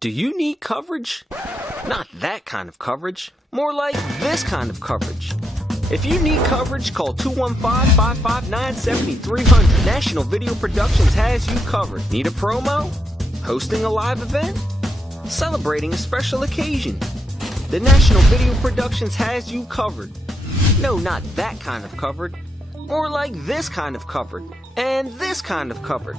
Do you need coverage? Not that kind of coverage. More like this kind of coverage. If you need coverage, call 215-559-7300. National Video Productions has you covered. Need a promo? Hosting a live event? Celebrating a special occasion? The National Video Productions has you covered. No, not that kind of covered. More like this kind of covered. And this kind of covered.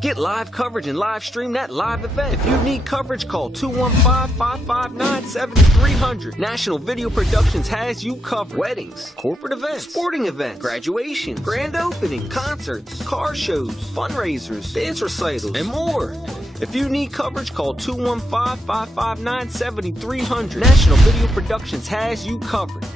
Get live coverage and live stream that live event. If you need coverage, call 215-559-7300. National Video Productions has you covered. Weddings, corporate events, sporting events, graduations, grand opening, concerts, car shows, fundraisers, dance recitals, and more. If you need coverage, call 215-559-7300. National Video Productions has you covered.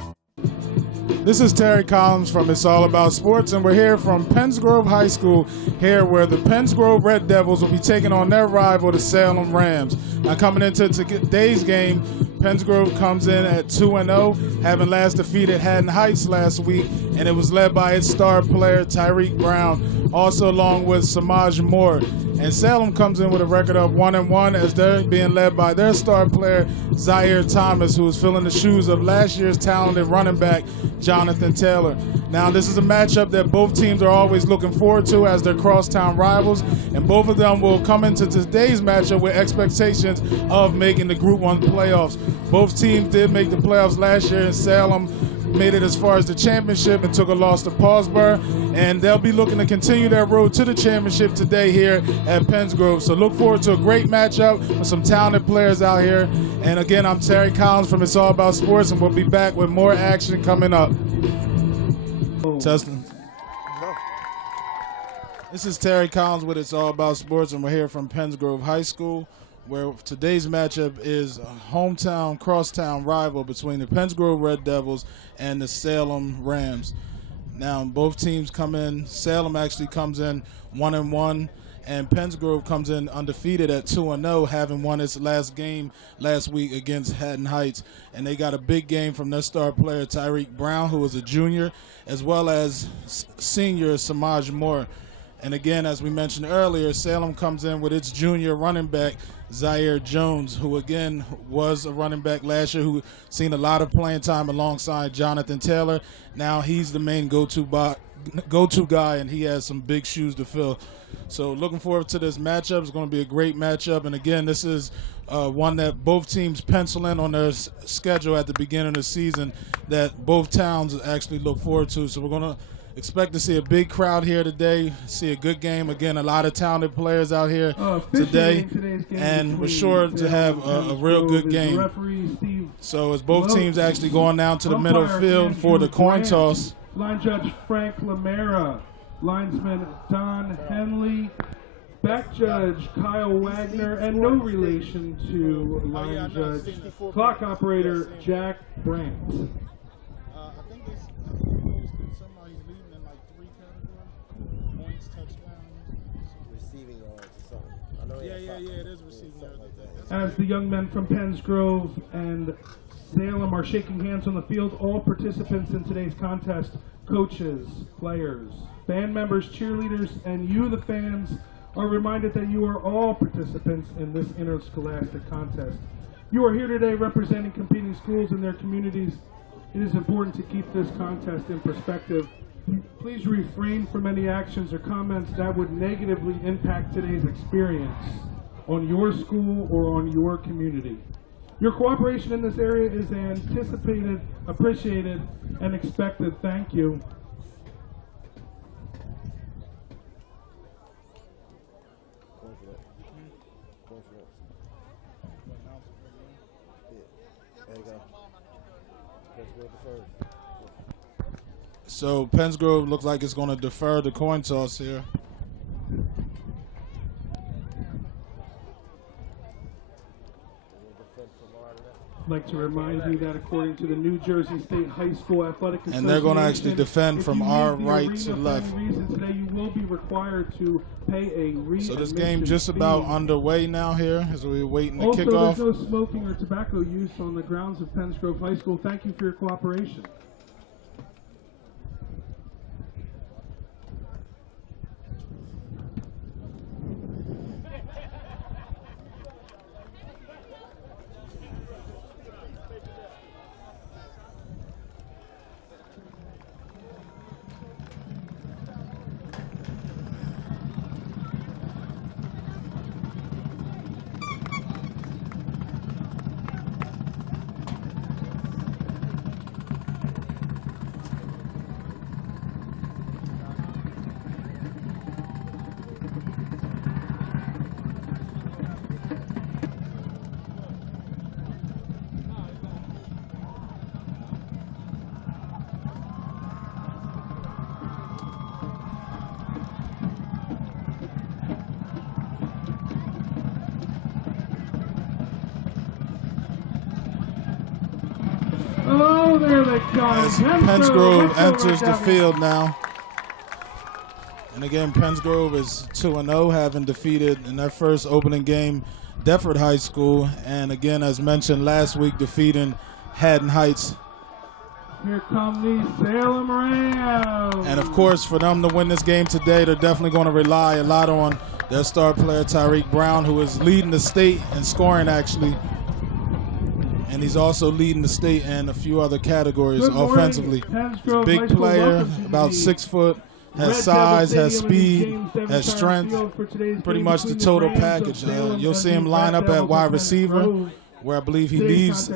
This is Terry Collins from It's All About Sports, and we're here from Pennsgrove High School, here where the Pennsgrove Red Devils will be taking on their rival, the Salem Rams. Now coming into today's game, Pennsgrove comes in at 2-0, having last defeated Haddon Heights last week, and it was led by its star player, Tyreek Brown, also along with Samaj Moore. And Salem comes in with a record of 1-1 as they're being led by their star player, Zaire Thomas, who is filling the shoes of last year's talented running back, Jonathan Taylor. Now, this is a matchup that both teams are always looking forward to as their crosstown rivals, and both of them will come into today's matchup with expectations of making the Group 1 playoffs. Both teams did make the playoffs last year, and Salem made it as far as the championship and took a loss to Paulsboro, and they'll be looking to continue their road to the championship today here at Pennsgrove. So look forward to a great matchup with some talented players out here. And again, I'm Terry Collins from It's All About Sports, and we'll be back with more action coming up. Testing. This is Terry Collins with It's All About Sports, and we're here from Pennsgrove High School, where today's matchup is a hometown, crosstown rival between the Pennsgrove Red Devils and the Salem Rams. Now, both teams come in. Salem actually comes in 1-1, and Pennsgrove comes in undefeated at 2-0, having won its last game last week against Haddon Heights. And they got a big game from their star player, Tyreek Brown, who is a junior, as well as senior Samaj Moore. And again, as we mentioned earlier, Salem comes in with its junior running back, Zaire Jones, who again was a running back last year, who seen a lot of playing time alongside Jonathan Taylor. Now he's the main go-to guy, and he has some big shoes to fill. So looking forward to this matchup. It's going to be a great matchup. And again, this is one that both teams pencil in on their schedule at the beginning of the season that both towns actually look forward to. So we're going to expect to see a big crowd here today, see a good game. Again, a lot of talented players out here today, and we're sure to have a real good game. So as both teams actually going down to the middle field for the coin toss. Line judge Frank Lamera, linesman Don Henley, back judge Kyle Wagner, and no relation to line judge clock operator Jack Brandt. As the young men from Pennsgrove and Salem are shaking hands on the field, all participants in today's contest, coaches, players, band members, cheerleaders, and you, the fans, are reminded that you are all participants in this interscholastic contest. You are here today representing competing schools in their communities. It is important to keep this contest in perspective. Please refrain from any actions or comments that would negatively impact today's experience on your school or on your community. Your cooperation in this area is anticipated, appreciated, and expected. Thank you. So Pennsgrove looks like it's going to defer the coin toss here. I'd like to remind you that according to the New Jersey State High School Athletic Association, and they're going to actually defend from our right to left. Today you will be required to pay a so this game just about underway now here as we're waiting to kick off. Also, there's no smoking or tobacco use on the grounds of Pennsgrove High School. Thank you for your cooperation. Here they come. As Pennsgrove enters the field now. And again, Pennsgrove is 2-0, having defeated in their first opening game Deptford High School. And again, as mentioned last week, defeating Haddon Heights. Here come the Salem Rams. And of course, for them to win this game today, they're definitely going to rely a lot on their star player, Tyreek Brown, who is leading the state in scoring, actually. And he's also leading the state in a few other categories offensively. He's a big player, about 6 foot, has size, has speed, has strength, pretty much the total package. You'll see him line up at wide receiver, where I believe he leads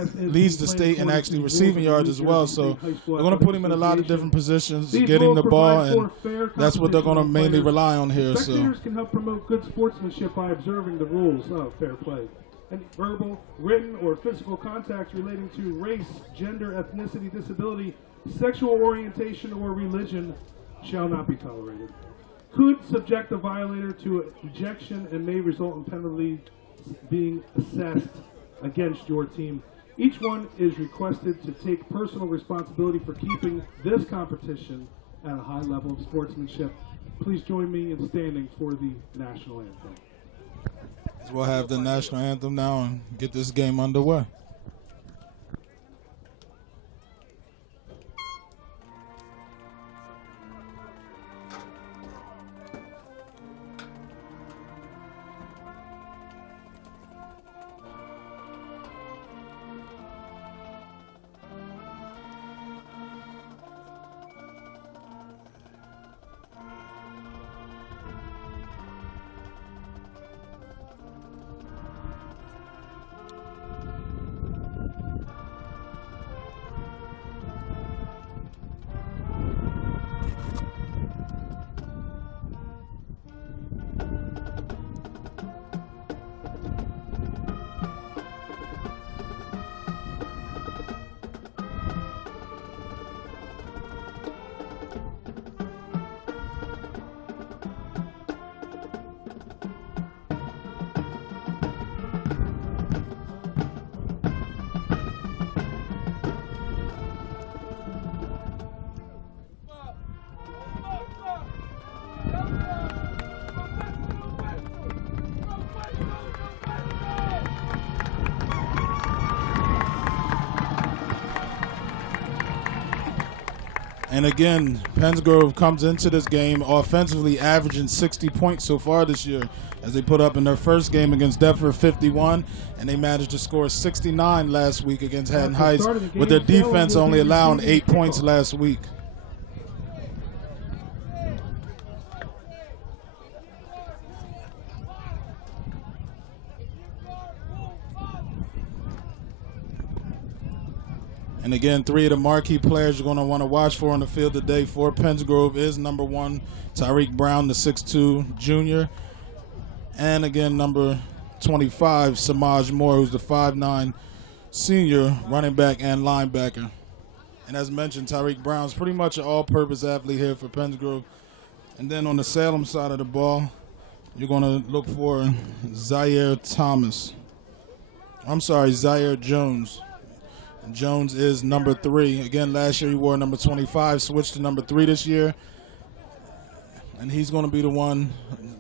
the state in actually receiving yards as well. So we're going to put him in a lot of different positions, get him the ball, and that's what they're going to mainly rely on here. Spectators can help promote good sportsmanship by observing the rules of fair play. Any verbal, written, or physical contacts relating to race, gender, ethnicity, disability, sexual orientation, or religion shall not be tolerated. Could subject the violator to ejection and may result in penalties being assessed against your team. Each one is requested to take personal responsibility for keeping this competition at a high level of sportsmanship. Please join me in standing for the national anthem. We'll have the national anthem now and get this game underway. And again, Pennsgrove comes into this game offensively averaging 60 points so far this year, as they put up in their first game against Deptford 51, and they managed to score 69 last week against Haddon Heights, with their defense only allowing 8 points last week. And again, 3 of the marquee players you're going to want to watch for on the field today for Pennsgrove is number 1, Tyreek Brown, the 6'2 junior. And again, number 25, Samaj Moore, who's the 5'9 senior running back and linebacker. And as mentioned, Tyreek Brown's pretty much an all-purpose athlete here for Pennsgrove. And then on the Salem side of the ball, you're going to look for Zaire Jones. Jones is number 3. Again, last year he wore number 25, switched to number 3 this year. And he's going to be the one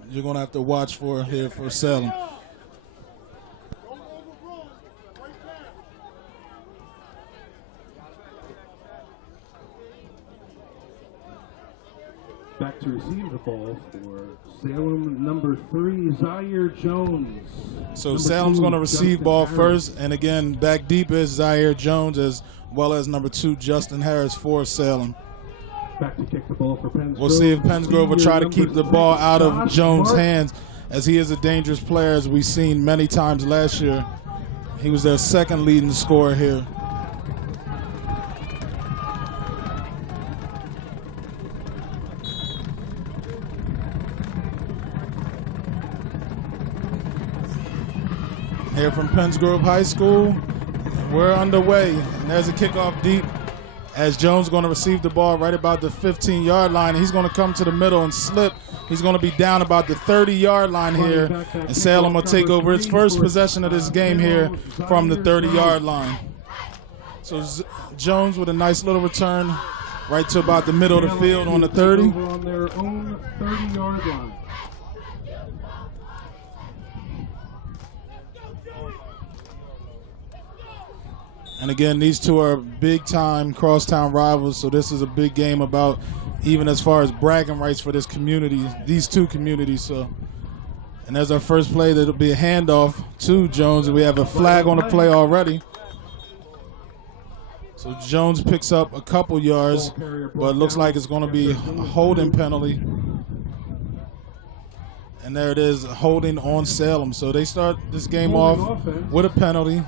you're going to have to watch for here for Salem. Back to receive the ball for Salem, number 3, Zaire Jones. So Number Salem's 2, going to receive Justin ball Harris. first. And again, back deep is Zaire Jones, as well as number 2, Justin Harris for Salem. Back to kick the ball for Pennsgrove. We'll see if Pennsgrove will try to Senior keep the number ball 6, out of Josh Jones' Mark. hands, as he is a dangerous player, as we've seen many times last year. He was their second leading scorer here. Here from Pennsgrove High School, we're underway. And there's a kickoff deep, as Jones going to receive the ball right about the 15-yard line. He's going to come to the middle and slip. He's going to be down about the 30-yard line here, and Salem will take over its first possession of this game here from the 30-yard line. So Jones with a nice little return right to about the middle of the field on the 30. Over on their own 30-yard line. And again, these two are big-time crosstown rivals, so this is a big game about even as far as bragging rights for this community, these two communities. So, and there's our first play. That'll be a handoff to Jones, and we have a flag on the play already. So Jones picks up a couple yards, but it looks like it's going to be a holding penalty. And there it is, holding on Salem. So they start this game off with a penalty,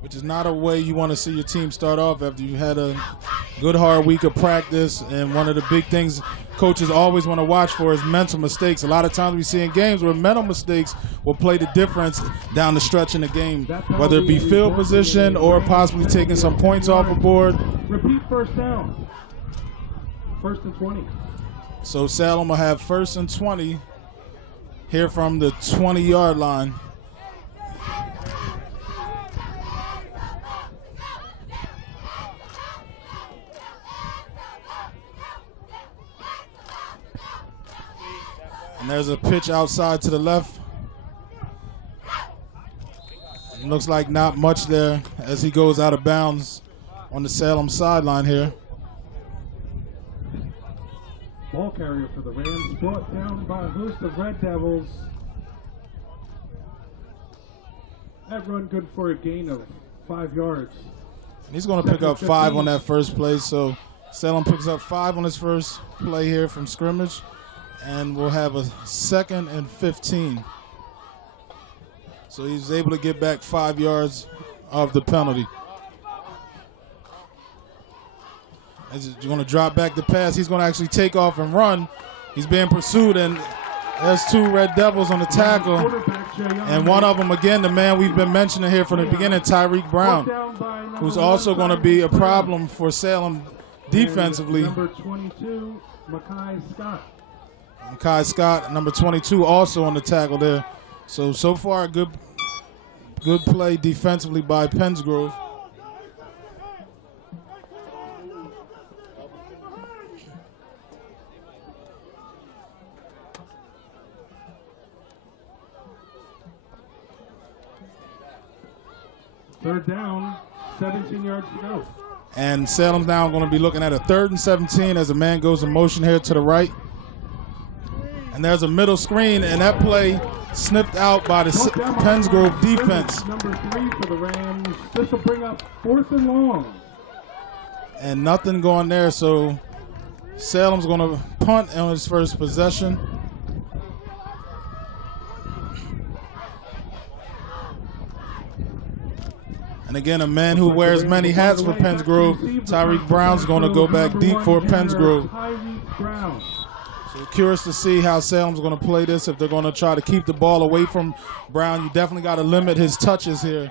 which is not a way you want to see your team start off after you had a good hard week of practice. And one of the big things coaches always want to watch for is mental mistakes. A lot of times we see in games where mental mistakes will play the difference down the stretch in the game, whether it be field position or possibly taking some points off the board. Repeat first down. First and 20. So Salem will have first and 20 here from the 20-yard line. And there's a pitch outside to the left. It looks like not much there as he goes out of bounds on the Salem sideline here. Ball carrier for the Rams, brought down by a host of Red Devils. That run good for a gain of 5 yards. And he's going to pick up 5 on that first play. So Salem picks up 5 on his first play here from scrimmage. And we'll have a 2nd and 15. So he's able to get back 5 yards of the penalty. As he's going to drop back the pass, he's going to actually take off and run. He's being pursued, and there's 2 Red Devils on the tackle. And one of them, again, the man we've been mentioning here from the beginning, Tyreek Brown, who's also going to be a problem for Salem defensively. Number 22, Makai Scott. Makai Scott, number 22, also on the tackle there. So far, good play defensively by Pennsgrove. Third down, 17 yards to go. And Salem's now going to be looking at a 3rd and 17 as a man goes in motion here to the right. And there's a middle screen, and that play snipped out by the Pennsgrove defense. Number 3 for the Rams. This will bring up 4th and long. And nothing going there, so Salem's going to punt on his first possession. And again, a man who wears many hats for Pennsgrove, Tyreek Brown's going to go back deep for Pennsgrove. So curious to see how Salem's going to play this, if they're going to try to keep the ball away from Brown. You definitely got to limit his touches here.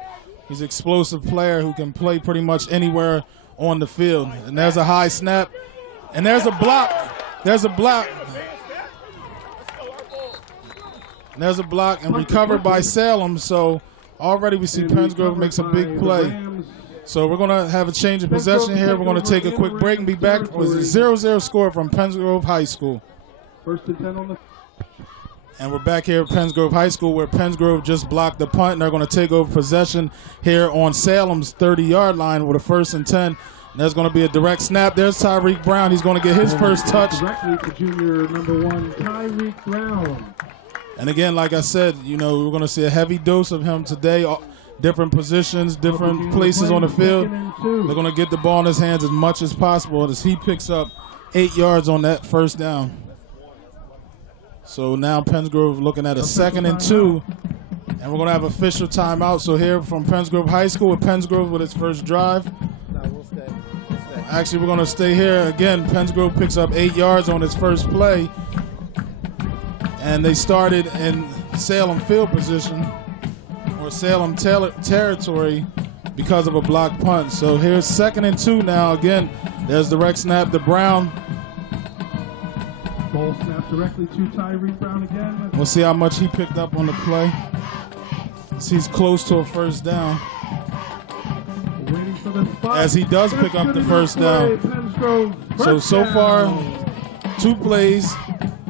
He's an explosive player who can play pretty much anywhere on the field. And there's a high snap. And there's a block. There's a block. And there's a block and recovered by Salem. So already we see Pennsgrove makes a big play. So we're going to have a change of possession here. We're going to take a quick break and be back with a 0-0 score from Pennsgrove High School. First and 10 on the. And we're back here at Pennsgrove High School, where Pennsgrove just blocked the punt, and they're going to take over possession here on Salem's 30-yard line with a 1st and 10. And there's going to be a direct snap. There's Tyreek Brown. He's going to get his first touch. Directly to junior number 1, Tyreek Brown. And again, like I said, you know, we're going to see a heavy dose of him today. Different positions, different places on the field. They're going to get the ball in his hands as much as possible as he picks up 8 yards on that first down. So now Pennsgrove looking at a 2nd and 2. And we're going to have official timeout. So here from Pennsgrove High School with Pennsgrove with its first drive. Actually, we're going to stay here. Again, Pennsgrove picks up 8 yards on its first play. And they started in Salem field position, or Salem territory, because of a blocked punt. So here's 2nd and 2 now. Again, there's direct snap to Brown. Ball snap directly to Tyreek Brown again. We'll see how much he picked up on the play. He's close to a first down. Waiting for the as he does pick up the first down. So far, 2 plays,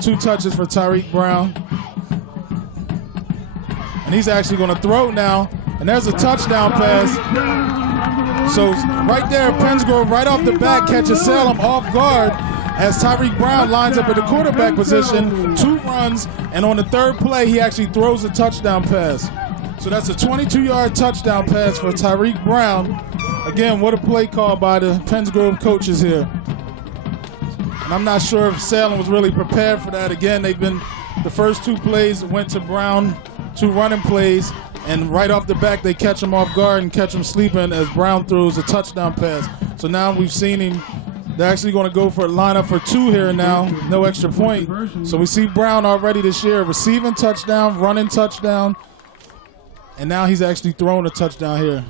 2 touches for Tyreek Brown. And he's actually going to throw now. And there's a touchdown pass. So right there, Pennsgrove right off the bat catches Salem off guard as Tyreek Brown lines up at the quarterback position, 2 runs, and on the 3rd play, he actually throws a touchdown pass. So that's a 22-yard touchdown pass for Tyreek Brown. Again, what a play call by the Pennsgrove coaches here. And I'm not sure if Salem was really prepared for that. Again, the first 2 plays went to Brown, 2 running plays, and right off the back, they catch him off guard and catch him sleeping as Brown throws a touchdown pass. So now we've seen him. They're actually going to go for a lineup for 2 here now, no extra point. So we see Brown already this year, receiving touchdown, running touchdown, and now he's actually throwing a touchdown here.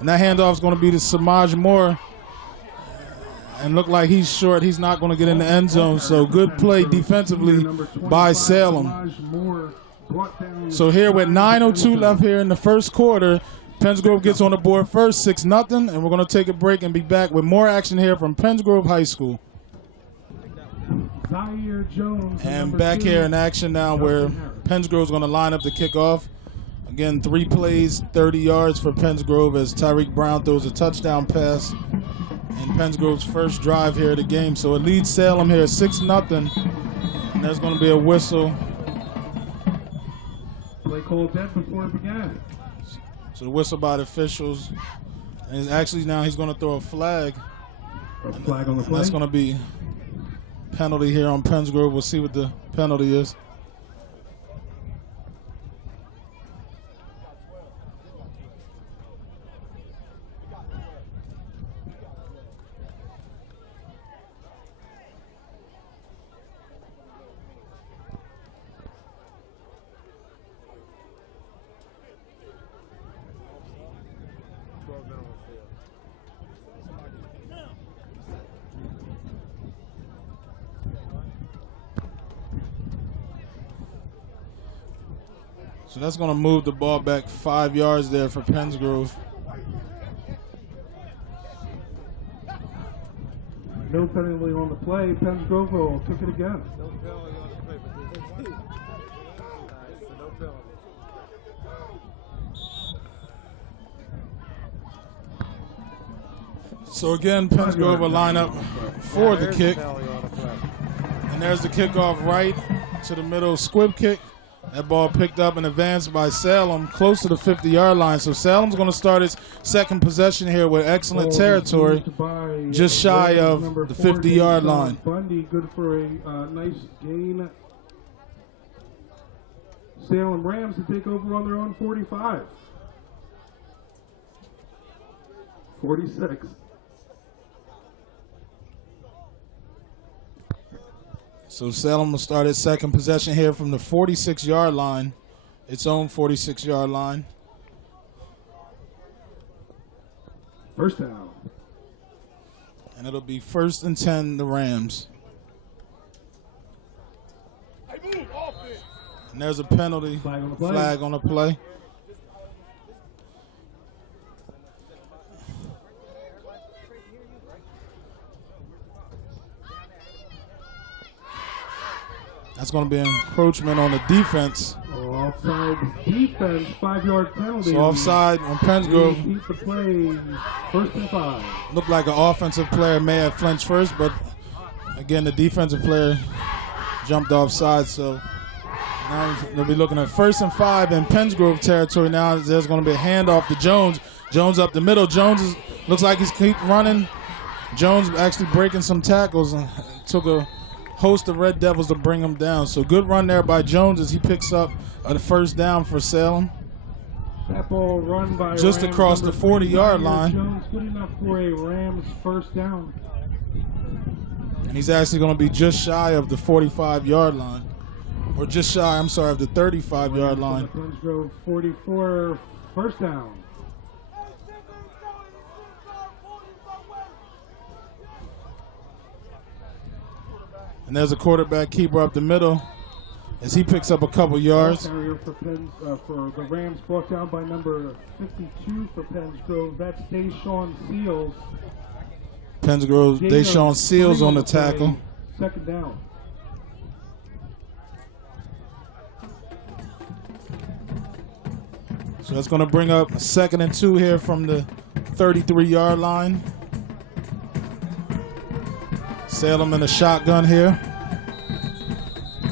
And that handoff is going to be to Samaj Moore. And look like he's short. He's not going to get in the end zone. So good play defensively by Salem. So here with 9:02 left here in the first quarter, Pennsgrove gets on the board first, 6-0, and we're going to take a break and be back with more action here from Pennsgrove High School. And back here in action now where Pennsgrove's going to line up the kickoff. Again, 3 plays, 30 yards for Pennsgrove as Tyreek Brown throws a touchdown pass. And Pennsgrove's first drive here of the game. So it leads Salem here 6-0, and there's going to be a whistle. Play called dead before it began. So the whistle by the officials. And actually now he's going to throw a flag. A flag on the play. That's going to be penalty here on Pennsgrove. We'll see what the penalty is. So that's going to move the ball back 5 yards there for Pennsgrove. No penalty on the play. Pennsgrove will kick it again. So again, Pennsgrove will line up for the kick. And there's the kickoff right to the middle, squib kick. That ball picked up and advanced by Salem close to the 50-yard line. So Salem's going to start its second possession here with excellent territory, just shy of the 50-yard line. Bundy, good for a nice gain. Salem Rams to take over on their own 45. 46. So Salem will start its second possession here from the 46-yard line, its own 46-yard line. First down. And it'll be 1st and 10, the Rams. And there's a penalty, flag on the play. That's going to be an encroachment on the defense. Offside defense, 5-yard penalty. So offside on Pennsgrove. Keep the play, 1st and 5. Looked like an offensive player may have flinched first, but again, the defensive player jumped offside. So now they'll be looking at 1st and 5 in Pennsgrove territory. Now there's going to be a handoff to Jones. Jones up the middle. Jones looks like he's keep running. Jones actually breaking some tackles and took a host of Red Devils to bring him down. So good run there by Jones as he picks up the first down for Salem. That ball run by just Rams, across the 40-yard line. Jones good enough for a Rams first down. And he's actually going to be just shy of the 45-yard line. Or just shy, I'm sorry, of the 35-yard line. Pennsgrove 44, first down. And there's a quarterback keeper up the middle. as he picks up a couple yards. Carrier for the Rams, brought down by number 52 for Pennsgrove. That's Deshaun Seals. Pennsgrove, Deshaun Seals on the play. tackle. Second down. So that's going to bring up 2nd and 2 here from the 33-yard line. Salem in the shotgun here.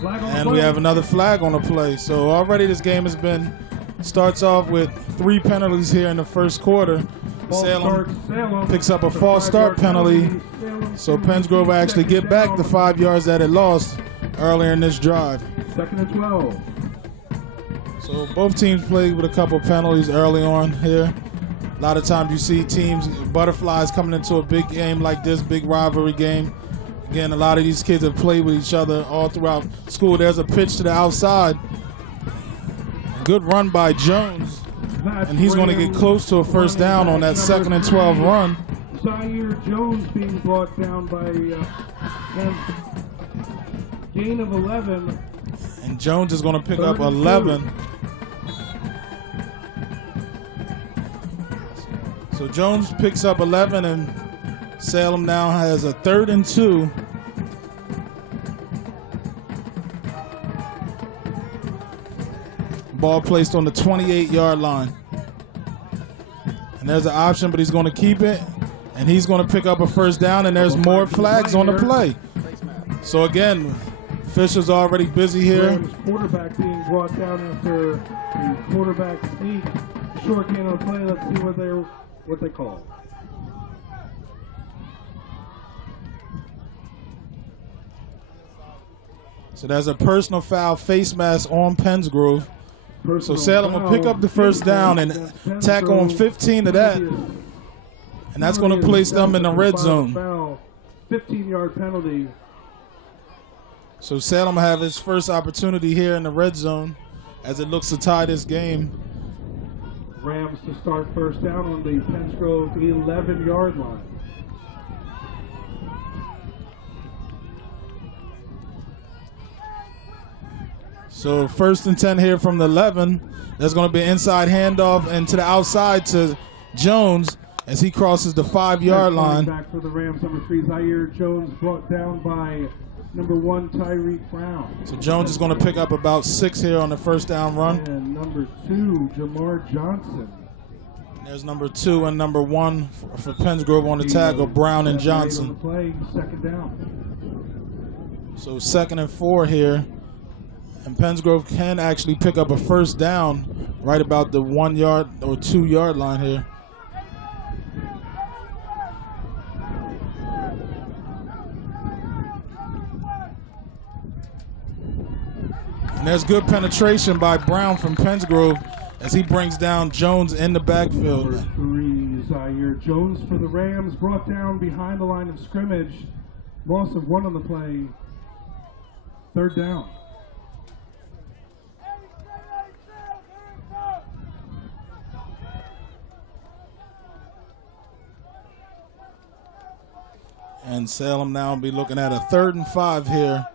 And we have another flag on the play. So already this game starts off with 3 penalties here in the first quarter. Salem picks up a false start penalty. So Pennsgrove will actually get back the 5 yards that it lost earlier in this drive. 2nd and 12. So both teams played with a couple penalties early on here. A lot of times you see teams, butterflies, coming into a big game like this, big rivalry game. Again, a lot of these kids have played with each other all throughout school. There's a pitch to the outside. Good run by Jones. And he's going to get close to a first down on that 2nd and 12 run. Zaire Jones being brought down by gain of 11. And Jones is going to pick up 11. So Jones picks up 11, and Salem now has a 3rd and 2. Ball placed on the 28-yard line. And there's an option, but he's going to keep it. And he's going to pick up a first down, and there's more flags on the play. So again, officials already busy here. Rams quarterback being brought down after the quarterback sneak. Short gain on the play. Let's see what they call. So there's a personal foul face mask on Pennsgrove. So Salem will pick up the first down and tackle on 15 of that. And that's going to place them in the red zone. 15-yard penalty. So Salem will have his first opportunity here in the red zone as it looks to tie this game. Rams to start first down on the Pennsgrove 11-yard line. So 1st and 10 here from the 11. There's going to be an inside handoff and to the outside to Jones as he crosses the 5-yard line. Back for the Rams, number 3, Zaire Jones, brought down by number 1, Tyreek Brown. So Jones is going to pick up about 6 here on the first down run. And number 2, Jamar Johnson. There's number 2 and number 1 for Pennsgrove on the tackle, Brown and Johnson. On the play, 2nd down. So 2nd and 4 here. And Pennsgrove can actually pick up a first down right about the 1 yard or 2 yard line here. And there's good penetration by Brown from Pennsgrove as he brings down Jones in the backfield. Number 3, Zaire Jones for the Rams, brought down behind the line of scrimmage. Loss of 1 on the play. 3rd down. And Salem now will be looking at a 3rd and 5 here.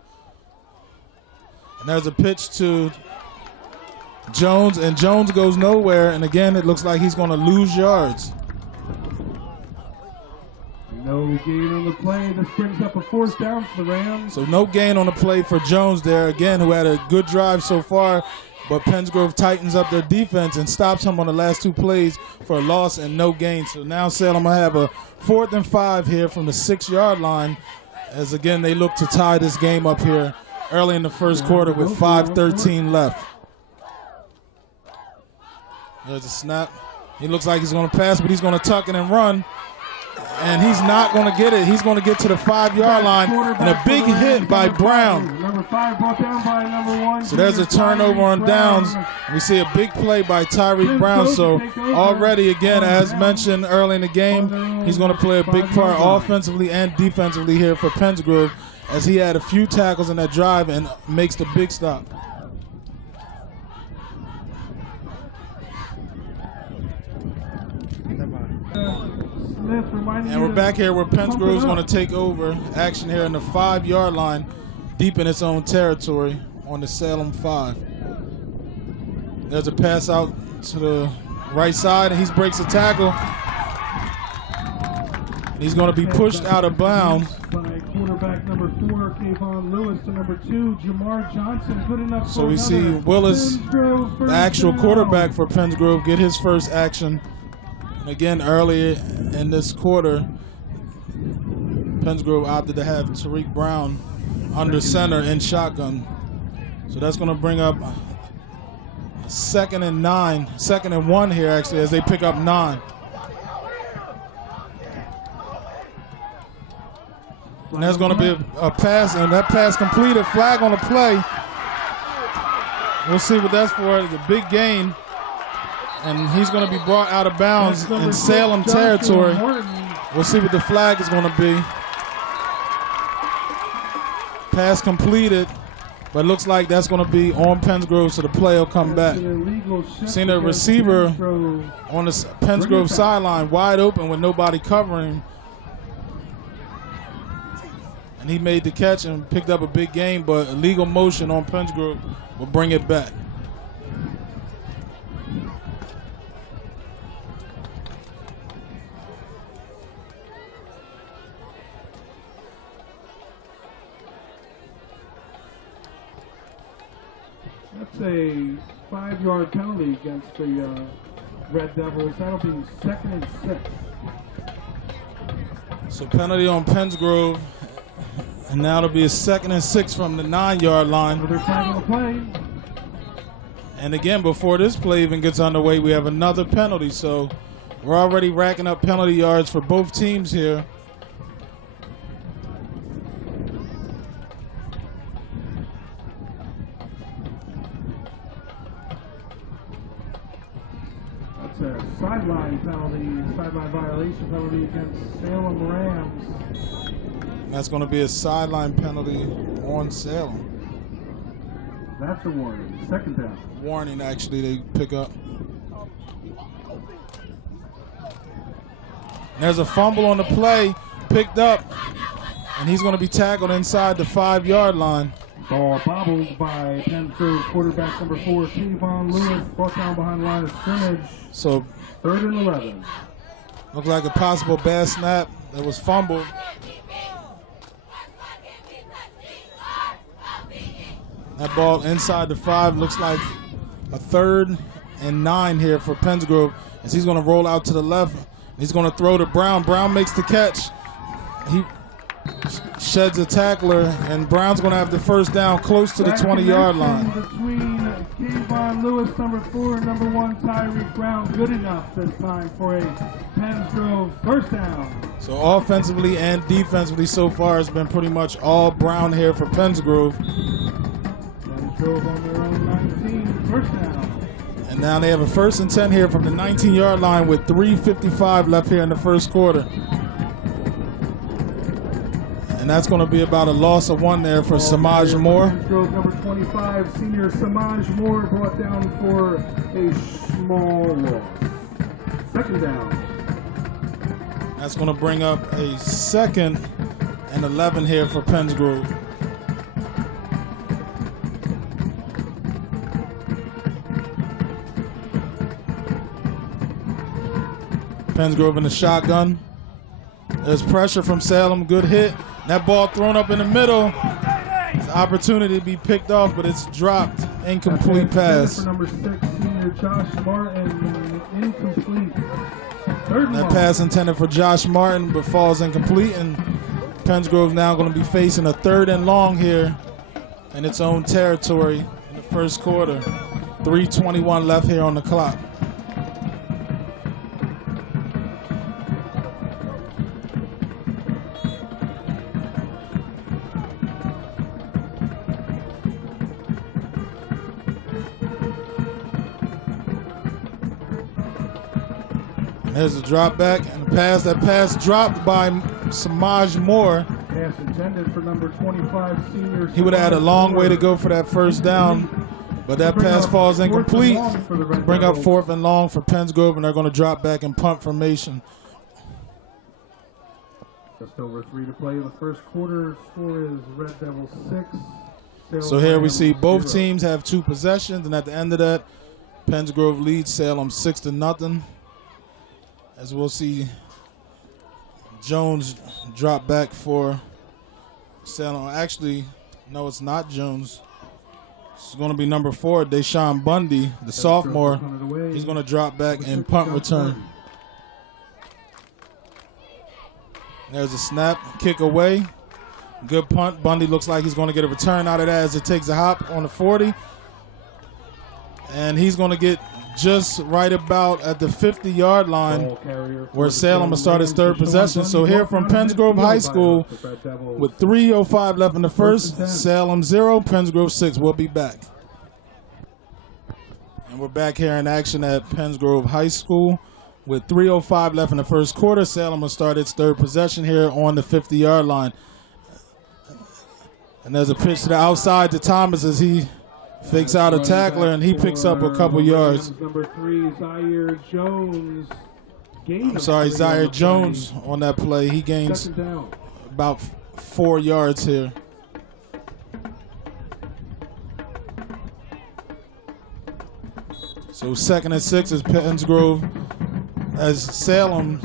And there's a pitch to Jones, and Jones goes nowhere. And again, it looks like he's going to lose yards. No gain on the play. This brings up a 4th down for the Rams. So no gain on the play for Jones there, again, who had a good drive so far. But Pennsgrove tightens up their defense and stops him on the last 2 plays for a loss and no gain. So now Salem will have a 4th and 5 here from the 6-yard line as, again, they look to tie this game up here early in the first quarter with 5:13 left. There's a snap. He looks like he's going to pass, but he's going to tuck it and run. And he's not going to get it. He's going to get to the 5-yard line. And a big hit by Brown. Number 5 brought down by number 1. So there's a turnover on downs. We see a big play by Tyreek Brown. So already, again, as mentioned early in the game, he's going to play a big part offensively and defensively here for Pennsgrove as he had a few tackles in that drive and makes the big stop. And we're back here where Pennsgrove's going to take over action here in the 5-yard line, deep in its own territory on the Salem 5. There's a pass out to the right side, and he breaks a tackle. And he's going to be pushed out of bounds. By quarterback number 4, Kayvon Lewis, to number 2, Jamar Johnson. Good enough. So we see Willis, the actual quarterback for Pennsgrove, get his first action. And again, earlier in this quarter, Pennsgrove opted to have Tariq Brown under center in shotgun. So that's going to bring up 2nd and 9, 2nd and 1 here actually, as they pick up 9. And there's going to be a pass, and that pass completed. Flag on the play. We'll see what that's for. It's a big gain, and he's going to be brought out of bounds in Salem territory. We'll see what the flag is going to be. Pass completed, but it looks like that's going to be on Pennsgrove, so the play will come back. Seen a receiver on the Pennsgrove sideline wide open with nobody covering him. And he made the catch and picked up a big gain, but illegal motion on Pennsgrove will bring it back. That's a 5-yard penalty against the Red Devils. That'll be 2nd and 6. So penalty on Pennsgrove. And now it'll be a 2nd and 6 from the 9-yard line. They're flagging the play. And again, before this play even gets underway, we have another penalty. So we're already racking up penalty yards for both teams here. That's a sideline penalty, sideline violation penalty against Salem Rams. That's going to be a sideline penalty on Salem. That's a warning. 2nd down. Warning, actually, they pick up. There's a fumble on the play, picked up, and he's going to be tackled inside the 5-yard line. Ball bobbled by Pennsgrove quarterback number 4, Kayvon Lewis, brought down behind the line of scrimmage. So 3rd and 11. Looked like a possible bad snap that was fumbled. That ball inside the 5 looks like a 3rd and 9 here for Pennsgrove, as he's going to roll out to the left. He's going to throw to Brown. Brown makes the catch. He sheds a tackler, and Brown's going to have the first down close to the 20-yard line. Between Kayvon Lewis, number 4, and number 1, Tariq Brown. Good enough this time for a Pennsgrove first down. So offensively and defensively so far has been pretty much all Brown here for Pennsgrove. Pennsgrove on their own 19, first down. And now they have a 1st and 10 here from the 19-yard line with 3:55 left here in the first quarter. And that's going to be about a loss of 1 there for Samaj Moore. Pennsgrove number 25, senior Samaj Moore, brought down for a small loss. 2nd down. That's going to bring up a 2nd and 11 here for Pennsgrove. Pennsgrove in the shotgun. There's pressure from Salem. Good hit. That ball thrown up in the middle. It's an opportunity to be picked off, but it's dropped. Incomplete pass. For number 6, senior Josh Martin, incomplete. 3rd and That long. pass intended for Josh Martin, but falls incomplete. And Pennsgrove now going to be facing a 3rd and long here in its own territory in the first quarter. 3:21 left here on the clock. There's a drop back and a pass. That pass dropped by Samaj Moore. Pass intended for number 25, senior. He would have had a long way to go for that first down, but that pass falls incomplete. Bring up 4th and long for Pennsgrove, and they're going to drop back in punt formation. Just over 3 to play in the first quarter. Score is Red Devils 6, So here we see both teams have 2 possessions, and at the end of that, Pennsgrove leads Salem 6-0. As we'll see, Jones drop back for Salem. Actually, no, it's not Jones. It's going to be number 4, Deshaun Bundy, the sophomore. He's going to drop back and punt return. There's a snap, kick away. Good punt. Bundy looks like he's going to get a return out of that as it takes a hop on the 40. And he's going to get just right about at the 50-yard line where Salem will start his 3rd possession. So here from Pennsgrove High School with 3:05 left in the first, Salem 0, Pennsgrove 6. We'll be back. And we're back here in action at Pennsgrove High School with 3:05 left in the first quarter. Salem will start its 3rd possession here on the 50-yard line. And there's a pitch to the outside to Thomas as he fakes out a tackler, and he picks up a couple yards. Number 3, Zaire Jones. Zaire Jones on that play. He gains about 4 yards here. So 2nd and 6 is Pennsgrove as Salem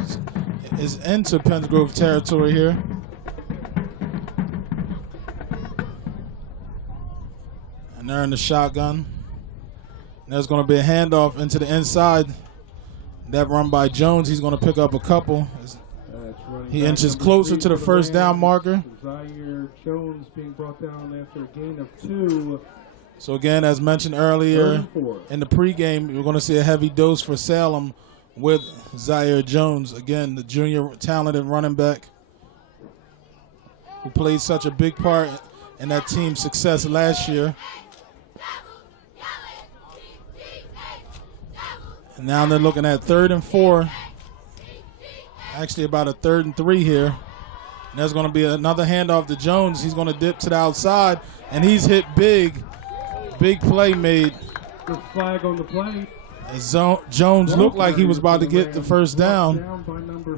is into Pennsgrove territory here. And they're in the shotgun. And there's going to be a handoff into the inside. That run by Jones, he's going to pick up a couple. He inches closer to the first down marker. Zaire Jones being brought down after a gain of 2. So again, as mentioned earlier in the pregame, we're going to see a heavy dose for Salem with Zaire Jones. Again, the junior talented running back who played such a big part in that team's success last year. And now they're looking at 3rd and 4. Actually about a 3rd and 3 here. And there's going to be another handoff to Jones. He's going to dip to the outside, and he's hit big. Big play made. The flag on the play. As Jones looked like he was about to get the first down,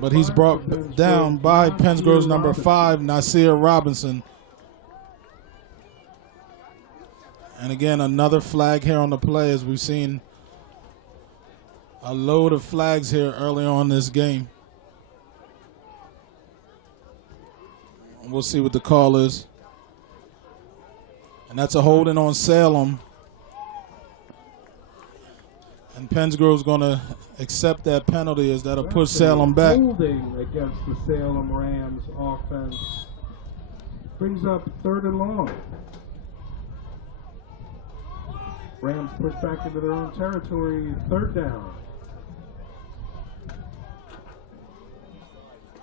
but he's brought down by Pennsgrove's number 5, Nasir Robinson. And again, another flag here on the play, as we've seen a load of flags here early on in this game. We'll see what the call is. And that's a holding on Salem. And Pennsgrove's going to accept that penalty as that'll push Salem back. Holding against the Salem Rams offense. Brings up 3rd and long. Rams push back into their own territory, 3rd down.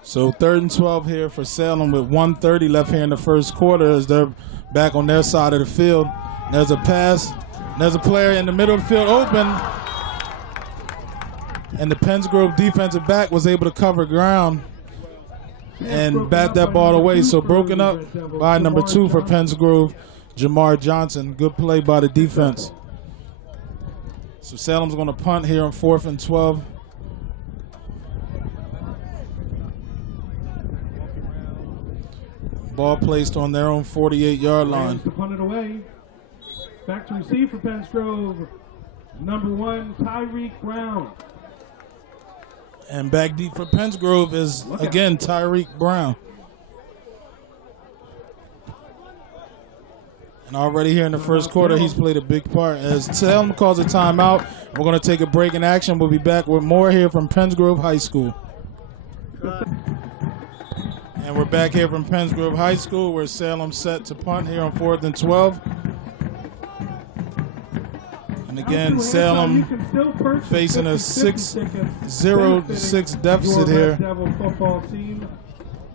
So 3rd and 12 here for Salem with 1:30 left here in the first quarter as they're back on their side of the field. There's a pass. There's a player in the middle of the field open. And the Pennsgrove defensive back was able to cover ground and bat that ball away. So broken up by number 2 for Pennsgrove, Jamar Johnson. Good play by the defense. So Salem's going to punt here on 4th and 12. Ball placed on their own 48-yard line. To punt it away. Back to receive for Pennsgrove, number 1, Tyreek Brown. And back deep for Pennsgrove is, again, Tyreek Brown. And already here in the first quarter, he's played a big part. As Salem calls a timeout, we're going to take a break in action. We'll be back with more here from Pennsgrove High School. And we're back here from Pennsgrove High School where Salem's set to punt here on 4th and 12. And again, Salem facing a 6-0-6 deficit here.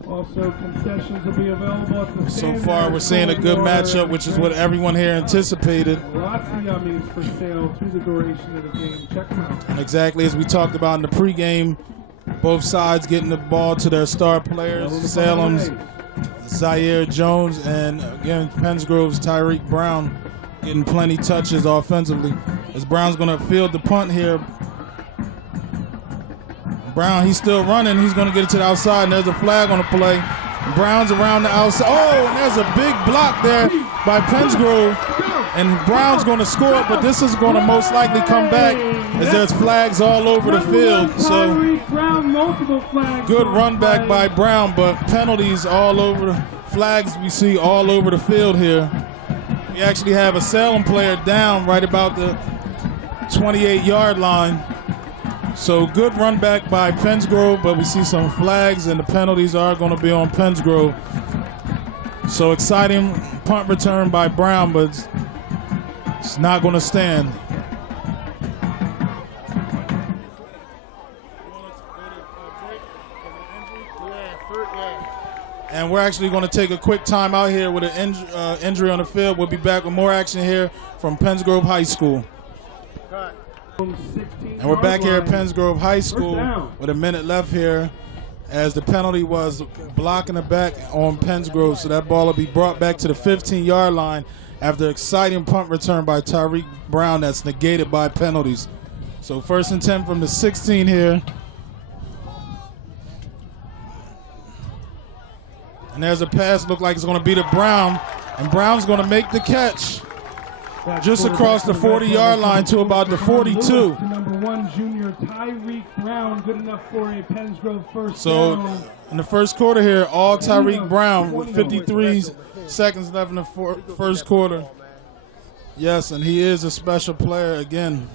Also, concessions will be available at the so far, we're seeing a good matchup, which is what everyone here anticipated. Lots of yummies for sale through the duration of the game. Check them out. And exactly as we talked about in the pregame, both sides getting the ball to their star players. Salem's Zaire Jones and, again, Pennsgrove's Tyreek Brown getting plenty touches offensively. As Brown's going to field the punt here. Brown, he's still running. He's going to get it to the outside, and there's a flag on the play. Brown's around the outside. Oh, and there's a big block there by Pennsgrove. And Brown's going to score, but this is going to most likely come back as there's flags all over the field. So good run back by Brown, but penalties all over the flags we see all over the field here. We actually have a Salem player down right about the 28-yard line. So good run back by Pennsgrove, but we see some flags and the penalties are going to be on Pennsgrove. So exciting punt return by Brown, but it's not going to stand. And we're actually going to take a quick time out here with an injury on the field. We'll be back with more action here from Pennsgrove High School. And we're back here at Pennsgrove High School with a minute left here as the penalty was blocking the back on Pennsgrove. So that ball will be brought back to the 15-yard line after exciting punt return by Tyreek Brown that's negated by penalties. So 1st and 10 from the 16 here. And there's a pass, look like it's going to be to Brown. And Brown's going to make the catch just across the 40-yard line to about the 42. Number 1 junior Tyreek Brown, good enough for a Pennsgrove first down. In the first quarter here, all Tyreek Brown with 53 seconds left in the first quarter. Yes, and he is a special player again,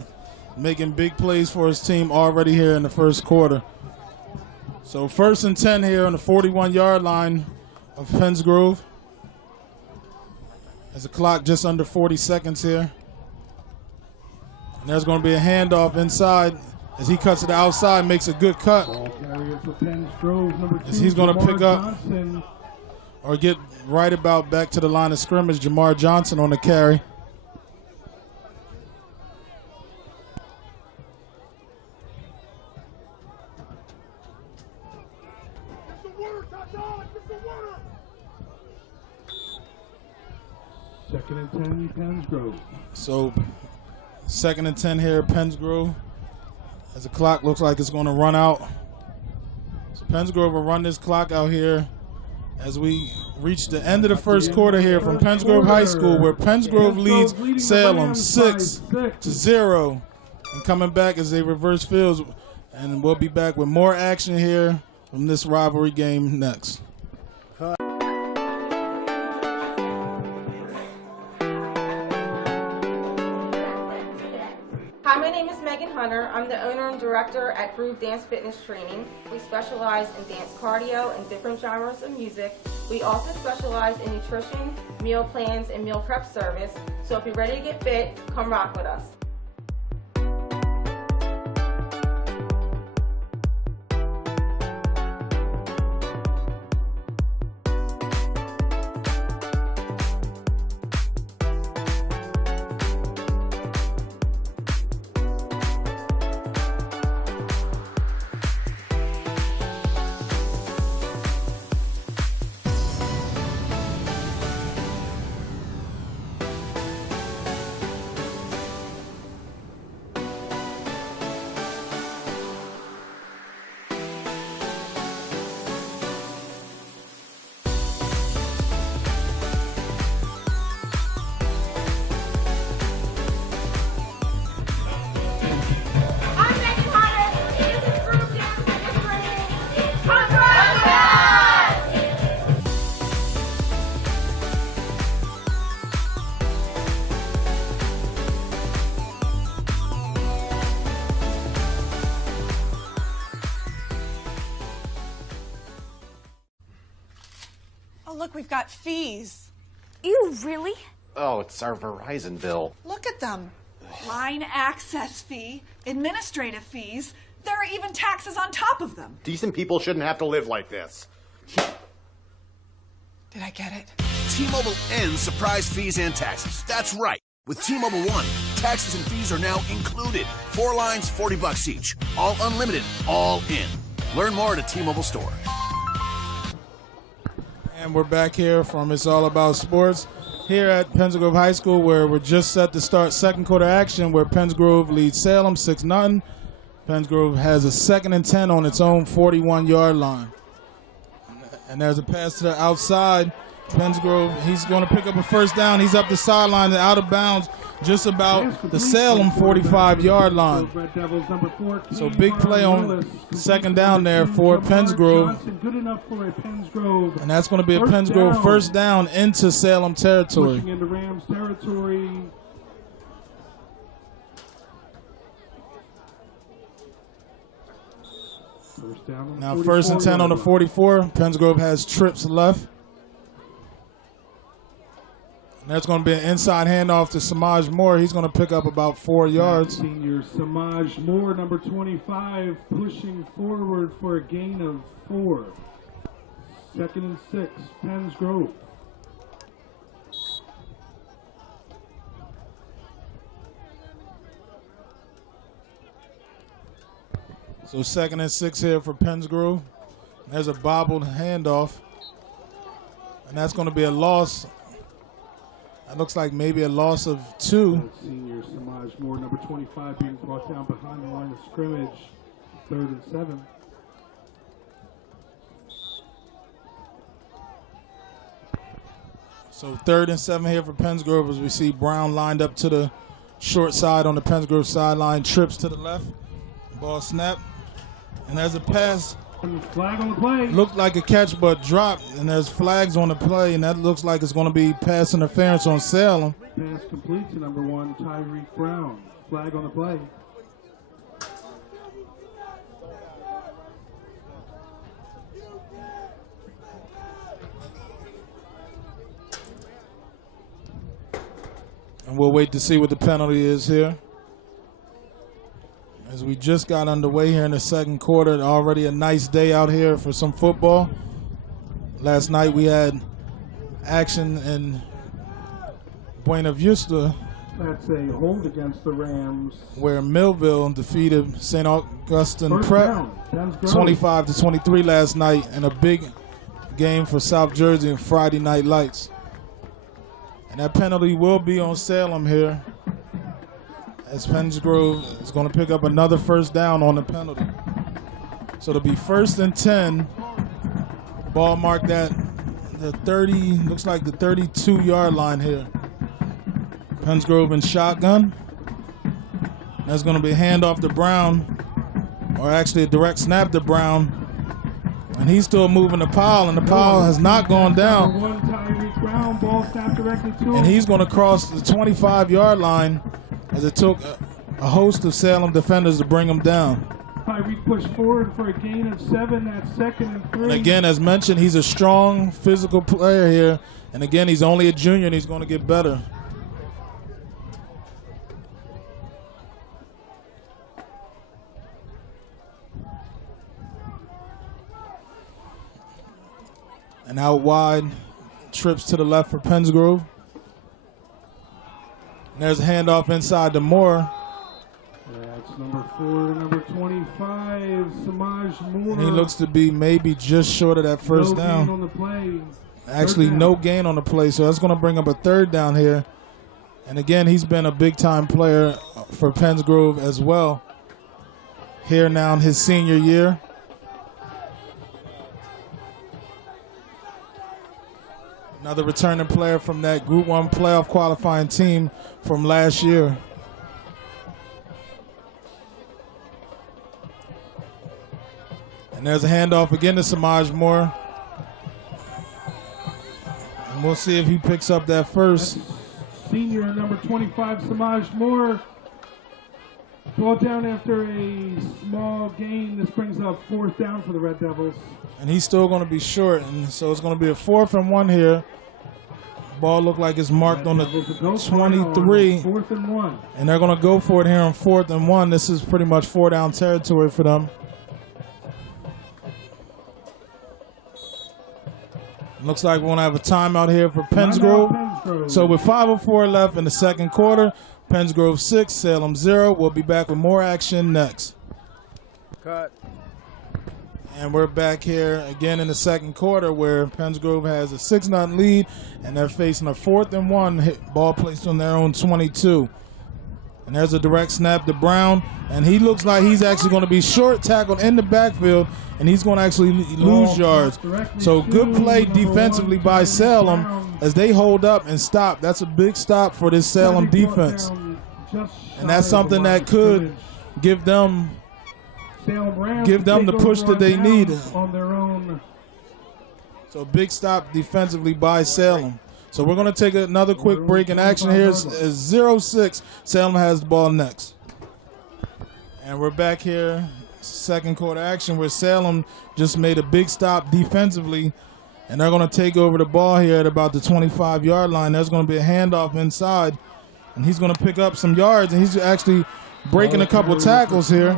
making big plays for his team already here in the first quarter. So 1st and 10 here on the 41-yard line of Pennsgrove. There's a clock just under 40 seconds here. And there's going to be a handoff inside as he cuts to the outside, makes a good cut. As he's going to pick up or get right about back to the line of scrimmage. Jamar Johnson on the carry. Second and 10, Pennsgrove. So 2nd and 10 here, Pennsgrove. As the clock looks like it's going to run out. So Pennsgrove will run this clock out here as we reach the end of the first quarter here from Pennsgrove High School, where Pennsgrove leads Salem 6-0. And coming back as they reverse fields. And we'll be back with more action here from this rivalry game next. Hi, my name is Megan Hunter. I'm the owner and director at Groove Dance Fitness Training. We specialize in dance cardio and different genres of music. We also specialize in nutrition, meal plans, and meal prep service. So if you're ready to get fit, come rock with us. Look, we've got fees. Ew, really? Oh, it's our Verizon bill. Look at them. Line access fee, administrative fees. There are even taxes on top of them. Decent people shouldn't have to live like this. Did I get it? T-Mobile ends surprise fees and taxes. That's right. With T-Mobile One, taxes and fees are now included. 4 lines, $40 each. All unlimited, all in. Learn more at a T-Mobile store. And we're back here from It's All About Sports here at Pennsgrove High School, where we're just set to start second quarter action, where Pennsgrove leads Salem 6-0. Pennsgrove has a 2nd and 10 on its own 41-yard line. And there's a pass to the outside. Pennsgrove, he's going to pick up a first down. He's up the sideline and out of bounds just about the Salem 45-yard line. So big play on second down there for Pennsgrove. And that's going to be a Pennsgrove first down into Salem territory. Pushing into Rams territory. First down on Now 1st and 10 on the 44. Pennsgrove has trips left. And that's going to be an inside handoff to Samaj Moore. He's going to pick up about 4 yards. Senior Samaj Moore, number 25, pushing forward for a gain of 4. 2nd and 6, Pennsgrove. So 2nd and 6 here for Pennsgrove. There's a bobbled handoff. And that's going to be a loss. That looks like maybe a loss of 2. Senior Samaj Moore, number 25, being brought down behind the line of scrimmage. 3rd and 7. So 3rd and 7 here for Pennsgrove as we see Brown lined up to the short side on the Pennsgrove sideline. Trips to the left. Ball snap. And there's a pass. Flag on the play. Looked like a catch but dropped. And there's flags on the play. And that looks like it's going to be pass interference on Salem. Pass complete to number 1, Tyreek Brown. Flag on the play. And we'll wait to see what the penalty is here. As we just got underway here in the 2nd quarter, already a nice day out here for some football. Last night we had action in Buena Vista. That's a hold against the Rams. Where Millville defeated St. Augustine First Prep down, 25-23 last night, and a big game for South Jersey and Friday Night Lights. And that penalty will be on Salem here, as Pennsgrove is going to pick up another first down on the penalty. So it'll be 1st and 10. Ball marked at the 30, looks like the 32-yard line here. Pennsgrove in shotgun. That's going to be a handoff to Brown, or actually a direct snap to Brown. And he's still moving the pile, and the pile has not gone down. Number 1, Tyreek Brown, ball snapped directly to him. And he's going to cross the 25-yard line, as it took a host of Salem defenders to bring him down. Tyreek pushed forward for a gain of 7. That's 2nd and 3. And again, as mentioned, he's a strong physical player here. And again, he's only a junior and he's going to get better. And out wide, trips to the left for Pennsgrove. And there's a handoff inside to Moore. That's number 4, number 25, Samaj Moore. And he looks to be maybe just short of that first down. Gain on the play. Actually, no gain on the play, so that's going to bring up a 3rd down here. And again, he's been a big-time player for Pennsgrove as well. Here now in his senior year. Another returning player from that Group 1 playoff qualifying team from last year. And there's a handoff again to Samaj Moore. And we'll see if he picks up that first. Senior number 25, Samaj Moore. Ball down after a small gain. This brings up 4th down for the Red Devils. And he's still going to be short, and so it's going to be a 4th and 1 here. Ball looked like it's marked on the 23. 4th and 1. And they're going to go for it here on 4th and 1. This is pretty much 4-down territory for them. Looks like we're going to have a timeout here for Pennsgrove. So with 5:04 left in the 2nd quarter, Pennsgrove 6, Salem 0. We'll be back with more action next. Cut. And we're back here again in the 2nd quarter where Pennsgrove has a 6-0 lead, and they're facing a 4th and 1 ball placed on their own 22. And there's a direct snap to Brown, and he looks like he's actually going to be short tackled in the backfield, and he's going to actually lose yards. So good play defensively by Salem as they hold up and stop. That's a big stop for this Salem defense. And that's something that could give them the push that they need. So big stop defensively by Salem. So we're going to take another quick break in action here. It's 0-6. Salem has the ball next. And we're back here, second quarter action, where Salem just made a big stop defensively. And they're going to take over the ball here at about the 25-yard line. There's going to be a handoff inside. And he's going to pick up some yards. And he's actually breaking a couple tackles here.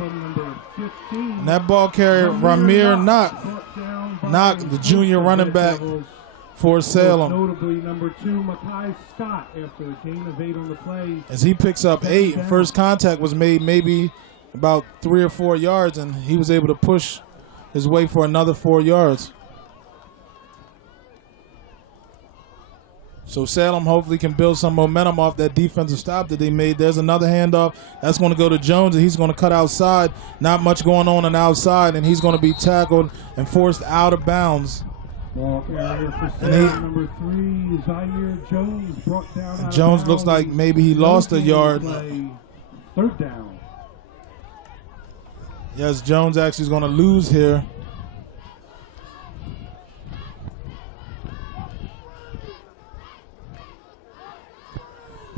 And that ball carrier, Ramir Knock, the junior running back for Salem. Notably, number 2, Makai Scott, after a gain of 8 on the play. As he picks up 8, first contact was made maybe about 3 or 4 yards, and he was able to push his way for another 4 yards. So Salem hopefully can build some momentum off that defensive stop that they made. There's another handoff. That's going to go to Jones, and he's going to cut outside. Not much going on the outside, and he's going to be tackled and forced out of bounds. Ball carrier for Salem, number 3, Zaire Jones, brought down out Jones of looks bounds. like maybe he lost a yard. Third down. Yes, Jones actually is going to lose here.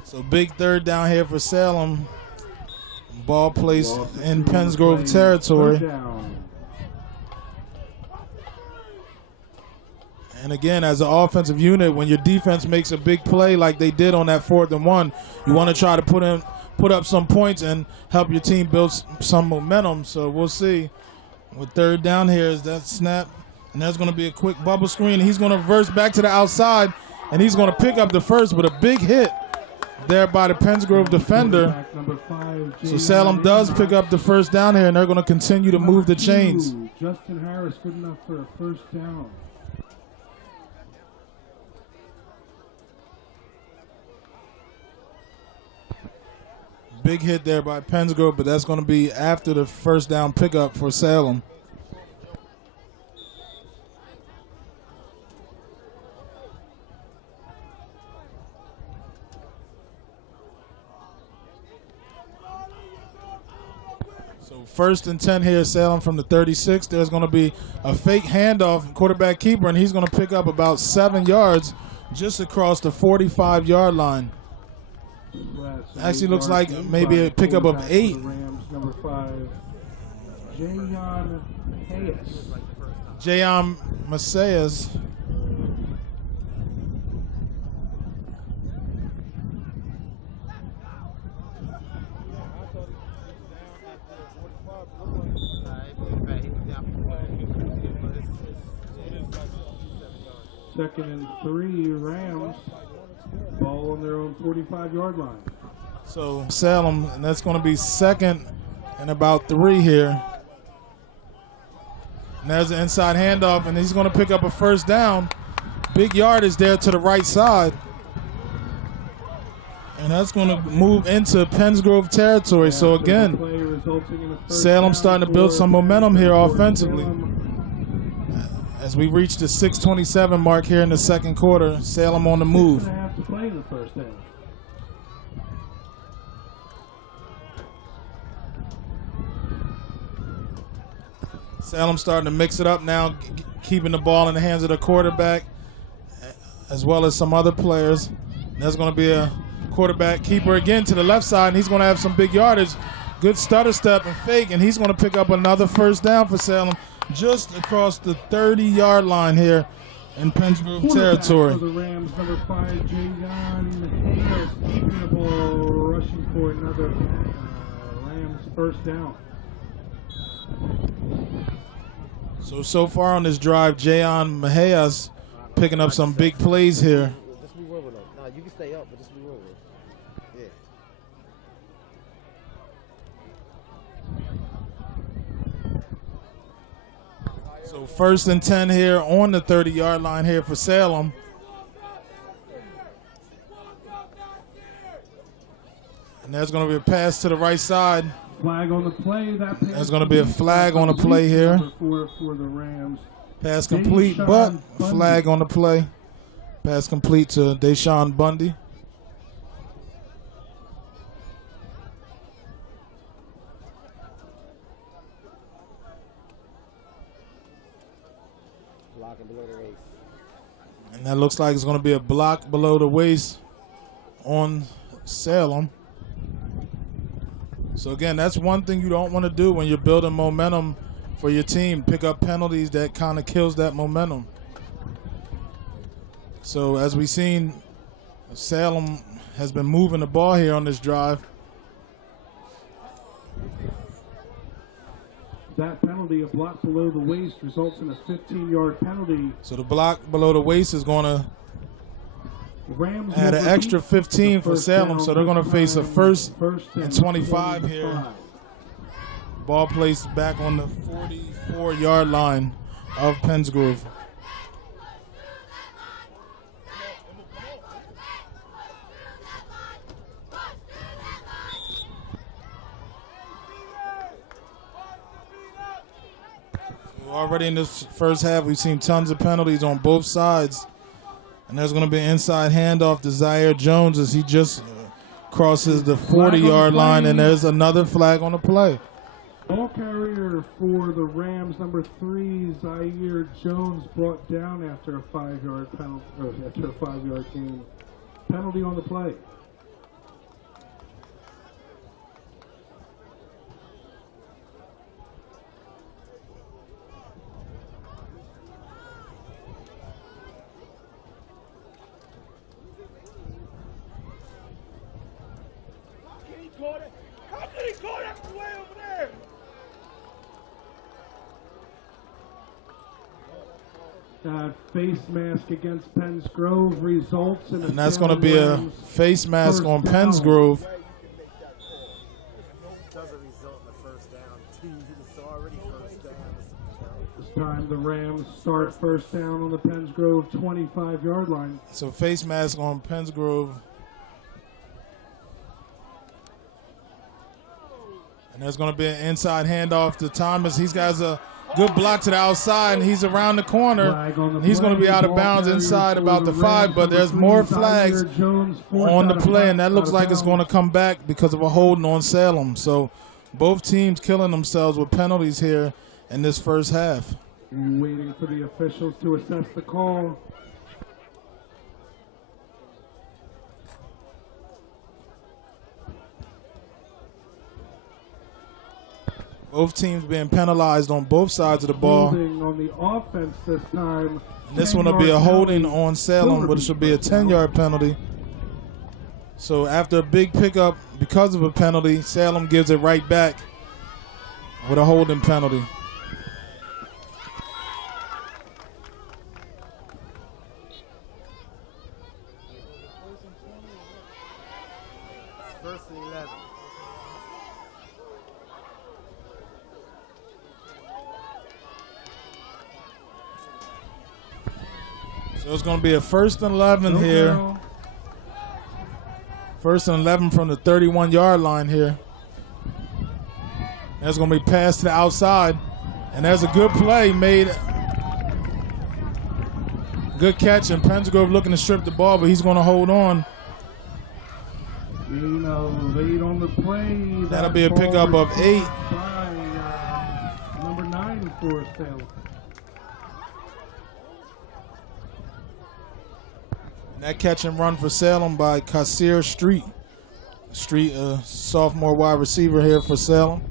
So big third down here for Salem. Ball placed in Pennsgrove territory. And again, as an offensive unit, when your defense makes a big play like they did on that 4th and 1, you want to try to put up some points and help your team build some momentum. So we'll see. With third down here is that snap, and there's going to be a quick bubble screen. He's going to reverse back to the outside, and he's going to pick up the first with a big hit there by the Pennsgrove defender. So Salem does pick up the first down here, and they're going to continue to move the chains. Justin Harris good enough for a first down. Big hit there by Pennsgrove, but that's going to be after the first down pickup for Salem. So 1st and 10 here, Salem from the 36. There's going to be a fake handoff, quarterback keeper, and he's going to pick up about 7 yards just across the 45-yard line. Actually looks like maybe a pickup of 8. Rams, number 5, Jayon Hayes. Jayon Macias. Second and 3, Rams. Ball on their own 45-yard line. So Salem, and that's going to be 2nd and about 3 here. And there's an inside handoff, and he's going to pick up a first down. Big yardage there to the right side. And that's going to move into Pennsgrove territory. So again, Salem starting to build some momentum here offensively. As we reach the 6:27 mark here in the second quarter, Salem on the move. Play in the first half. Salem starting to mix it up now, keeping the ball in the hands of the quarterback, as well as some other players. And there's going to be a quarterback keeper again to the left side, and he's going to have some big yardage. Good stutter step and fake, and he's going to pick up another first down for Salem just across the 30-yard line here in Pennsgrove territory. For the Rams, number 5, Jayon Hayes, keeping the ball, rushing for another Rams first down. So far on this drive, Jayon Macias picking up some big plays here. Just be rolling up. Nah, you can stay up, but just be rolling. Yeah. So 1st and 10 here on the 30-yard line here for Salem. And there's going to be a pass to the right side. Flag on the play. There's going to be a flag on the play here. For the Rams. Pass complete, but flag on the play. Pass complete to Deshaun Bundy. Blocking below the waist. And that looks like it's going to be a block below the waist on Salem. So again, that's one thing you don't want to do when you're building momentum for your team. Pick up penalties that kind of kills that momentum. So as we've seen, Salem has been moving the ball here on this drive. That penalty, a block below the waist, results in a 15-yard penalty. So the block below the waist is going to Rams add an extra 15 for Salem, so they're going to face a first and 25 here. Ball placed back on the 44-yard line of Pennsgrove. Already in this first half, we've seen tons of penalties on both sides. And there's going to be an inside handoff to Zaire Jones as he just crosses the 40-yard line, and there's another flag on the play. Ball carrier for the Rams, number 3, Zaire Jones, brought down after a 5-yard penalty, after a 5-yard gain. Penalty on the play. How could he go that way over there? Face mask against Pennsgrove results in a And that's going to be a face mask on Pennsgrove. Doesn't result in a first down. It's already first down. This time the Rams start first down on the Pennsgrove 25-yard line. So face mask on Pennsgrove. And there's going to be an inside handoff to Thomas. He's got a good block to the outside, and he's around the corner. And he's going to be out of bounds inside about the 5, but there's more flags on the play, and that looks like it's going to come back because of a holding on Salem. So both teams killing themselves with penalties here in this first half. Waiting for the officials to assess the call. Both teams being penalized on both sides of the ball. Holding on the offense this time. And this one will be a holding on Salem, which will be a 10-yard penalty. So after a big pickup because of a penalty, Salem gives it right back with a holding penalty. First and 11. So it's going to be a first and 11 here. First and 11 from the 31-yard line here. There's going to be passed to the outside. And there's a good play made. Good catch, and Pennsgrove looking to strip the ball, but he's going to hold on. Late on the play. That'll be a pickup of 8. By number 9 for Salem. That catch and run for Salem by Kassir Street. Street, a sophomore wide receiver here for Salem.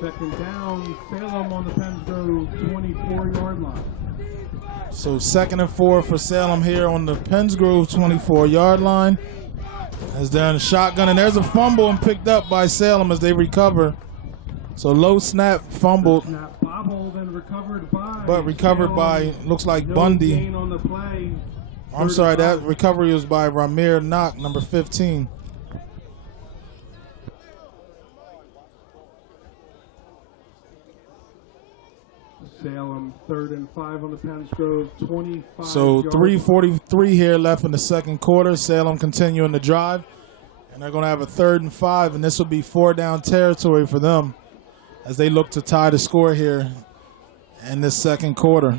Second down, Salem on the Pennsgrove 24-yard line. So 2nd and 4 for Salem here on the Pennsgrove 24-yard line. As they're in the shotgun, and there's a fumble and picked up by Salem as they recover. So low snap, fumbled, Snap bobbled and recovered by. but recovered by, looks like Bundy. Gain on the play. I'm sorry, that recovery was by Ramir Knock, number 15. Salem, 3rd and 5 on the Pennsgrove, 25. So 3:43 here left in the second quarter. Salem continuing the drive. And they're going to have a 3rd and 5, and this will be 4-down territory for them as they look to tie the score here in this second quarter.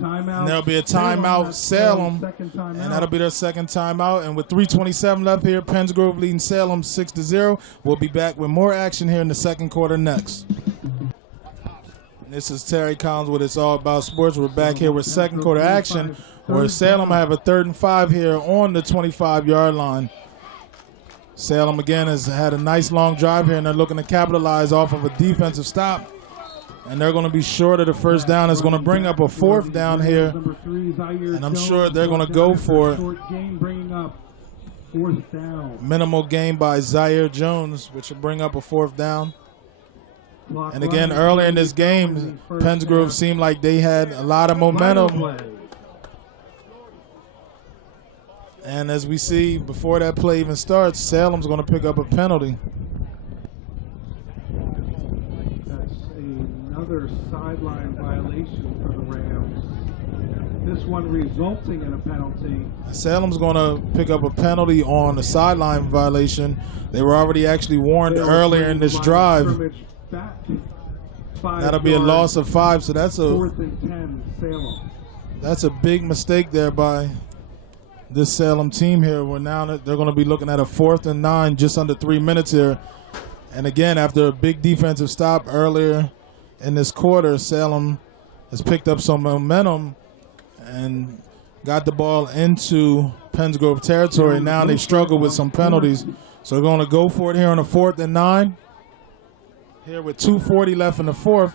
Timeout. And there'll be a timeout, Salem, and that'll be their second timeout. And with 3:27 left here, Pennsgrove leading Salem 6-0. We'll be back with more action here in the second quarter next. This is Terry Collins with It's All About Sports. We're back here with second quarter action where Salem have a 3rd and 5 here on the 25-yard line. Salem again has had a nice long drive here, and they're looking to capitalize off of a defensive stop. And they're going to be short of the first down. It's going to bring up a 4th down here, and I'm sure they're going to go for it. Minimal gain by Zaire Jones, which will bring up a 4th down. And again, earlier in this game, Pennsgrove seemed like they had a lot of momentum. And as we see, before that play even starts, Salem's going to pick up a penalty. That's another sideline violation for the Rams. This one resulting in a penalty. Salem's going to pick up a penalty on a sideline violation. They were already actually warned earlier in this drive. That'll be a loss of 5, so that's a 4th and 10, Salem. That's a big mistake there by this Salem team here. Where now they're going to be looking at a 4th and 9, just under 3 minutes here. And again, after a big defensive stop earlier in this quarter, Salem has picked up some momentum and got the ball into Pennsgrove territory. Now they struggle with some penalties, so they're going to go for it here on a 4th and 9. Here with 2:40 left in the 4th.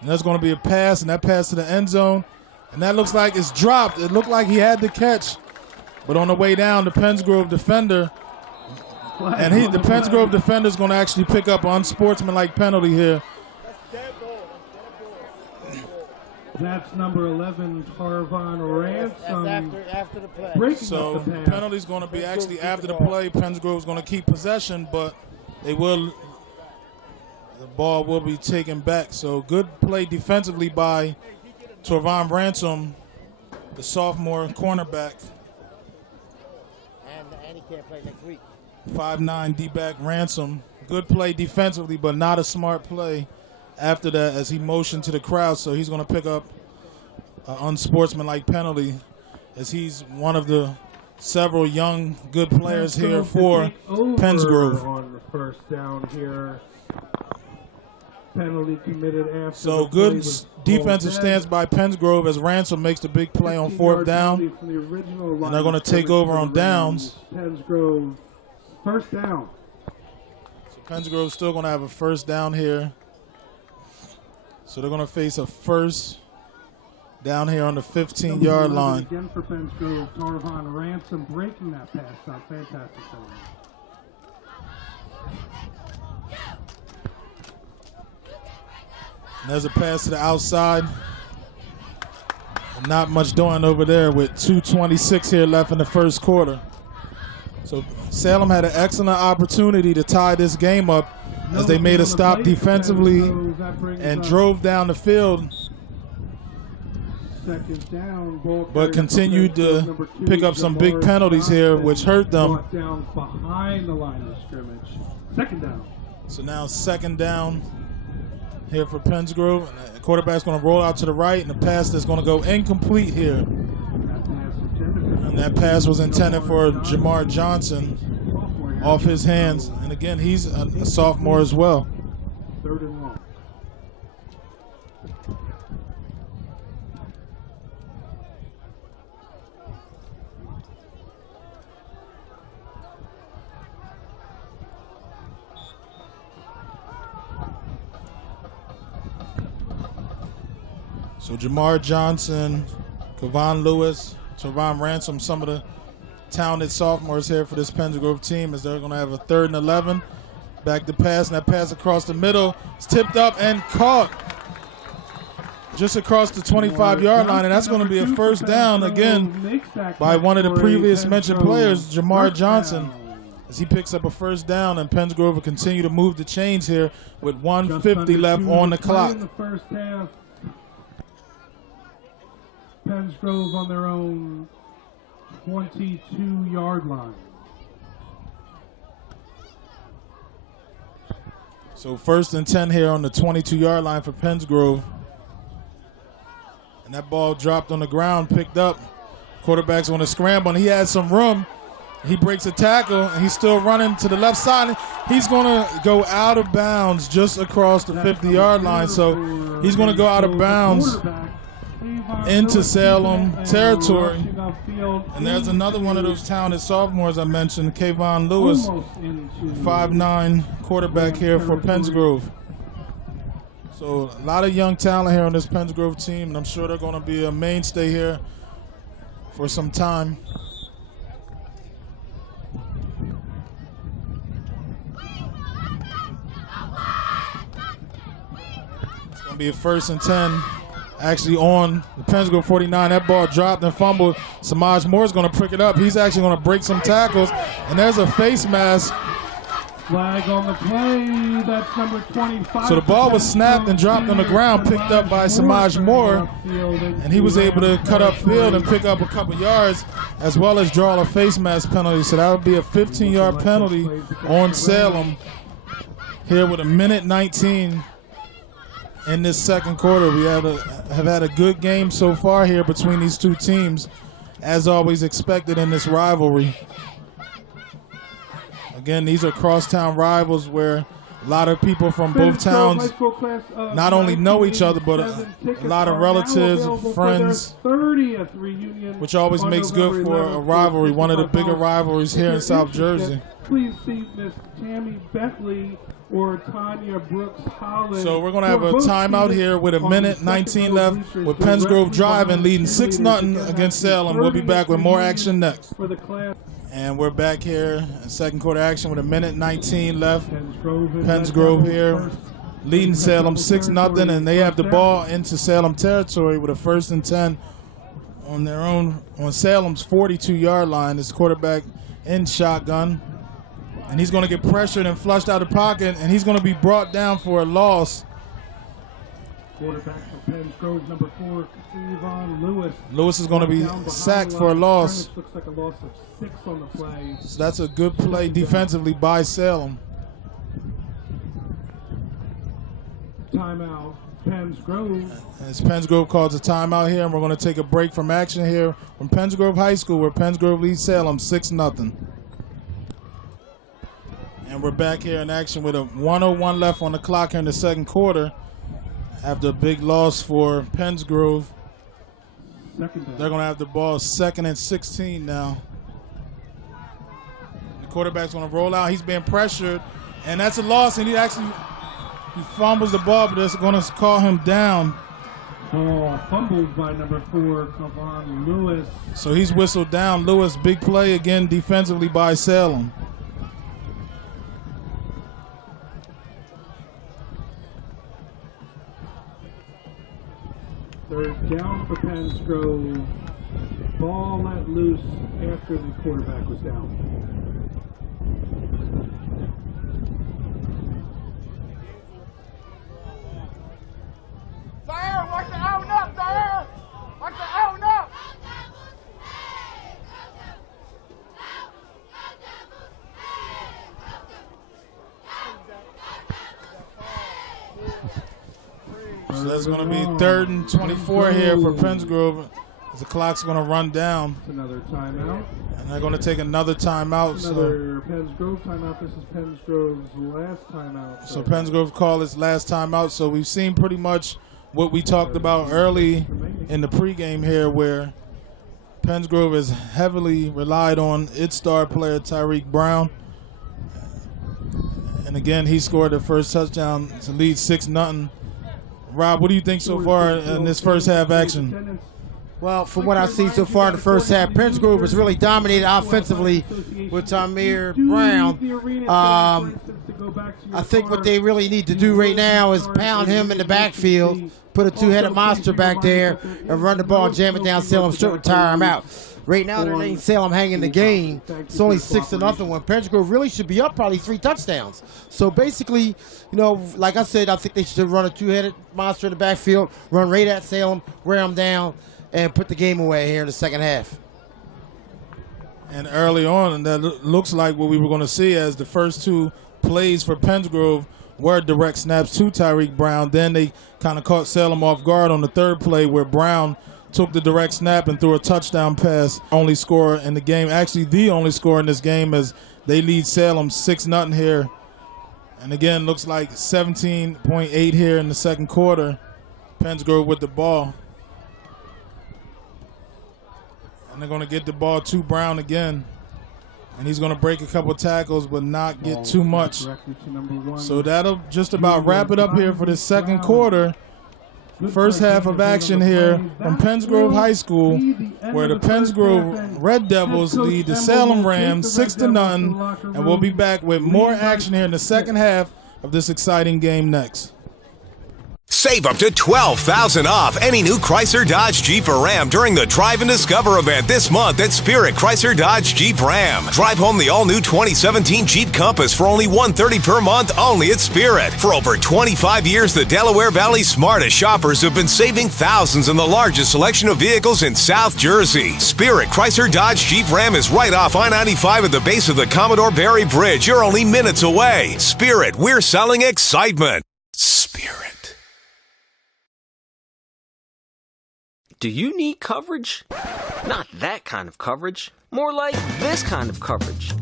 And there's going to be a pass, and that pass to the end zone. And that looks like it's dropped. It looked like he had the catch. But on the way down, the Pennsgrove defender, and the Pennsgrove defender is going to actually pick up an unsportsmanlike penalty here. That's number 11, Tarvon Ransom. After the play. So the penalty is going to be actually after the play. Pennsgrove's going to keep possession, but they will. The ball will be taken back. So good play defensively by Tarvon Ransom, the sophomore cornerback. And he can't play next week. 5'9" D-back Ransom. Good play defensively, but not a smart play after that as he motioned to the crowd. So he's going to pick up an unsportsmanlike penalty as he's one of the several young good players here for Pennsgrove. On the first down here. Penalty committed after. So good defensive stance by Pennsgrove as Ransom makes the big play on 4th down. And they're going to take over on downs. Pennsgrove, first down. So Pennsgrove's still going to have a first down here. So they're going to face a first down here on the 15-yard line. Again for Pennsgrove, Tarvon Ransom breaking that pass out. Fantastic. There's a pass to the outside. Not much doing over there with 2:26 here left in the first quarter. So Salem had an excellent opportunity to tie this game up as they made a stop defensively and drove down the field, but continued to pick up some big penalties here, which hurt them. Down behind the line of scrimmage. Second down. So now second down here for Pennsgrove. The quarterback's going to roll out to the right, and the pass that's going to go incomplete here. And that pass was intended for Jamar Johnson off his hands. And again, he's a sophomore as well. 3rd and 1. So Jamar Johnson, Kevon Lewis, Tarvon Ransom, some of the talented sophomores here for this Pennsgrove team as they're going to have a 3rd and 11. Back to pass, and that pass across the middle is tipped up and caught just across the 25-yard line, and that's going to be a first down again by one of the previous mentioned players, Jamar Johnson. as he picks up a first down, and Pennsgrove will continue to move the chains here with 1:50 left on the clock. In the first half, Pennsgrove on their own 22-yard line. So 1st and 10 here on the 22-yard line for Pennsgrove. And that ball dropped on the ground, picked up. Quarterback's on a scramble, and he has some room. He breaks a tackle, and he's still running to the left side. He's going to go out of bounds just across the 50-yard line. So he's going to go out of bounds into Salem territory. And there's another one of those talented sophomores I mentioned, Kayvon Lewis, 5'9" quarterback here for Pennsgrove. So a lot of young talent here on this Pennsgrove team, and I'm sure they're going to be a mainstay here for some time. It's going to be a 1st and 10. Actually on the Pennsgrove 49. That ball dropped and fumbled. Samaj Moore's going to pick it up. He's actually going to break some tackles. And there's a face mask. Flag on the play. That's number 25. So the ball was snapped and dropped on the ground, picked up by Samaj Moore. And he was able to cut up field and pick up a couple yards, as well as draw a face mask penalty. So that would be a 15-yard penalty on Salem here with 1:19 in this second quarter. We have had a good game so far here between these two teams, as always expected in this rivalry. Again, these are crosstown rivals where a lot of people from both towns not only know each other, but a lot of relatives and friends, which always makes good for a rivalry, one of the bigger rivalries here in South Jersey. Please see Miss Tammy Beckley or Tanya Brooks Holland. So we're going to have a timeout here with 1:19 left, with Pennsgrove driving, leading 6-0 against Salem. We'll be back with more action next. And we're back here in second quarter action with 1:19 left. Pennsgrove here leading Salem 6-0, and they have the ball into Salem territory with a 1st and 10 on their own, on Salem's 42-yard line. This quarterback in shotgun. And he's going to get pressured and flushed out of the pocket, and he's going to be brought down for a loss. Quarterback for Pennsgrove, number 4, Kayvon Lewis. Lewis is going to be sacked for a loss. Looks like a loss of 6 on the play. So that's a good play defensively by Salem. Timeout, Pennsgrove. As Pennsgrove calls a timeout here, and we're going to take a break from action here from Pennsgrove High School, where Pennsgrove leads Salem 6-0. And we're back here in action with a 1:01 left on the clock here in the second quarter. After a big loss for Pennsgrove, they're going to have the ball 2nd and 16 now. The quarterback's going to roll out. He's being pressured, and that's a loss. And he fumbles the ball, but it's going to call him down. Ball fumbled by number 4, Kayvon Lewis. So he's whistled down. Lewis, big play again defensively by Salem. Third down for Pennsgrove. Ball let loose after the quarterback was down. Zaire, watch the out and up, Zaire! Watch the out and up! So that's going to be 3rd and 24 here for Pennsgrove, as the clock's going to run down. It's another timeout. And they're going to take another timeout. Another Pennsgrove timeout. This is Pennsgrove's last timeout. So Pennsgrove called its last timeout. So we've seen pretty much what we talked about early in the pregame here, where Pennsgrove has heavily relied on its star player, Tyreek Brown. And again, he scored the first touchdown to lead 6-0. Rob, what do you think so far in this first half action? Well, from what I've seen so far in the first half, Pennsgrove has really dominated offensively with Tamir Brown. I think what they really need to do right now is pound him in the backfield, put a two-headed monster back there, and run the ball and jam it down Salem's throat and tire him out. right now they're letting Salem hang in the game. It's only 6-0 when Pennsgrove really should be up probably 3 touchdowns. So basically, you know, like I said, I think they should run a two-headed monster in the backfield, run right at Salem, wear them down, and put the game away here in the second half. And early on, and that looks like what we were going to see as the first 2 plays for Pennsgrove were direct snaps to Tyreek Brown. Then they kind of caught Salem off guard on the 3rd play where Brown took the direct snap and threw a touchdown pass. Only scorer in the game, actually the only scorer in this game, as they lead Salem 6-0 here. And again, looks like 17.8 here in the second quarter. Pennsgrove with the ball. And they're going to get the ball to Brown again. And he's going to break a couple tackles but not get too much. So that'll just about wrap it up here for this second quarter. First half of action here from Pennsgrove High School, where the Pennsgrove Red Devils lead the Salem Rams 6-0. And we'll be back with more action here in the second half of this exciting game next. Save up to $12,000 off any new Chrysler Dodge Jeep or Ram during the Drive and Discover event this month at Spirit Chrysler Dodge Jeep Ram. Drive home the all-new 2017 Jeep Compass for only $130 per month only at Spirit. For over 25 years, the Delaware Valley's smartest shoppers have been saving thousands in the largest selection of vehicles in South Jersey. Spirit Chrysler Dodge Jeep Ram is right off I-95 at the base of the Commodore Barry Bridge. You're only minutes away. Spirit, we're selling excitement. Spirit. Do you need coverage? Not that kind of coverage. More like this kind of coverage.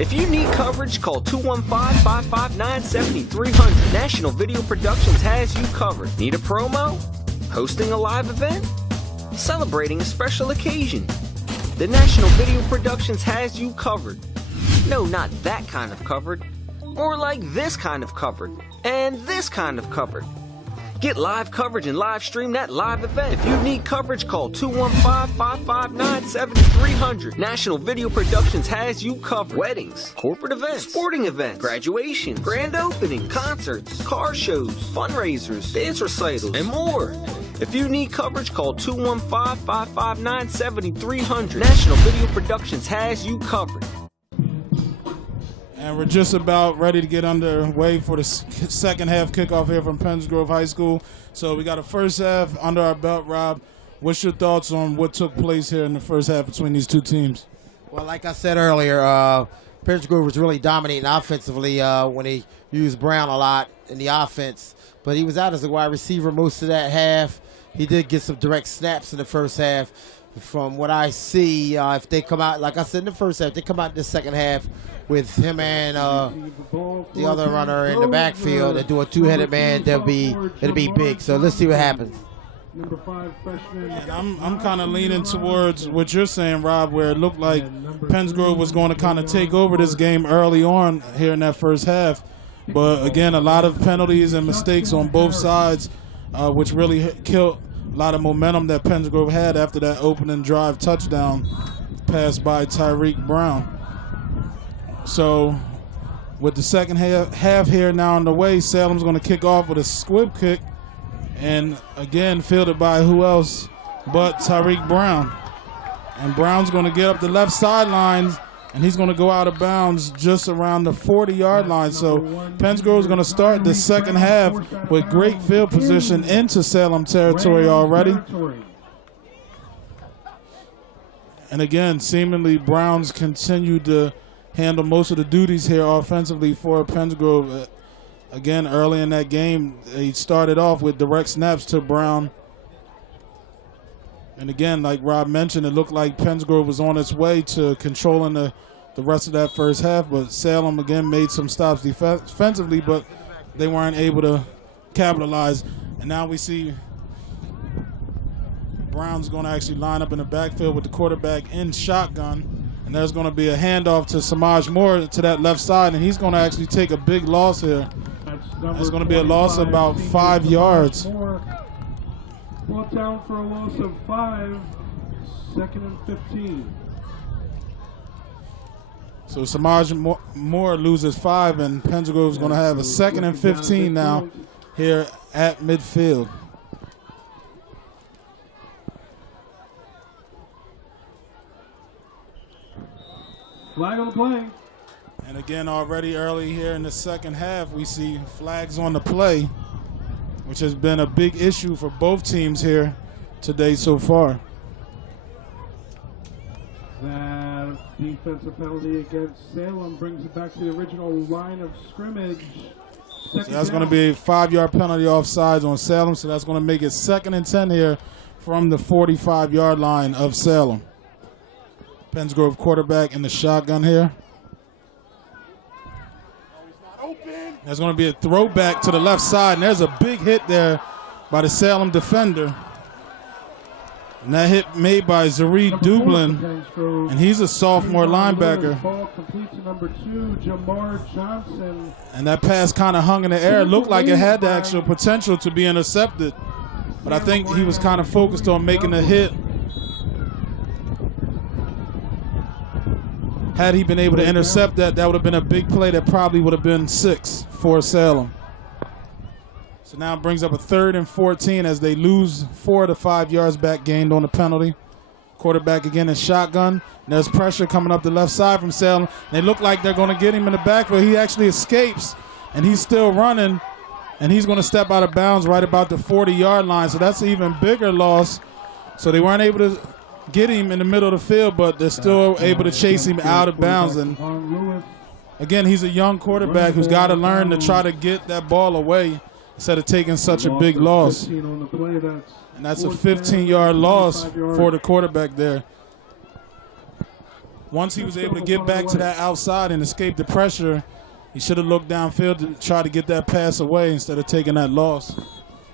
If you need coverage, call 215-559-7300. National Video Productions has you covered. Need a promo? Hosting a live event? Celebrating a special occasion? The National Video Productions has you covered. No, not that kind of covered. More like this kind of covered. And this kind of covered. Get live coverage and live stream that live event. If you need coverage, call 215-559-7300. National Video Productions has you covered. Weddings, corporate events, sporting events, graduation, grand opening, concerts, car shows, fundraisers, dance recitals, and more. If you need coverage, call 215-559-7300. National Video Productions has you covered. And we're just about ready to get underway for the second half kickoff here from Pennsgrove High School. So we got a first half under our belt. Rob, what's your thoughts on what took place here in the first half between these two teams? Well, like I said earlier, Pennsgrove was really dominating offensively when he used Brown a lot in the offense. But he was out as a wide receiver most of that half. He did get some direct snaps in the first half. From what I see, if they come out, like I said in the first half, they come out in the second half with him and the other runner in the backfield and do a two-headed man, it'll be big. So let's see what happens. Number 5 freshman. And I'm kind of leaning towards what you're saying, Rob, where it looked like Pennsgrove was going to kind of take over this game early on here in that first half. But again, a lot of penalties and mistakes on both sides, which really killed a lot of momentum that Pennsgrove had after that opening drive touchdown pass by Tyreek Brown. So with the second half here now on the way, Salem's going to kick off with a squib kick. And again, fielded by who else but Tyreek Brown. And Brown's going to get up the left sideline, and he's going to go out of bounds just around the 40-yard line. So Pennsgrove's going to start the second half with great field position into Salem territory already. And again, seemingly Browns continue to handle most of the duties here offensively for Pennsgrove. Again, early in that game, he started off with direct snaps to Brown. And again, like Rob mentioned, it looked like Pennsgrove was on its way to controlling the rest of that first half. But Salem, again, made some stops defensively, but they weren't able to capitalize. And now we see Brown's going to actually line up in the backfield with the quarterback in shotgun. And there's going to be a handoff to Samaj Moore to that left side, and he's going to actually take a big loss here. It's going to be a loss of about 5 yards. Brought down for a loss of 5, 2nd and 15. So Samaj Moore loses 5, and Pennsgrove is going to have a 2nd and 15 now here at midfield. Flag on the play. And again, already early here in the second half, we see flags on the play, which has been a big issue for both teams here today so far. That defensive penalty against Salem brings it back to the original line of scrimmage. So that's going to be a 5-yard penalty offsides on Salem, so that's going to make it 2nd and 10 here from the 45-yard line of Salem. Pennsgrove quarterback in the shotgun here. There's going to be a throwback to the left side, and there's a big hit there by the Salem defender. And that hit made by Zari Dublin, and he's a sophomore linebacker. Ball complete to number 2, Jamar Johnson. And that pass kind of hung in the air. It looked like it had the actual potential to be intercepted, but I think he was kind of focused on making a hit. Had he been able to intercept that, that would have been a big play that probably would have been 6 for Salem. So now it brings up a 3rd and 14 as they lose 4 of the 5 yards back gained on the penalty. Quarterback again in shotgun. And there's pressure coming up the left side from Salem. They look like they're going to get him in the backfield. He actually escapes, and he's still running, and he's going to step out of bounds right about the 40-yard line. So that's an even bigger loss. So they weren't able to get him in the middle of the field, but they're still able to chase him out of bounds. And again, he's a young quarterback who's got to learn to try to get that ball away instead of taking such a big loss. And that's a 15-yard loss for the quarterback there. Once he was able to get back to that outside and escape the pressure, he should have looked downfield to try to get that pass away instead of taking that loss.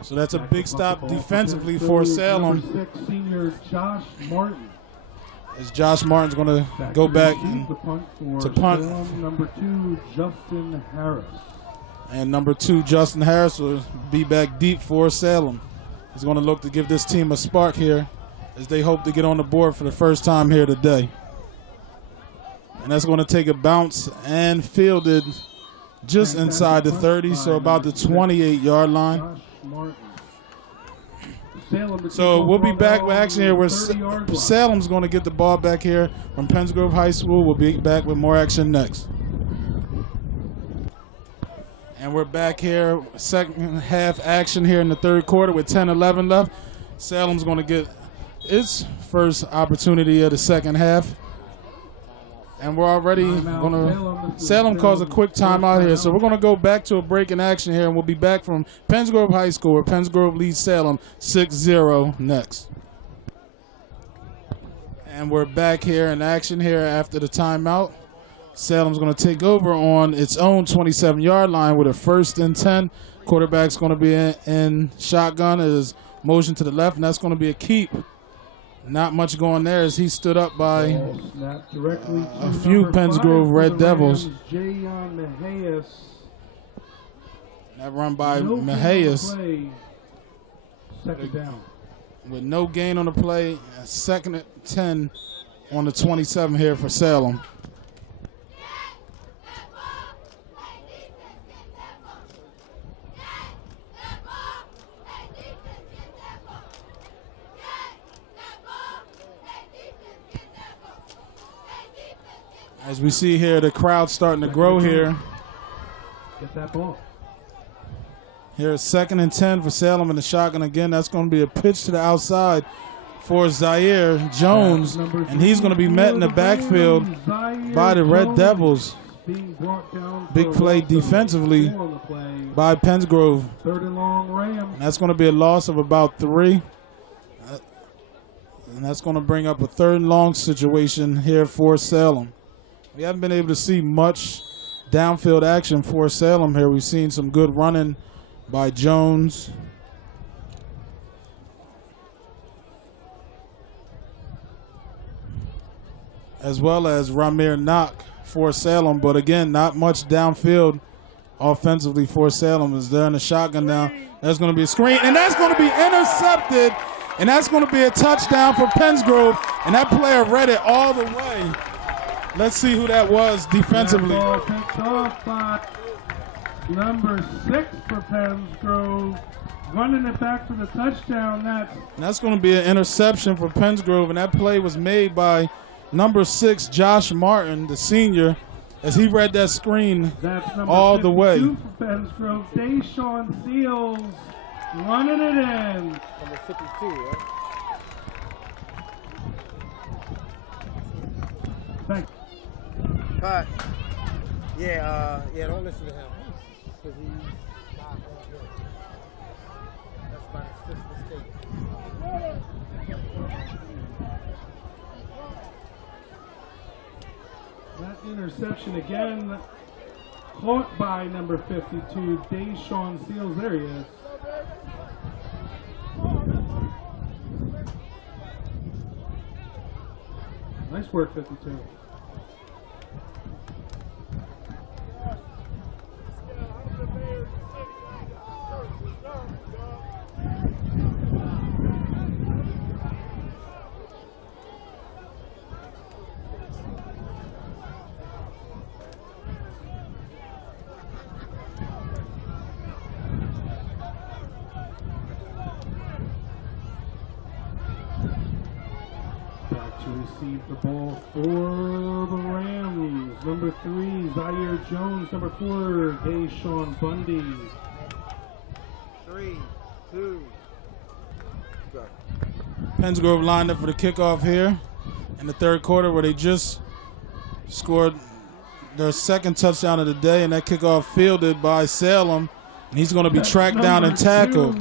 So that's a big stop defensively for Salem. Number 6, senior Josh Martin. As Josh Martin's going to go back to punt. Number 2, Justin Harris. And number 2, Justin Harris, will be back deep for Salem. He's going to look to give this team a spark here as they hope to get on the board for the first time here today. And that's going to take a bounce and fielded just inside the 30, so about the 28-yard line. So we'll be back with action here where Salem's going to get the ball back here from Pennsgrove High School. We'll be back with more action next. And we're back here, second half action here in the third quarter with 10-11 left. Salem's going to get its first opportunity of the second half. And we're already going to, Salem calls a quick timeout here. So we're going to go back to a break in action here, and we'll be back from Pennsgrove High School where Pennsgrove leads Salem 6-0 next. And we're back here in action here after the timeout. Salem's going to take over on its own 27-yard line with a 1st and 10. Quarterback's going to be in shotgun. It is motion to the left, and that's going to be a keep. Not much going there as he stood up by a few Pennsgrove Red Devils. That run by Mahias. Second down. With no gain on the play, 2nd and 10 on the 27 here for Salem. As we see here, the crowd's starting to grow here. Get that ball. Here's 2nd and 10 for Salem in the shotgun again. That's going to be a pitch to the outside for Zaire Jones, and he's going to be met in the backfield by the Red Devils. Big play defensively by Pennsgrove. 3rd and long Ram. And that's going to be a loss of about 3. And that's going to bring up a 3rd and long situation here for Salem. We haven't been able to see much downfield action for Salem here. We've seen some good running by Jones. As well as Ramir Knock for Salem. But again, not much downfield offensively for Salem as they're in the shotgun now. There's going to be a screen, and that's going to be intercepted. And that's going to be a touchdown for Pennsgrove. And that player read it all the way. Let's see who that was defensively. That ball picked off by number 6 for Pennsgrove. Running it back for the touchdown. That's going to be an interception for Pennsgrove, and that play was made by number 6, Josh Martin, the senior, as he read that screen That's number all the way. 52 for Pennsgrove, Deshaun Seals running it in. Number 52, right? Thank Cut. Yeah, don't listen to him. 'Cause he's not good. That's about his 5th mistake. That interception again, caught by number 52, Deshaun Seals. There he is. Nice work, 52. To receive the ball for the Rams. Number 3, Zaire Jones. Number 4, Deshaun Bundy. 3, 2. Go. Pennsgrove lined up for the kickoff here in the third quarter, where they just scored their second touchdown of the day, and that kickoff fielded by Salem, and he's going to be tracked down and tackled.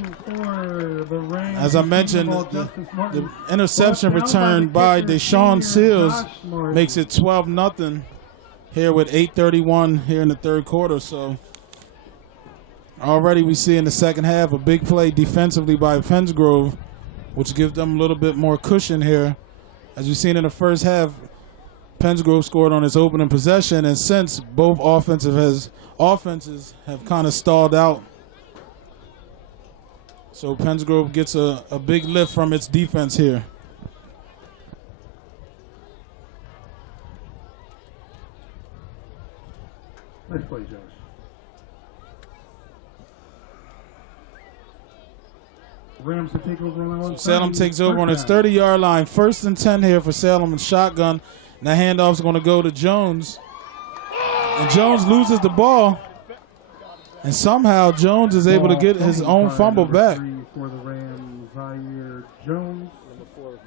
As I mentioned, the interception returned by Deshaun Seals makes it 12-0 here with 8:31 here in the third quarter. So already we see in the second half a big play defensively by Pennsgrove, which gives them a little bit more cushion here. As we've seen in the first half, Pennsgrove scored on its opening possession, and since both offenses have kind of stalled out. So Pennsgrove gets a big lift from its defense here. Nice play, Josh. Rams to take over on So Salem takes over on its 30-yard line. 1st and 10 here for Salem and shotgun. And the handoff's going to go to Jones. And Jones loses the ball. And somehow Jones is able to get his own fumble back. For the Rams, Zaire Jones. Number 4 is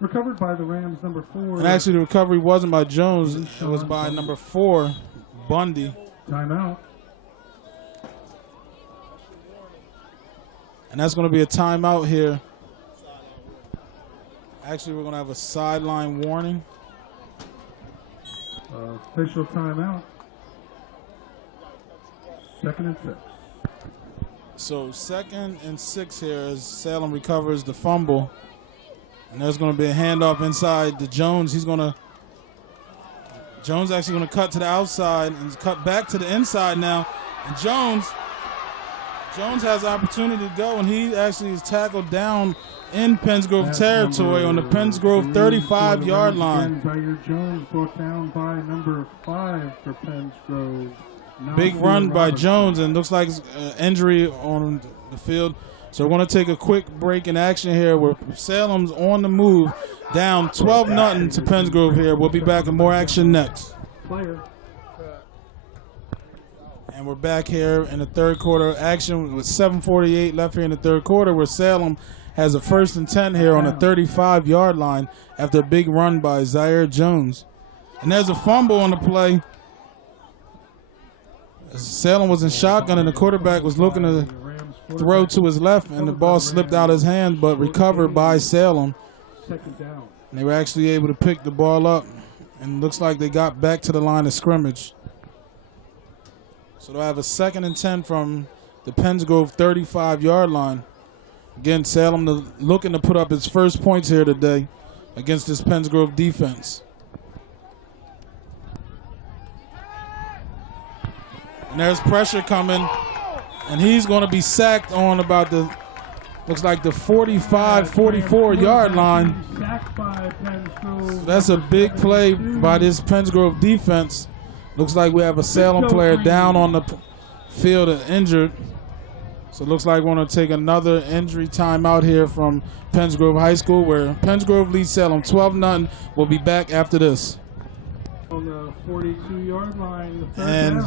recovered by the Rams, number 4. And actually the recovery wasn't by Jones. It was by number 4, Bundy. Timeout. And that's going to be a timeout here. Actually, we're going to have a sideline warning. Official timeout. 2nd and 6. So 2nd and 6 here as Salem recovers the fumble. And there's going to be a handoff inside to Jones. Jones actually going to cut to the outside and cut back to the inside now. And Jones has the opportunity to go, and he actually is tackled down in Pennsgrove territory on the Pennsgrove 35-yard line. Zaire Jones brought down by number 5 for Pennsgrove. Big run by Jones, and looks like injury on the field. So we're going to take a quick break in action here where Salem's on the move, down 12-0 to Pennsgrove here. We'll be back in more action next. And we're back here in the third quarter action with 7:48 left here in the third quarter, where Salem has a 1st and 10 here on the 35-yard line after a big run by Zaire Jones. And there's a fumble on the play. Salem was in shotgun, and the quarterback was looking to throw to his left, and the ball slipped out of his hand, but recovered by Salem. 2nd down. And they were actually able to pick the ball up, and looks like they got back to the line of scrimmage. So they'll have a 2nd and 10 from the Pennsgrove 35-yard line. Again, Salem looking to put up its first points here today against this Pennsgrove defense. And there's pressure coming, and he's going to be sacked on about the, looks like the 45, 44-yard line. So that's a big play by this Pennsgrove defense. Looks like we have a Salem player down on the field and injured. So it looks like we're going to take another injury timeout here from Pennsgrove High School, where Pennsgrove leads Salem 12-0. We'll be back after this. On the 42-yard line. And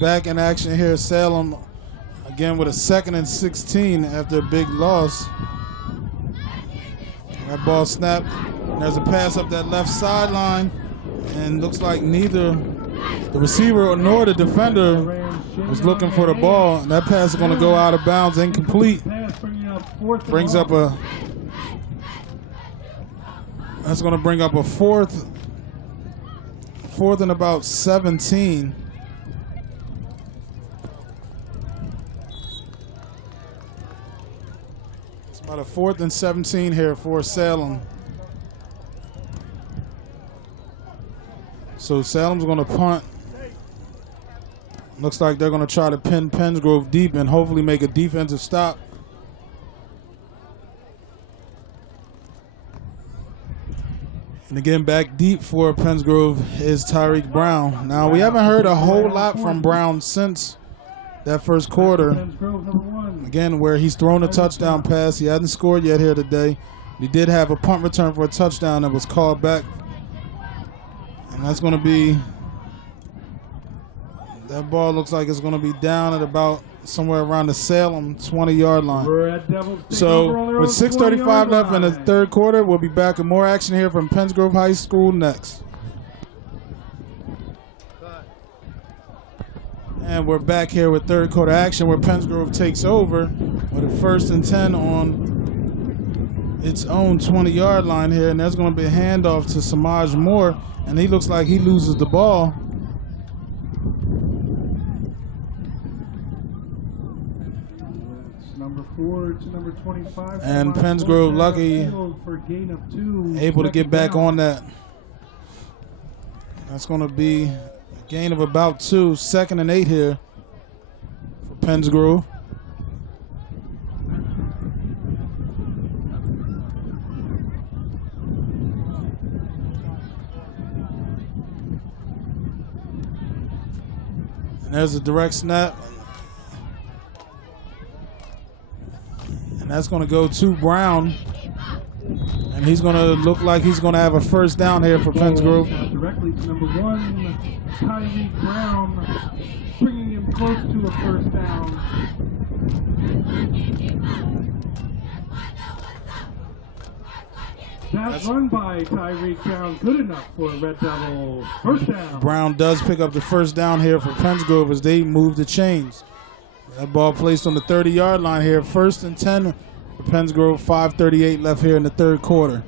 back in action here, Salem again with a 2nd and 16 after a big loss. That ball snapped. There's a pass up that left sideline, and looks like neither the receiver nor the defender was looking for the ball. And that pass is going to go out of bounds, incomplete. Brings up a. That's going to bring up a fourth and about 17. It's about a 4th and 17 here for Salem. So Salem's going to punt. Looks like they're going to try to pin Pennsgrove deep and hopefully make a defensive stop. And again, back deep for Pennsgrove is Tyreek Brown. Now, we haven't heard a whole lot from Brown since that first quarter. Again, where he's thrown a touchdown pass. He hasn't scored yet here today. He did have a punt return for a touchdown that was called back. And that's going to be, that ball looks like it's going to be down at about somewhere around the Salem 20-yard line. So with 6:35 left in the third quarter, we'll be back with more action here from Pennsgrove High School next. And we're back here with third quarter action where Pennsgrove takes over with a 1st and 10 on its own 20-yard line here. And there's going to be a handoff to Samaj Moore. And he looks like he loses the ball. It's number 4 to number 25. And Pennsgrove lucky, for gain of 2. able to get back on that. That's going to be a gain of about 2. 2nd and 8 here for Pennsgrove. And there's a direct snap. And that's going to go to Brown. And he's going to look like he's going to have a first down here for Pennsgrove. Directly to number 1, Tyreek Brown, bringing him close to a first down. That run by Tyreek Brown, good enough for a Red Devil. First down. Brown does pick up the first down here for Pennsgrove as they move the chains. That ball placed on the 30-yard line here. 1st and 10 for Pennsgrove. 5:38 left here in the third quarter.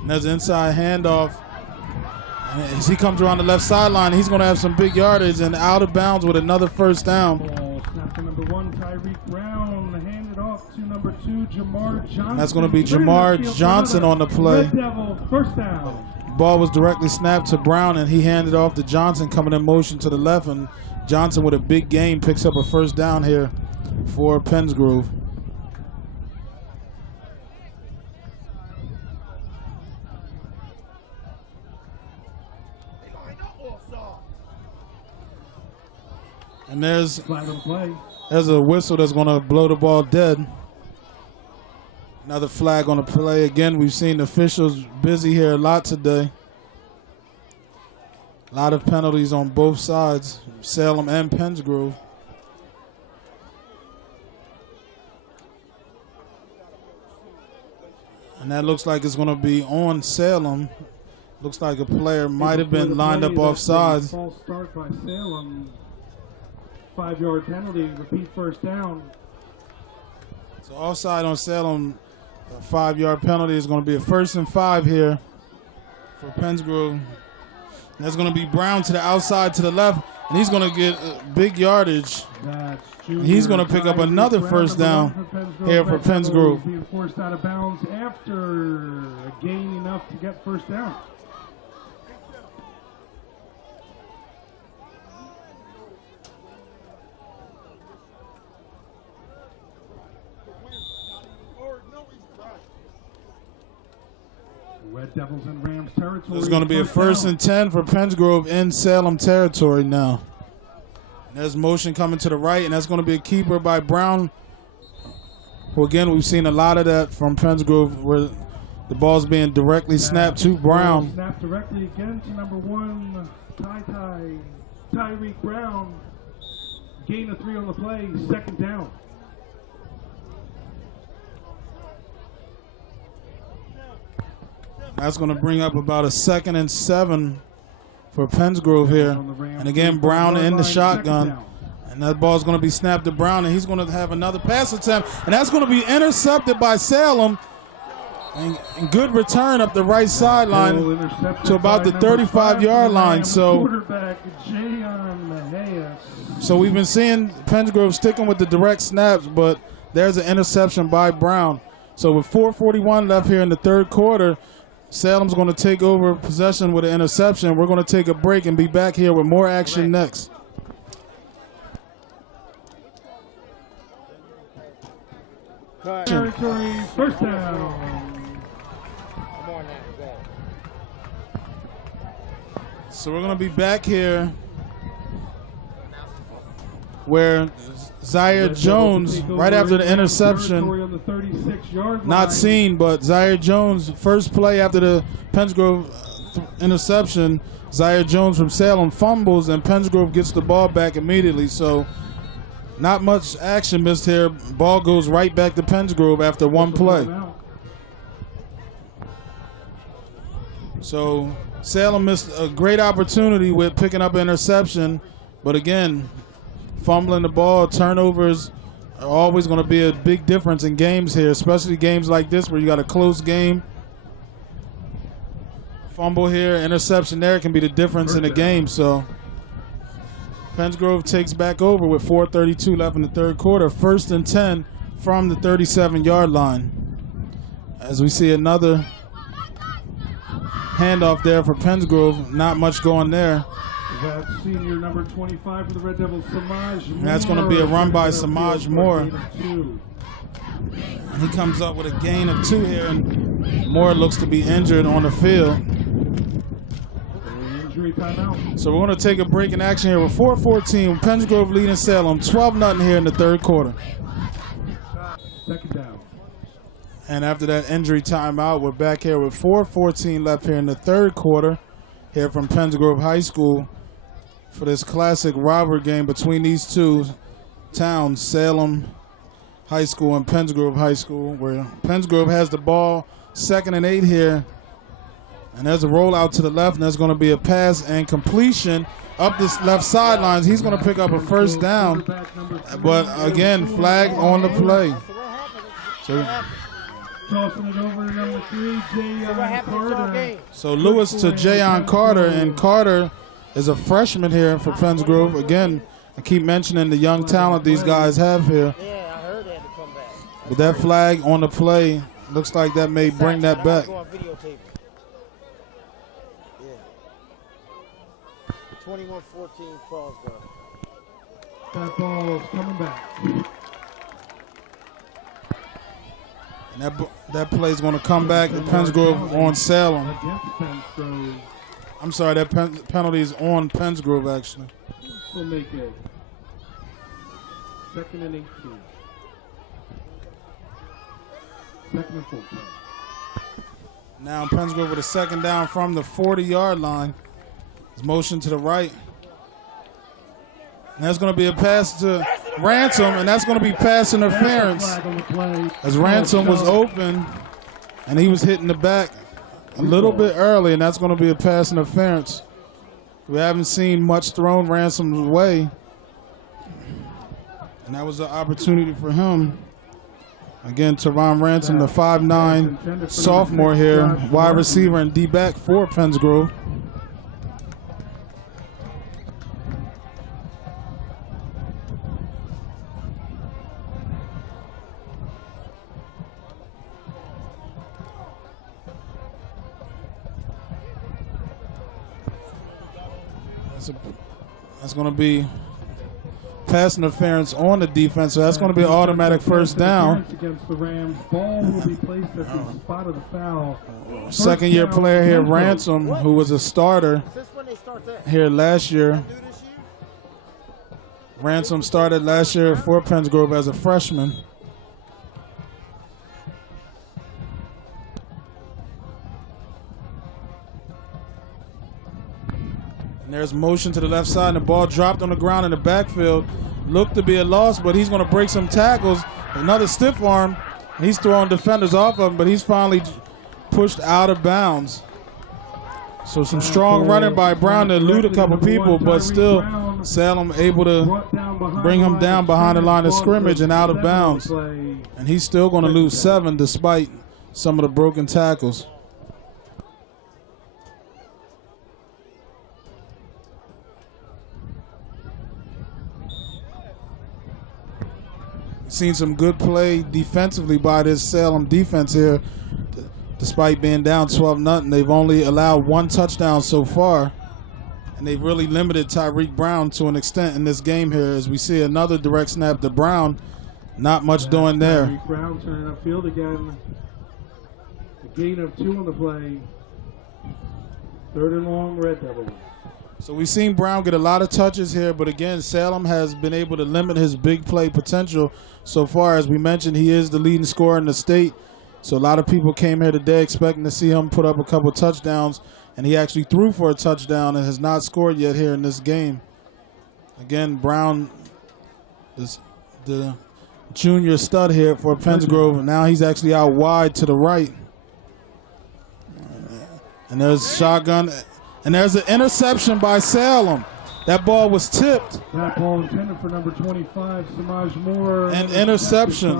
And there's an inside handoff. And as he comes around the left sideline, he's going to have some big yardage and out of bounds with another first down. Ball snapped to number 1, Tyreek Brown. Handed off to number 2, Jamar Johnson. And that's going to be Jamar Johnson on the play. Red Devil, first down. Ball was directly snapped to Brown, and he handed off to Johnson coming in motion to the left. And Johnson with a big gain picks up a first down here for Pennsgrove. And there's a whistle that's going to blow the ball dead. Another flag on the play. Again, we've seen officials busy here a lot today. A lot of penalties on both sides, Salem and Pennsgrove. And that looks like it's going to be on Salem. Looks like a player might have been lined up offside. False start by Salem. 5-yard penalty, repeat first down. So offside on Salem, a 5-yard penalty is going to be a 1st and 5 here for Pennsgrove. That's going to be Brown to the outside to the left, and he's going to get big yardage. He's going to pick up another first down here for Pennsgrove. Being forced out of bounds after a gain enough to get first down. Red Devils and Rams territory. There's going to be a 1st and 10 for Pennsgrove in Salem territory now. There's motion coming to the right, and that's going to be a keeper by Brown. Who, again, we've seen a lot of that from Pennsgrove, where the ball's being directly snapped to Brown. Snapped directly again to number 1, Tyreek Brown. Gain of 3 on the play, second down. That's going to bring up about a 2nd and 7 for Pennsgrove here. And again, Brown in the shotgun. And that ball's going to be snapped to Brown, and he's going to have another pass attempt. And that's going to be intercepted by Salem. And good return up the right sideline to about the 35-yard line. So we've been seeing Pennsgrove sticking with the direct snaps, but there's an interception by Brown. So with 4:41 left here in the third quarter, Salem's going to take over possession with an interception. We're going to take a break and be back here with more action next. Territory, first down. So we're going to be back here where Zaire Jones, right after the interception, not seen, but Zaire Jones, first play after the Pennsgrove interception, Zaire Jones from Salem fumbles, and Pennsgrove gets the ball back immediately. So not much action missed here. Ball goes right back to Pennsgrove after one play. So Salem missed a great opportunity with picking up an interception, but again, fumbling the ball, turnovers are always going to be a big difference in games here, especially games like this where you got a close game. Fumble here, interception there can be the difference in the game. So Pennsgrove takes back over with 4:32 left in the third quarter. 1st and 10 from the 37-yard line. As we see another handoff there for Pennsgrove. Not much going there. That senior number 25 for the Red Devils, Samaj Moore. That's going to be a run by Samaj Moore. And he comes up with a gain of 2 here, and Moore looks to be injured on the field. Injury timeout. So we're going to take a break in action here with 4:14. Pennsgrove leading Salem 12-0 here in the third quarter. Second down. And after that injury timeout, we're back here with 4:14 left here in the third quarter here from Pennsgrove High School for this classic rivalry game between these two towns, Salem High School and Pennsgrove High School, where Pennsgrove has the ball, 2nd and 8 here. And there's a rollout to the left, and there's going to be a pass and completion up this left sidelines. He's going to pick up a first down, but again, flag on the play. So, tossing it over to number 3, Jayon Carter. So Lewis to Jayon Carter, and Carter is a freshman here for Pennsgrove. Again, I keep mentioning the young talent these guys have here. Yeah, I heard they had to come back. With that flag on the play, looks like that may bring that back. Yeah. 21-14 Crosby. That ball's coming back. And that play is going to come back to Pennsgrove on Salem. I'm sorry, that penalty is on Pennsgrove, actually. We'll make it 2nd and 18. 2nd and 14. Now Pennsgrove with a 2nd down from the 40-yard line. His motion to the right. And that's going to be a pass to Ransom, and that's going to be pass interference. As Ransom was open, and he was hitting the back a little bit early, and that's going to be a pass interference. We haven't seen much thrown Ransom's way, and that was an opportunity for him. Again, Teron Ransom, the 5'9" sophomore here, wide receiver and D-back for Pennsgrove. That's going to be pass interference on the defense, so that's going to be an automatic first down. Against the Rams, ball will be placed at the spot of the foul. Second-year player here, Ransom, who was a starter here last year. Ransom started last year for Pennsgrove as a freshman. And there's motion to the left side, and the ball dropped on the ground in the backfield. Looked to be a loss, but he's going to break some tackles. Another stiff arm. He's throwing defenders off of him, but he's finally pushed out of bounds. So some strong running by Brown to elude a couple people, but still Salem able to bring him down behind the line of scrimmage and out of bounds. And he's still going to lose 7 despite some of the broken tackles. Seen some good play defensively by this Salem defense here. Despite being down 12-0, they've only allowed 1 touchdown so far. And they've really limited Tyreek Brown to an extent in this game here, as we see another direct snap to Brown. Not much doing there. Tyreek Brown turning upfield again. A gain of 2 on the play. 3rd and long, Red Devils. So we've seen Brown get a lot of touches here, but again, Salem has been able to limit his big play potential so far. As we mentioned, he is the leading scorer in the state. So a lot of people came here today expecting to see him put up a couple touchdowns, and he actually threw for a touchdown and has not scored yet here in this game. Again, Brown is the junior stud here for Pennsgrove, and now he's actually out wide to the right. And there's shotgun. And there's an interception by Salem. That ball was tipped. That ball intended for number 25, Samaj Moore. An interception.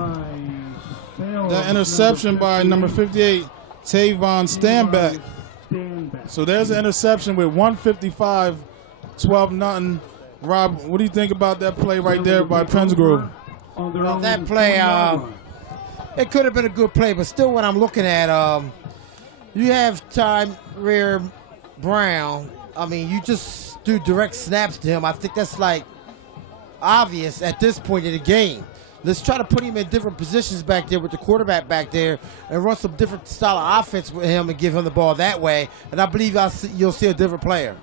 That interception by number 58, Tavon Stanback. So there's an interception with 1:55, 12-0. Rob, what do you think about that play right there by Pennsgrove? Well, that play, it could have been a good play, but still when I'm looking at, you have Tyreek Brown. I mean, you just do direct snaps to him. I think that's like obvious at this point in the game. Let's try to put him in different positions back there with the quarterback back there and run some different style of offense with him and give him the ball that way. And I believe you'll see a different player.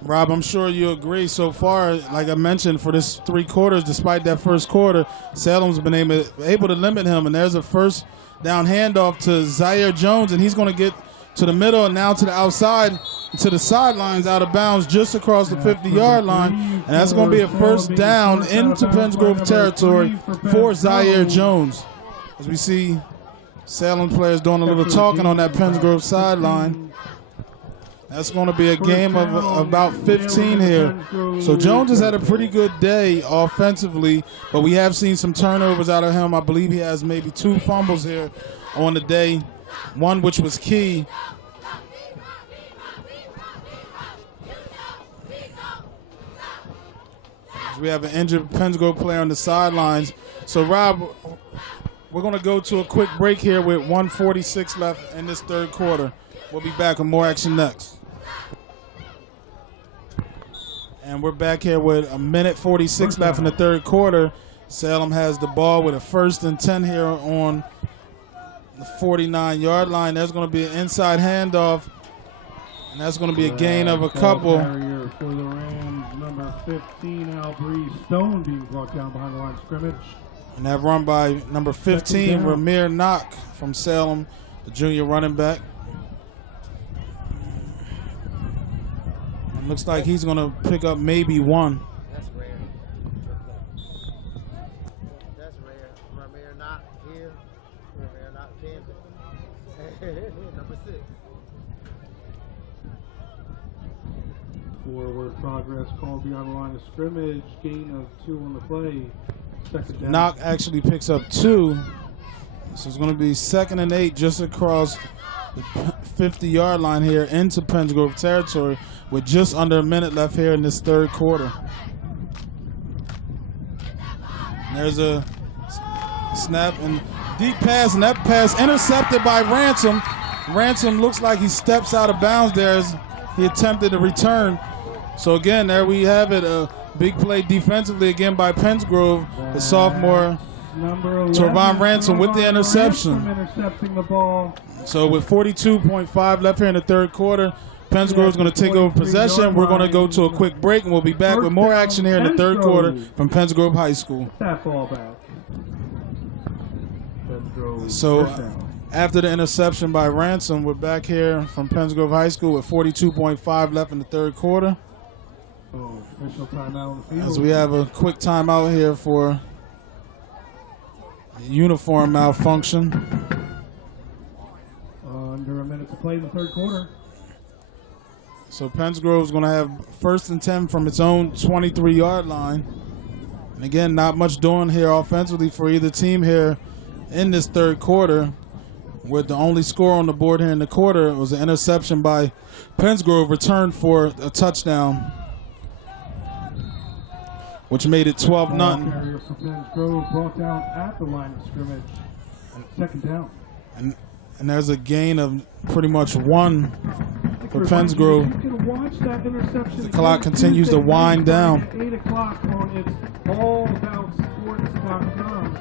Rob, I'm sure you agree so far. Like I mentioned, for this 3 quarters, despite that first quarter, Salem's been able to limit him. And there's a first down handoff to Zaire Jones, and he's going to get to the middle and now to the outside, to the sidelines, out of bounds just across the 50-yard line. And that's going to be a first down into Pennsgrove territory for Zaire Jones. As we see Salem players doing a little talking on that Pennsgrove sideline. That's going to be a game of about 15 here. So Jones has had a pretty good day offensively, but we have seen some turnovers out of him. I believe he has maybe 2 fumbles here on the day, one which was key. We have an injured Pennsgrove player on the sidelines. So, Rob, we're going to go to a quick break here with 1:46 left in this 3rd quarter. We'll be back with more action next. And we're back here with 1:46 left in the 3rd quarter. Salem has the ball with a 1st and 10 here on the 49-yard line. There's going to be an inside handoff, and that's going to be a gain of a couple. For the Rams, number 15, Albree Stone, being brought down behind the line of scrimmage. And that run by number 15, Ramir Knock from Salem, the junior running back. It looks like he's going to pick up maybe 1. That's rare. That's rare. Ramir Knock here. Ramir Knock Kansas. Number 6. Forward progress called beyond the line of scrimmage. Gain of 2 on the play. 2nd down. Knock actually picks up 2. So it's going to be 2nd and 8 just across the 50-yard line here into Pennsgrove territory with just under a minute left here in this 3rd quarter. There's a snap and deep pass, and that pass intercepted by Ransom. Ransom looks like he steps out of bounds there as he attempted to return. So again, there we have it, a big play defensively again by Pennsgrove, the sophomore Torvon Ransom with the interception. Intercepting the ball. So with 42.5 left here in the 3rd quarter, Pennsgrove's going to take over possession. We're going to go to a quick break, and we'll be back with more action here in the third quarter from Pennsgrove High School. That ball back. Pennsgrove So first down. after the interception by Ransom, we're back here from Pennsgrove High School with 42.5 left in the third quarter. Oh, official timeout on the field. As we have a quick timeout here for uniform malfunction. Under a minute to play in the third quarter. So Pennsgrove's going to have 1st and 10 from its own 23-yard line. And again, not much doing here offensively for either team here in this third quarter, with the only score on the board here in the quarter was an interception by Pennsgrove, returned for a touchdown, which made it 12-0. Carrier for Pennsgrove brought down at the line of scrimmage. Second down. And there's a gain of pretty much 1 for Pennsgrove. You can watch that interception. The clock continues to wind down. 8 o'clock on It's allaboutsports.com.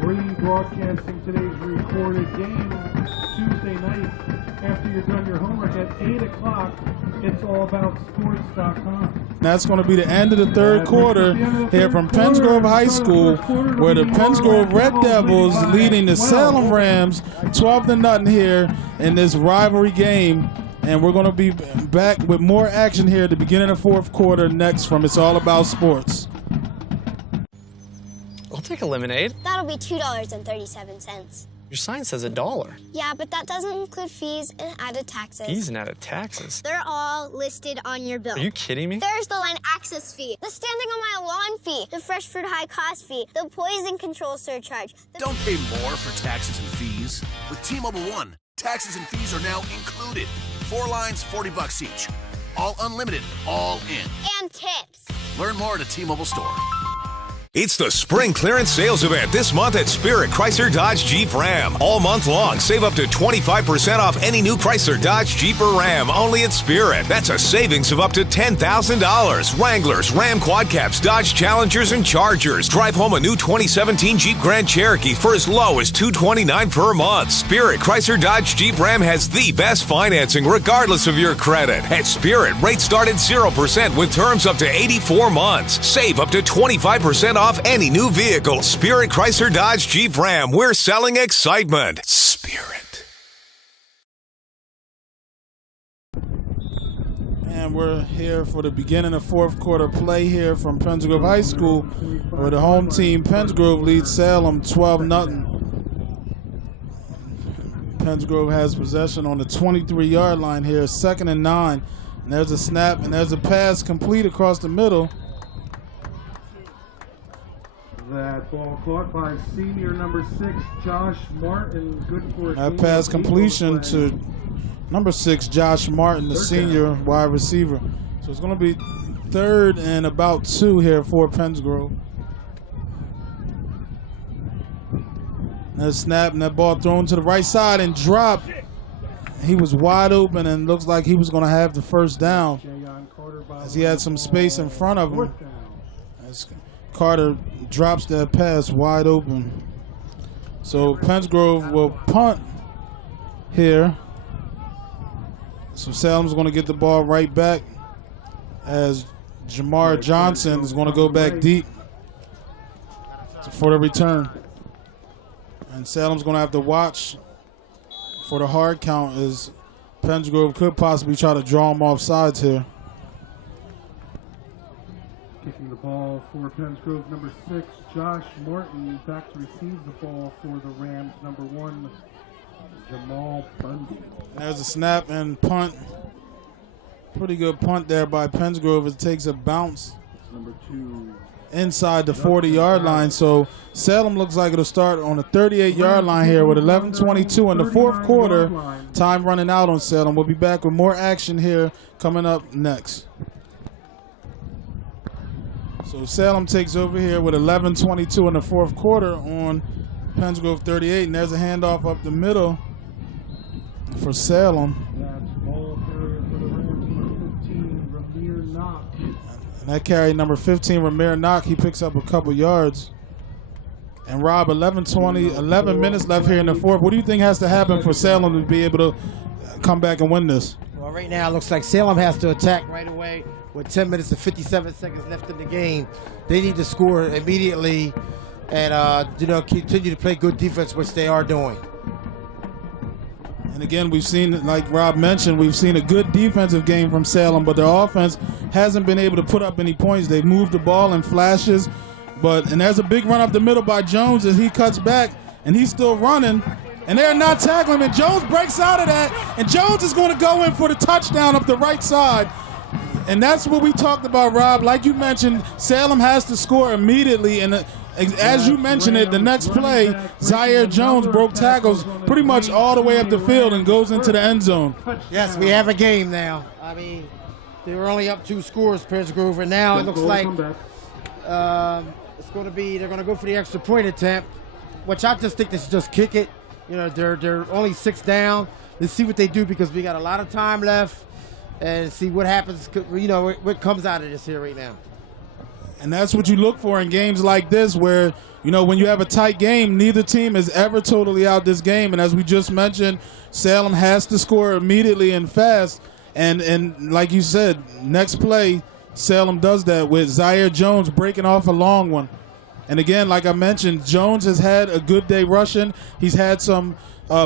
Rebroadcasting today's recorded game Tuesday night after you're done your homework at 8 o'clock. It's allaboutsports.com. That's going to be the end of the third quarter here from Pennsgrove High School, where the Pennsgrove Red Devils leading the Salem Rams 12-0 here in this rivalry game. And we're going to be back with more action here at the beginning of the fourth quarter next from It's All About Sports. I'll take a lemonade. That'll be $2.37. Your sign says $1. Yeah, but that doesn't include fees and added taxes. Fees and added taxes. They're all listed on your bill. Are you kidding me? There's the line access fee, the standing on my lawn fee, the fresh fruit high cost fee, the poison control surcharge. Don't pay more for taxes and fees. With T-Mobile One, taxes and fees are now included. 4 lines, $40 each. All unlimited, all in. And tips. Learn more at a T-Mobile store. It's the spring clearance sales event this month at Spirit Chrysler Dodge Jeep Ram. All month long, save up to 25% off any new Chrysler Dodge Jeep or Ram only at Spirit. That's a savings of up to $10,000. Wranglers, Ram Quad Cabs, Dodge Challengers, and Chargers. Drive home a new 2017 Jeep Grand Cherokee for as low as $229 per month. Spirit Chrysler Dodge Jeep Ram has the best financing regardless of your credit. At Spirit, rates start at 0% with terms up to 84 months. Save up to 25% off any new vehicle. Spirit Chrysler Dodge Jeep Ram. We're selling excitement. Spirit. And we're here for the beginning of fourth quarter play here from Pennsgrove High School, where the home team Pennsgrove leads Salem 12-0. Pennsgrove has possession on the 23-yard line here, 2nd and 9. And there's a snap, and there's a pass complete across the middle. That ball caught by senior number 6, Josh Martin. Good for a That pass completion to number 6, Josh Martin, the senior wide receiver. So it's going to be 3rd and about 2 here for Pennsgrove. That snap and that ball thrown to the right side and dropped. He was wide open and looks like he was going to have the first down as he had some space in front of him. As Carter drops that pass wide open. So Pennsgrove will punt here. So Salem's going to get the ball right back as Jamar Johnson is going to go back deep for the return. And Salem's going to have to watch for the hard count as Pennsgrove could possibly try to draw him off sides here. Kicking the ball for Pennsgrove, number 6, Josh Martin. Back to receive the ball for the Rams, number 1, Jamal Bundy. There's a snap and punt. Pretty good punt there by Pennsgrove. It takes a bounce Number 2, inside the 40-yard line. So Salem looks like it'll start on the 38-yard line here with 11:22 in the fourth quarter. Time running out on Salem. We'll be back with more action here coming up next. So Salem takes over here with 11:22 in the fourth quarter on Pennsgrove 38, and there's a handoff up the middle for Salem. That's ball carrier for the Rams, number 15, Ramir Knock. And that carry number 15, Ramir Knock, he picks up a couple yards. And Rob, 11 minutes left here in the fourth. What do you think has to happen for Salem to be able to come back and win this? Well, right now it looks like Salem has to attack right away with 10 minutes and 57 seconds left in the game. They need to score immediately and continue to play good defense, which they are doing. And again, we've seen, like Rob mentioned, we've seen a good defensive game from Salem, but their offense hasn't been able to put up any points. They've moved the ball in flashes, and there's a big run up the middle by Jones as he cuts back, and he's still running, and they're not tackling him, and Jones breaks out of that, and Jones is going to go in for the touchdown up the right side. And that's what we talked about, Rob. Like you mentioned, Salem has to score immediately, and as you mentioned it, the next play, Zaire Jones broke tackles pretty much all the way up the field and goes into the end zone. Yes, we have a game now. I mean, they were only up 2 scores, Pennsgrove, and now it looks like it's going to be, they're going to go for the extra point attempt, which I just think they should just kick it. You know, they're only 6 down. Let's see what they do because we got a lot of time left and see what happens, you know, what comes out of this here right now. And that's what you look for in games like this where, you know, when you have a tight game, neither team is ever totally out this game. And as we just mentioned, Salem has to score immediately and fast. And like you said, next play, Salem does that with Zaire Jones breaking off a long one. And again, like I mentioned, Jones has had a good day rushing. He's had some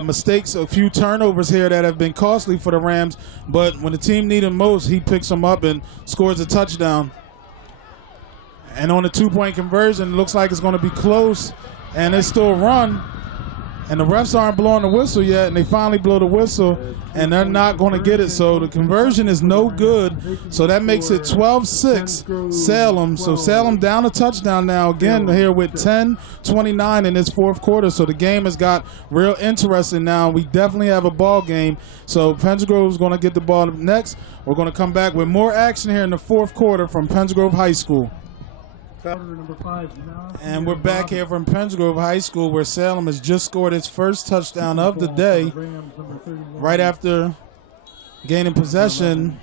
mistakes, a few turnovers here that have been costly for the Rams. But when the team need him most, he picks them up and scores a touchdown. And on the 2-point conversion, it looks like it's going to be close, and they still run. And the refs aren't blowing the whistle yet, and they finally blow the whistle, and they're not going to get it. So the conversion is no good. So that makes it 12-6 Salem. So Salem down a touchdown now again here with 10:29 in this fourth quarter. So the game has got real interesting now. We definitely have a ball game. So Pennsgrove is going to get the ball next. We're going to come back with more action here in the fourth quarter from Pennsgrove High School. And we're back here from Pennsgrove High School where Salem has just scored its first touchdown of the day. Right after gaining possession,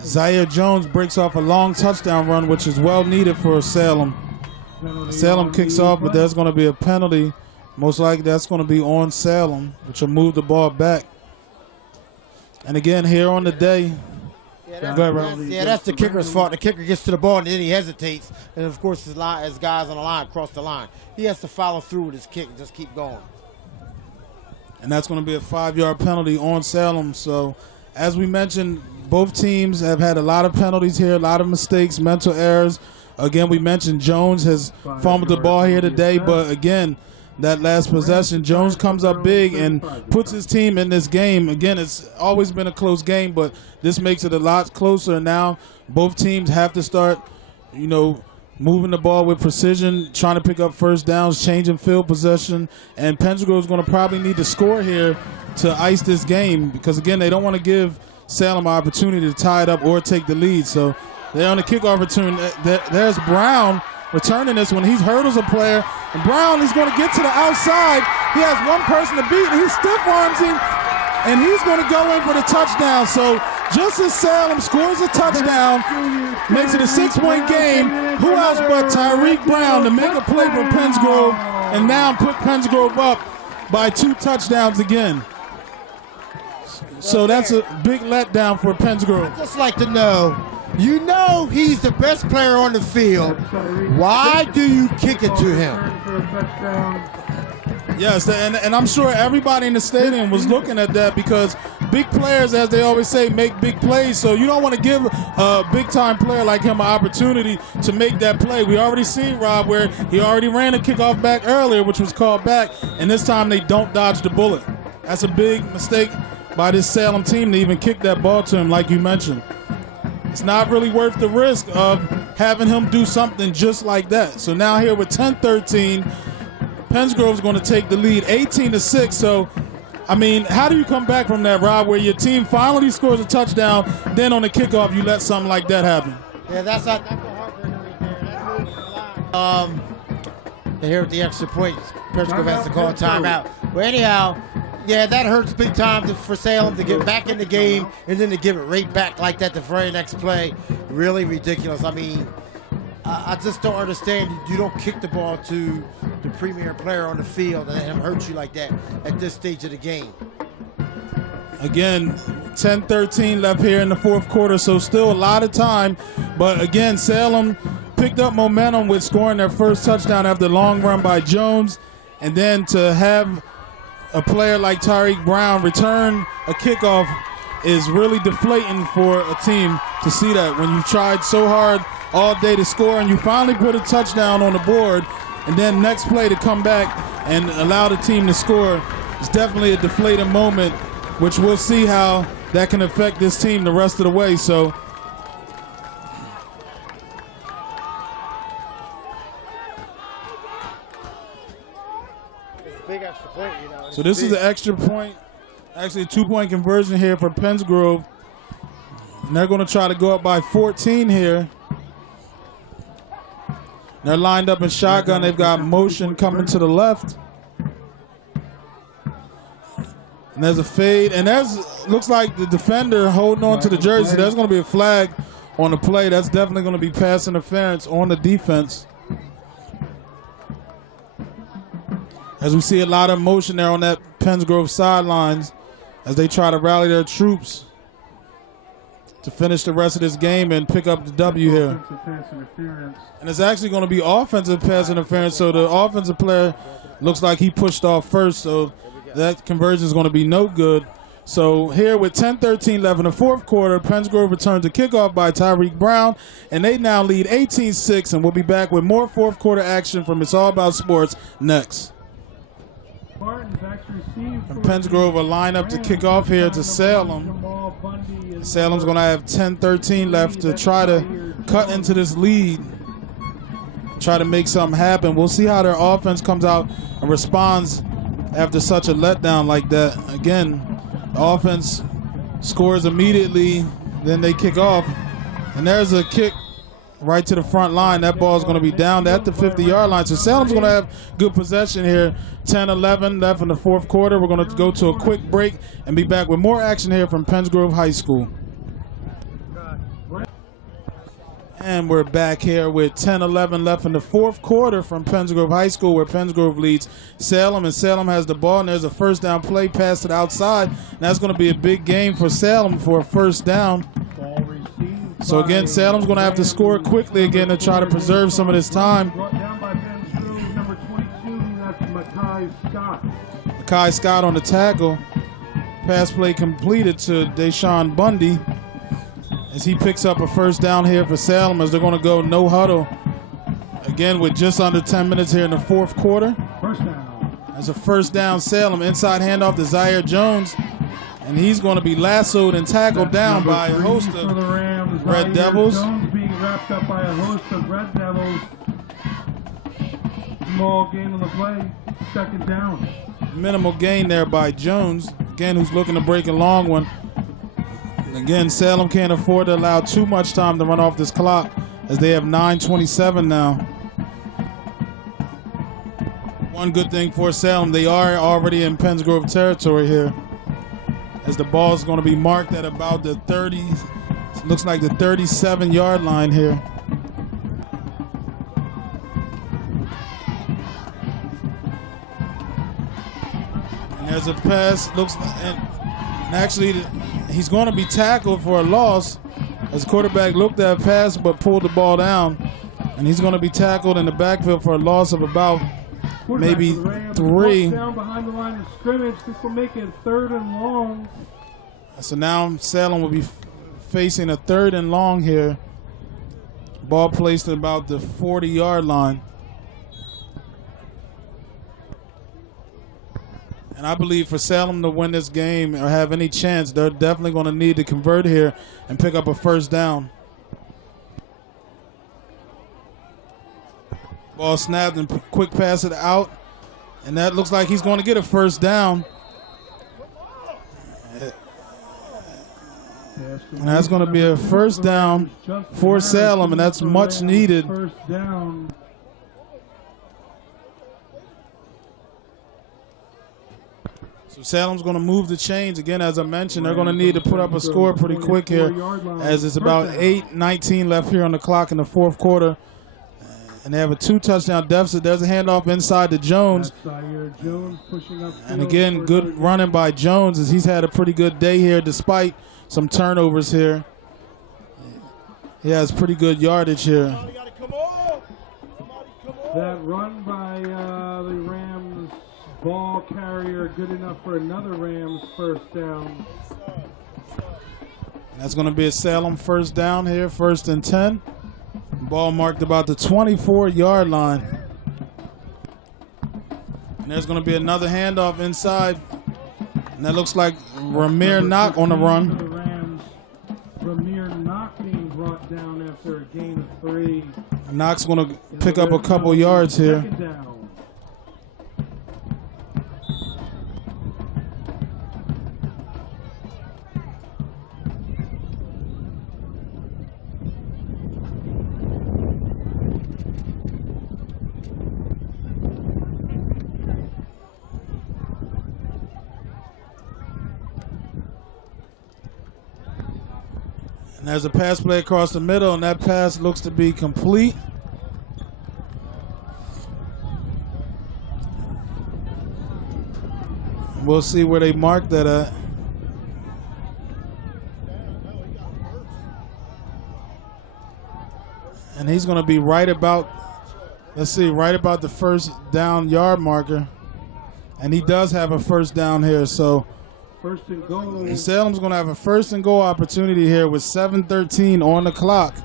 Zaire Jones breaks off a long touchdown run, which is well needed for Salem. Salem kicks off, but there's going to be a penalty. Most likely that's going to be on Salem, which will move the ball back. And again, here on the day, that's the kicker's fault. The kicker gets to the ball and then he hesitates, and of course his guys on the line cross the line. He has to follow through with his kick and just keep going. And that's going to be a 5-yard penalty on Salem. So, as we mentioned, both teams have had a lot of penalties here, a lot of mistakes, mental errors. Again, we mentioned Jones has fumbled the ball here today, but again, that last possession, Jones comes up big and puts his team in this game. Again, it's always been a close game, but this makes it a lot closer. Now both teams have to start, you know, moving the ball with precision, trying to pick up first downs, changing field possession. And Pennsgrove is going to probably need to score here to ice this game because, again, they don't want to give Salem an opportunity to tie it up or take the lead. So they're on the kickoff return. There's Brown returning this when he hurdles a player. And Brown is going to get to the outside. He has one person to beat, and he stiff arms him, and he's going to go in for the touchdown. So just as Salem scores a touchdown, makes it a 6-point game, who else but Tyreek Brown to make a play for Pennsgrove and now put Pennsgrove up by 2 touchdowns again. So that's a big letdown for Pennsgrove. I'd just like to know, you know he's the best player on the field. Why do you kick it to him? Yes, and I'm sure everybody in the stadium was looking at that because big players, as they always say, make big plays. So you don't want to give a big-time player like him an opportunity to make that play. We already seen, Rob, where he already ran a kickoff back earlier, which was called back, and this time they don't dodge the bullet. That's a big mistake by this Salem team to even kick that ball to him, like you mentioned. It's not really worth the risk of having him do something just like that. So now here with 10-13, Pennsgrove's going to take the lead 18-6. So, I mean, how do you come back from that, Rob, where your team finally scores a touchdown, then on the kickoff you let something like that happen? Yeah, that's a heartbreaker right there. Here at the extra point, Pennsgrove has to call a timeout. But anyhow, yeah, that hurts big time for Salem to get back in the game and then to give it right back like that the very next play. Really ridiculous. I mean, I just don't understand. You don't kick the ball to the premier player on the field and let him hurt you like that at this stage of the game. Again, 10-13 left here in the fourth quarter, so still a lot of time. But again, Salem picked up momentum with scoring their first touchdown after a long run by Jones. And then to have a player like Tyreek Brown return a kickoff is really deflating for a team to see that. When you've tried so hard all day to score and you finally put a touchdown on the board, and then next play to come back and allow the team to score, it's definitely a deflating moment, which we'll see how that can affect this team the rest of the way. So Big extra point, you know. So this is an extra point, actually a 2-point conversion here for Pennsgrove. And they're going to try to go up by 14 here. They're lined up in shotgun. They've got motion coming to the left. And there's a fade. And there's, looks like the defender holding on to the jersey. There's going to be a flag on the play. That's definitely going to be pass interference on the defense. As we see a lot of motion there on that Pennsgrove sidelines as they try to rally their troops to finish the rest of this game and pick up the W here. And it's actually going to be offensive pass interference, so the offensive player looks like he pushed off first, so that conversion is going to be no good. So here with 10-13 left in the fourth quarter, Pennsgrove returns a kickoff by Tyreek Brown, and they now lead 18-6, and we'll be back with more fourth quarter action from It's All About Sports next. And Pennsgrove will line up to kick off here to Salem. Salem's going to have 10-13 left to try to cut into this lead, try to make something happen. We'll see how their offense comes out and responds after such a letdown like that. Again, the offense scores immediately, then they kick off. And there's a kick right to the front line. That ball is going to be down at the 50-yard line. So Salem's going to have good possession here. 10-11 left in the fourth quarter. We're going to go to a quick break and be back with more action here from Pennsgrove High School. And we're back here with 10-11 left in the fourth quarter from Pennsgrove High School, where Pennsgrove leads Salem, and Salem has the ball, and there's a first down play pass to the outside. And that's going to be a big game for Salem for a first down. So again, Salem's going to have to score quickly again to try to preserve some of this time. Number 22, that's Makai Scott. Makai Scott on the tackle. Pass play completed to Deshaun Bundy as he picks up a first down here for Salem, as they're going to go no huddle. Again, with just under 10 minutes here in the fourth quarter. First down. As a first down, Salem. Inside handoff to Zaire Jones. And he's going to be lassoed and tackled down by a host of Red Devils. Jones being wrapped up by a host of Red Devils. Small gain on the play. Second down. Minimal gain there by Jones. Again, who's looking to break a long one. And again, Salem can't afford to allow too much time to run off this clock, as they have 9:27 now. One good thing for Salem, they are already in Pennsgrove territory here, as the ball is going to be marked at about the 30, it looks like the 37-yard line here. And there's a pass, and actually he's going to be tackled for a loss, as the quarterback looked at a pass but pulled the ball down. And he's going to be tackled in the backfield for a loss of about maybe 3. Down behind the line of scrimmage. This will make it 3rd and long. So now Salem will be facing a 3rd and long here. Ball placed at about the 40-yard line. And I believe for Salem to win this game or have any chance, they're definitely going to need to convert here and pick up a first down. Ball snapped and quick pass it out. And that looks like he's going to get a first down. And that's going to be a first down for Salem, and that's much needed. First down. So Salem's going to move the chains. Again, as I mentioned, they're going to need to put up a score pretty quick here, as it's about 8:19 left here on the clock in the fourth quarter. And they have a 2-touchdown deficit. There's a handoff inside to Jones. Jones pushing up. And again, good running by Jones as he's had a pretty good day here despite some turnovers here. He has pretty good yardage here. That run by the Rams ball carrier good enough for another Rams first down. That's going to be a Salem first down here, 1st and 10. Ball marked about the 24-yard line. And there's going to be another handoff inside. And that looks like Ramir Knock on the run. The Rams, Ramir Knock being brought down after a gain of 3. Knock's going to pick up a couple yards here. Second down. And there's a pass play across the middle, and that pass looks to be complete. We'll see where they mark that at. And he's going to be right about, let's see, right about the first down yard marker. And he does have a first down here, so First and goal. Salem's going to have a 1st and goal opportunity here with 7:13 on the clock.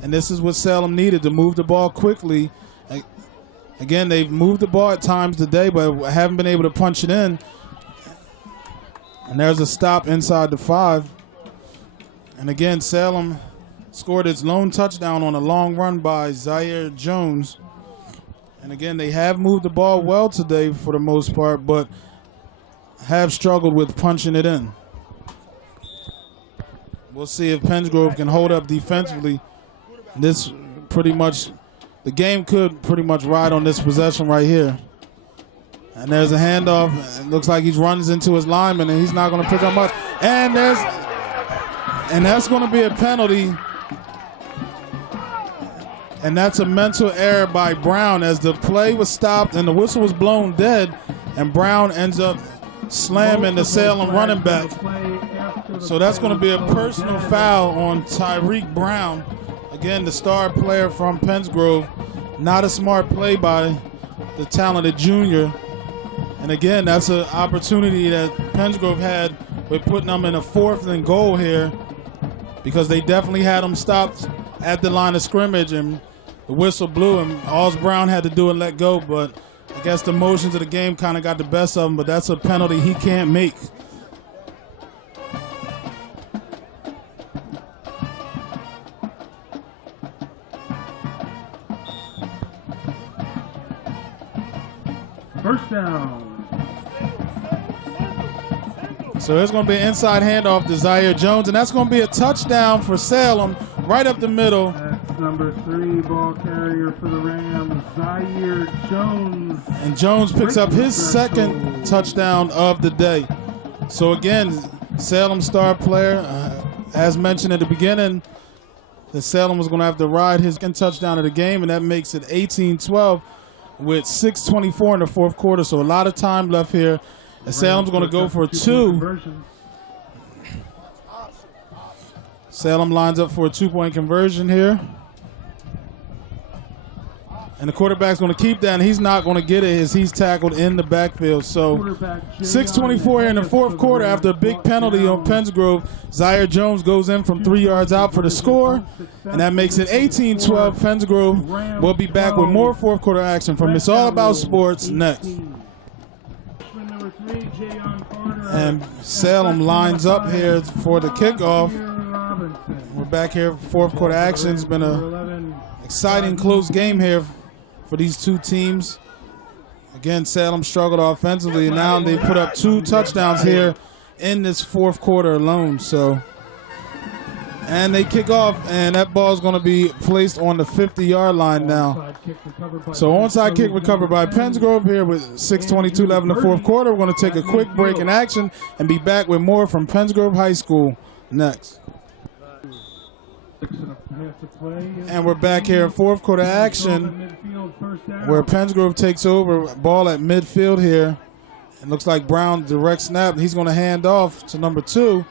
And this is what Salem needed to move the ball quickly. Again, they've moved the ball at times today, but haven't been able to punch it in. And there's a stop inside the 5. And again, Salem scored its lone touchdown on a long run by Zaire Jones. And again, they have moved the ball well today for the most part, but have struggled with punching it in. We'll see if Pennsgrove can hold up defensively. This pretty much, the game could pretty much ride on this possession right here. And there's a handoff. It looks like he runs into his lineman and he's not going to pick up much. And that's going to be a penalty. And that's a mental error by Brown as the play was stopped and the whistle was blown dead, and Brown ends up slamming the Salem running back. So that's going to be a personal foul on Tyreek Brown. Again, the star player from Pennsgrove. Not a smart play by the talented junior. And again, that's an opportunity that Pennsgrove had with putting them in a 4th and goal here, because they definitely had them stopped at the line of scrimmage and the whistle blew and all Brown had to do and let go. But I guess the motions of the game kind of got the best of him, but that's a penalty he can't make. First down. So there's going to be an inside handoff to Zaire Jones, and that's going to be a touchdown for Salem right up the middle. That's number 3 ball carrier for the Rams, Zaire Jones. And Jones picks up his 2nd touchdown of the day. So again, Salem star player, as mentioned at the beginning, that Salem was going to have to ride his 2nd touchdown of the game, and that makes it 18-12 with 6:24 in the 4th quarter. So a lot of time left here. And Salem's going to go for 2. Salem lines up for a 2-point conversion here. And the quarterback's going to keep that, and he's not going to get it as he's tackled in the backfield. So 6:24 here in the 4th quarter after a big penalty on Pennsgrove. Zaire Jones goes in from 3 yards out for the score, and that makes it 18-12. Pennsgrove will be back with more 4th quarter action from It's All About Sports next. And Salem lines up here for the kickoff. We're back here for 4th quarter action. It's been an exciting close game here for these two teams. Again, Salem struggled offensively, and now they put up 2 touchdowns here in this 4th quarter alone. So, and they kick off, and that ball is going to be placed on the 50-yard line now. So onside kick recovered by Pennsgrove here with 6:22 left in the 4th quarter. We're going to take a quick break in action and be back with more from Pennsgrove High School next. And we're back here in fourth quarter action where Pennsgrove takes over. Ball at midfield here. It looks like Brown direct snap. He's going to hand off to number 2.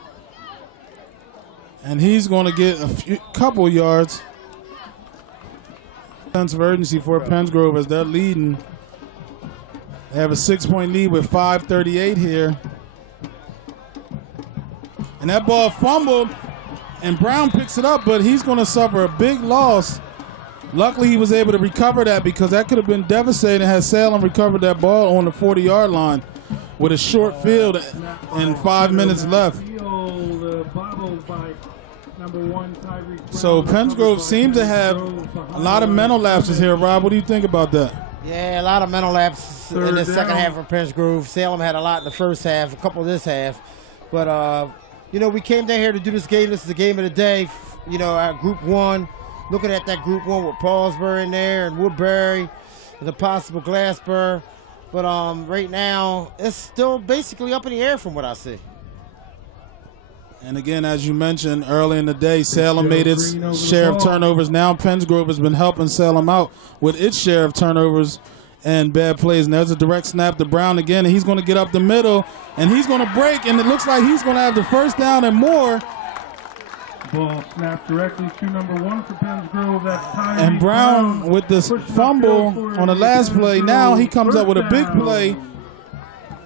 And he's going to get a couple yards. Sense of urgency for Pennsgrove as they're leading. They have a 6-point lead with 5:38 here. And that ball fumbled, and Brown picks it up, but he's going to suffer a big loss. Luckily, he was able to recover that because that could have been devastating had Salem recovered that ball on the 40-yard line with a short field and 5 minutes left. So Pennsgrove seems to have a lot of mental lapses here. Rob, what do you think about that? Yeah, a lot of mental lapses in the second half for Pennsgrove. Salem had a lot in the first half, a couple this half. But, you know, we came down here to do this game. This is the game of the day, you know, at Group 1. Looking at that Group 1 with Paulsbury in there and Woodbury and the possible Glassboro. But right now, it's still basically up in the air from what I see. And again, as you mentioned early in the day, Salem made its share of turnovers. Now Pennsgrove has been helping Salem out with its share of turnovers and bad plays. And there's a direct snap to Brown again, and he's going to get up the middle, and he's going to break, and it looks like he's going to have the first down and more. Ball snapped directly to number 1 for Pennsgrove. That's Tyree And Brown with the fumble on the last play. Now he comes up with a big play,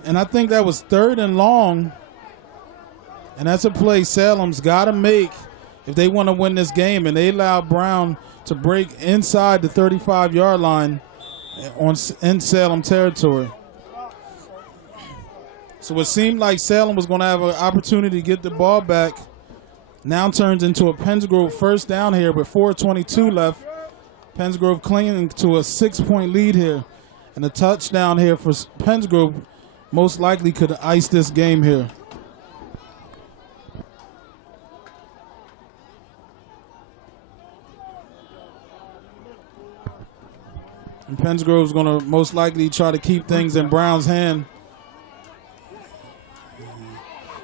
and I think that was 3rd and long. And that's a play Salem's got to make if they want to win this game. And they allowed Brown to break inside the 35-yard line in Salem territory. So it seemed like Salem was going to have an opportunity to get the ball back. Now turns into a Pennsgrove first down here with 4:22 left. Pennsgrove clinging to a 6-point lead here. And a touchdown here for Pennsgrove most likely could ice this game here. And Pennsgrove's going to most likely try to keep things in Brown's hand.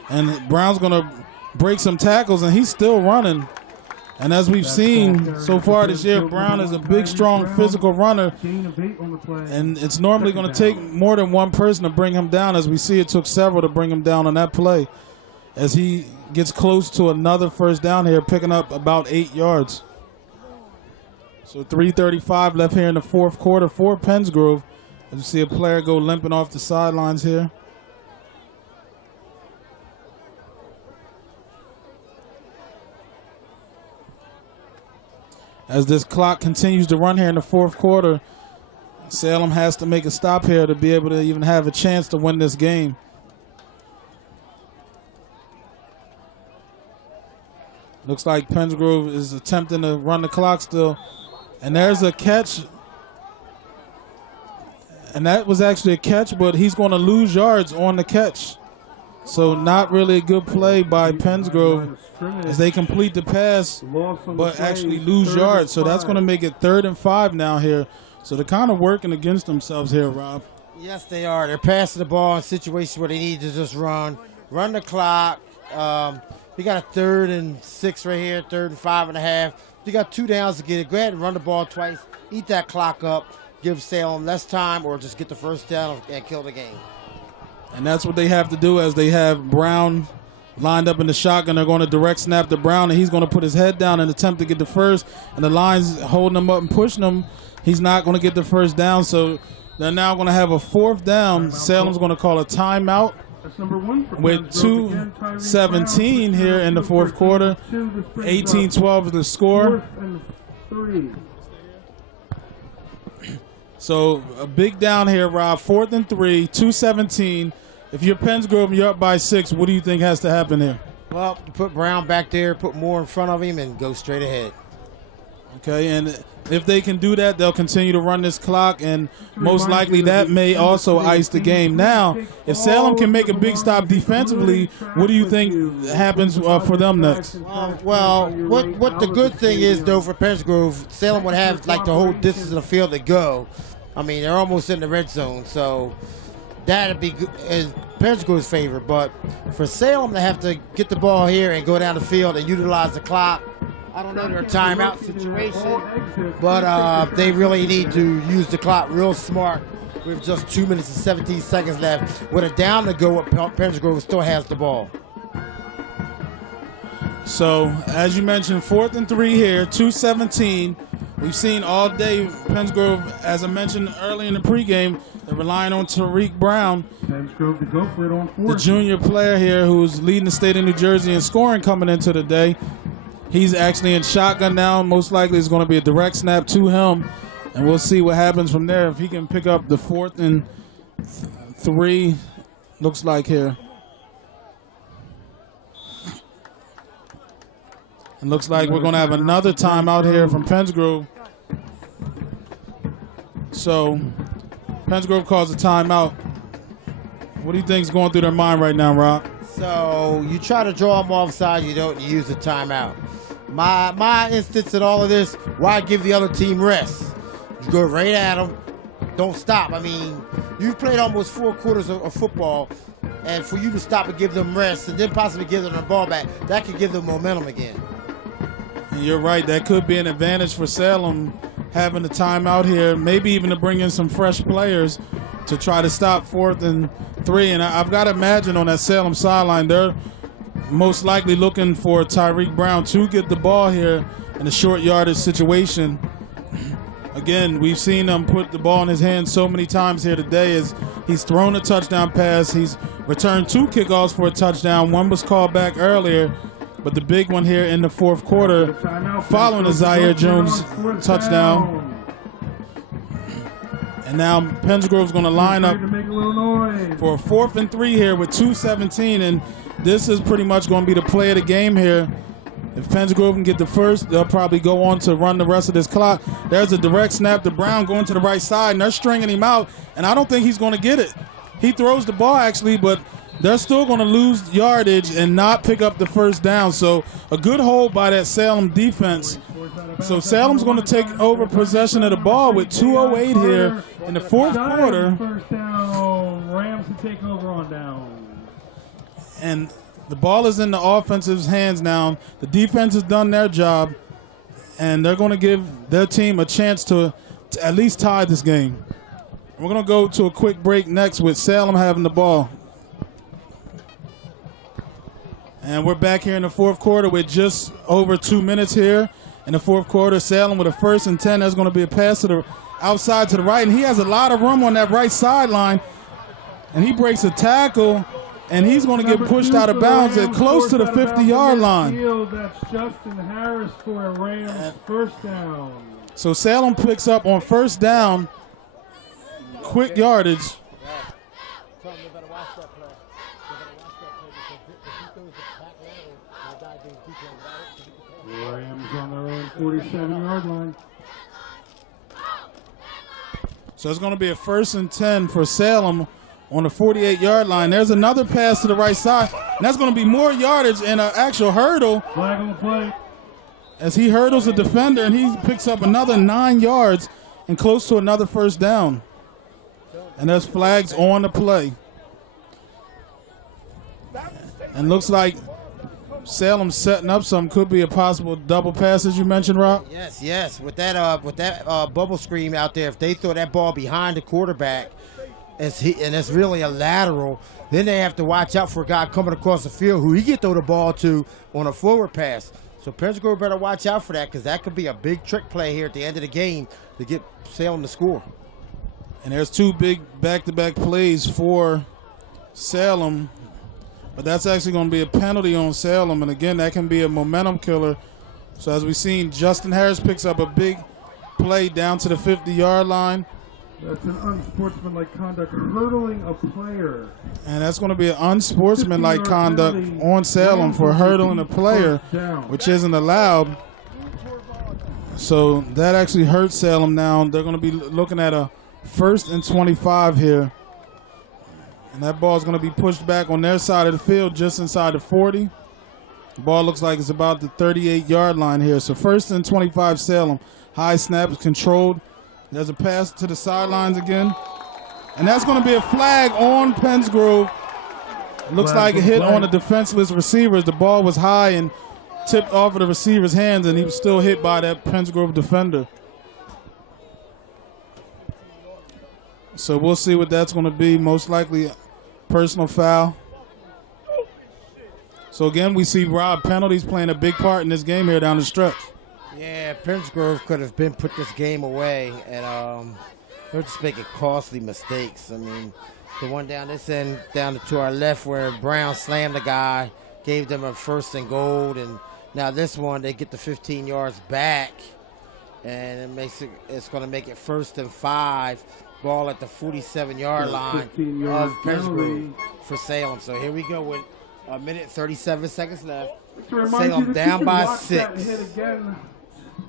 And Brown's going to break some tackles, and he's still running. And as we've seen so far this year, Brown is a big, strong, physical runner. And it's normally going to take more than one person to bring him down. As we see, it took several to bring him down on that play. As he gets close to another first down here, picking up about 8 yards. So 3:35 left here in the fourth quarter for Pennsgrove. As you see a player go limping off the sidelines here. As this clock continues to run here in the fourth quarter, Salem has to make a stop here to be able to even have a chance to win this game. Looks like Pennsgrove is attempting to run the clock still. And there's a catch. And that was actually a catch, but he's going to lose yards on the catch. So not really a good play by Pennsgrove as they complete the pass, but actually lose yards. So that's going to make it 3rd and 5 now here. So they're kind of working against themselves here, Rob. Yes, they are. They're passing the ball in situations where they need to just run the clock. We got a 3rd and 6 right here, 3rd and 5.5. You got 2 downs to get it. Go ahead and run the ball twice. Eat that clock up. Give Salem less time, or just get the first down and kill the game. And that's what they have to do as they have Brown lined up in the shotgun. They're going to direct snap to Brown, and he's going to put his head down and attempt to get the first. And the line's holding him up and pushing him. He's not going to get the first down, so they're now going to have a 4th down. Salem's going to call a timeout. With 2:17 here in the fourth quarter. 18-12 is the score. So a big down here, Rob. 4th and 3, 2:17. If you're Pennsgrove and you're up by 6, what do you think has to happen here? Well, you put Brown back there, put more in front of him, and go straight ahead. Okay, and if they can do that, they'll continue to run this clock, and most likely that may also ice the game. Now, if Salem can make a big stop defensively, what do you think happens for them next? Well, what the good thing is, though, for Pennsgrove, Salem would have like the whole distance of the field to go. I mean, they're almost in the red zone, so that'd be good in Pennsgrove's favor. But for Salem to have to get the ball here and go down the field and utilize the clock, I don't know their timeout situation, but they really need to use the clock real smart with just 2 minutes and 17 seconds left. With a down to go, Pennsgrove still has the ball. So, as you mentioned, 4th and 3 here, 2:17. We've seen all day Pennsgrove, as I mentioned early in the pregame, they're relying on Tariq Brown, Pennsgrove to go for it on 4th. the junior player here who's leading the state of New Jersey in scoring coming into the day. He's actually in shotgun now. Most likely it's going to be a direct snap to him, and we'll see what happens from there. If he can pick up the 4th and 3, looks like here. It looks like we're going to have another timeout here from Pennsgrove. So, Pennsgrove calls a timeout. What do you think is going through their mind right now, Rob? So, you try to draw them offside, you don't use the timeout. My instance in all of this, why give the other team rest? You go right at them, don't stop. I mean, you've played almost 4 quarters of football, and for you to stop and give them rest and then possibly give them the ball back, that could give them momentum again. You're right. That could be an advantage for Salem having the timeout here, maybe even to bring in some fresh players to try to stop 4th and 3. And I've got to imagine on that Salem sideline, they're most likely looking for Tariq Brown to get the ball here in a short yardage situation. Again, we've seen him put the ball in his hands so many times here today as he's thrown a touchdown pass. He's returned 2 kickoffs for a touchdown. One was called back earlier. But the big one here in the 4th quarter, following the Zaire Jones touchdown. And now Pennsgrove's going to line up for a 4th and 3 here with 2:17. And this is pretty much going to be the play of the game here. If Pennsgrove can get the first, they'll probably go on to run the rest of this clock. There's a direct snap to Brown going to the right side, and they're stringing him out. And I don't think he's going to get it. He throws the ball, actually, but they're still going to lose yardage and not pick up the first down. So a good hold by that Salem defense. So Salem's going to take over possession of the ball with 2:08 here in the 4th quarter. First down, Rams to take over on down. And the ball is in the offensive's hands now. The defense has done their job, and they're going to give their team a chance to at least tie this game. We're going to go to a quick break next with Salem having the ball. And we're back here in the 4th quarter with just over 2 minutes here. In the 4th quarter, Salem with a 1st and 10. There's going to be a pass to the outside to the right. And he has a lot of room on that right sideline. And he breaks a tackle, and he's going to get pushed out of bounds at close to the 50-yard line. That's Justin Harris for a Rams first down. So Salem picks up on 1st down, quick yardage. Rams on their own 47-yard line. So it's going to be a 1st and 10 for Salem on the 48-yard line. There's another pass to the right side, and that's going to be more yardage and an actual hurdle. Flag on the play. As he hurdles a defender, and he picks up another 9 yards and close to another 1st down. And there's flags on the play. And looks like Salem setting up some, could be a possible double pass, as you mentioned, Rob. Yes. With that bubble screen out there, if they throw that ball behind the quarterback, and it's really a lateral, then they have to watch out for a guy coming across the field who he can throw the ball to on a forward pass. So Pennsgrove better watch out for that, because that could be a big trick play here at the end of the game to get Salem to score. And there's 2 big back-to-back plays for Salem. But that's actually going to be a penalty on Salem. And, again, that can be a momentum killer. So, as we've seen, Justin Harris picks up a big play down to the 50-yard line. That's an unsportsmanlike conduct, hurdling a player. And that's going to be an unsportsmanlike conduct on Salem for hurdling a player, which isn't allowed. So that actually hurts Salem now. They're going to be looking at a 1st and 25 here. And that ball is going to be pushed back on their side of the field just inside the 40. The ball looks like it's about the 38-yard line here. So 1st and 25 Salem. High snap is controlled. There's a pass to the sidelines again. And that's going to be a flag on Pennsgrove. Looks like a hit on a defenseless receiver. The ball was high, and tipped off of the receiver's hands, and he was still hit by that Pennsgrove defender. So we'll see what that's going to be. Most likely personal foul. So again, we see Rob, penalties playing a big part in this game here down the stretch. Yeah, Pennsgrove could have put this game away, and they're just making costly mistakes. I mean, the one down this end, down to our left, where Brown slammed the guy, gave them a 1st and goal, and now this one they get the 15 yards back, and it's going to make it 1st and 5. Ball at the 47-yard line of Pennsgrove for Salem. So here we go with a minute 37 seconds left. Salem down by 6.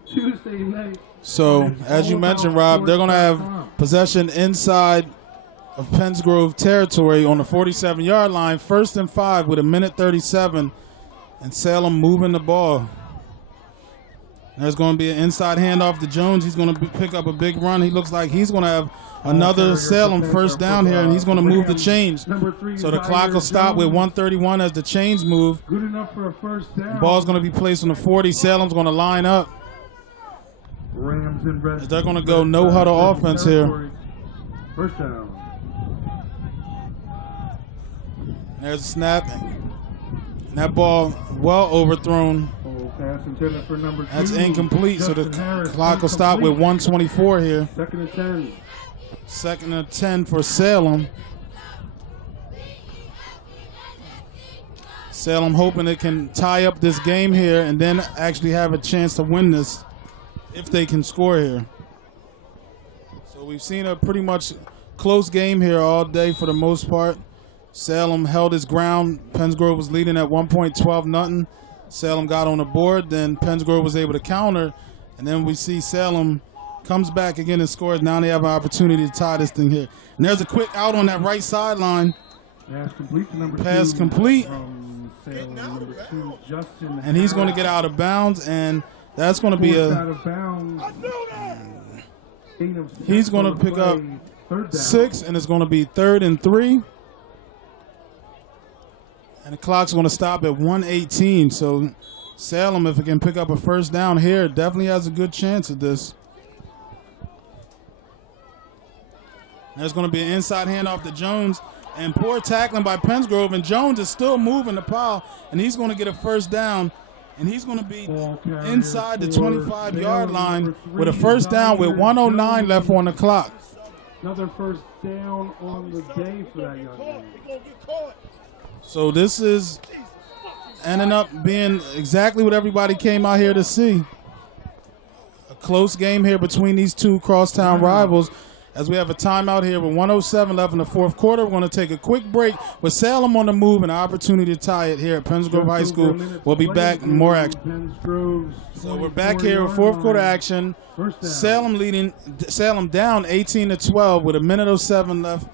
Tuesday night. So, as you mentioned, Rob, they're going to have possession inside of Pennsgrove territory on the 47-yard line, 1st and 5 with a minute 37, and Salem moving the ball. There's going to be an inside handoff to Jones. He's going to pick up a big run. He looks like he's going to have another Salem 1st down here, and he's going to move the chains. So the clock will stop with 1:31 as the chains move. Good enough for a 1st down. The ball's going to be placed on the 40. Salem's going to line up. Rams in red. They're going to go no huddle offense here. 1st down. There's a snap. And that ball well overthrown. Pass intended for number 2. That's incomplete, so the Harris, clock will stop with 1:24 here. 2nd and 10. 2nd and 10 for Salem. Salem hoping it can tie up this game here and then actually have a chance to win this if they can score here. So we've seen a pretty much close game here all day for the most part. Salem held its ground. Pennsgrove was leading at 1.12-0. Salem got on the board, then Pennsgrove was able to counter, and then we see Salem comes back again and scores. Now they have an opportunity to tie this thing here. And there's a quick out on that right sideline. Pass complete to number 2. Pass complete. From Salem, number 2, Justin. And he's going to get out of bounds, and that's going to be Forced a... out of bounds. He's going to pick up 6, and it's going to be 3rd and 3. And the clock's going to stop at 1:18. So Salem, if it can pick up a 1st down here, definitely has a good chance at this. There's going to be an inside handoff to Jones. And poor tackling by Pennsgrove. And Jones is still moving the pile. And he's going to get a 1st down. And he's going to be inside the 25-yard line with a 1st down with 1:09 left on the clock. Another 1st down on the day for that young man. So this is ending up being exactly what everybody came out here to see. A close game here between these two crosstown rivals as we have a timeout here with 1:07 left in the 4th quarter. We're going to take a quick break with Salem on the move and an opportunity to tie it here at Pennsgrove High School. We'll be back in more action. So we're back here with 4th quarter action. Salem down 18-12 with a minute 07 left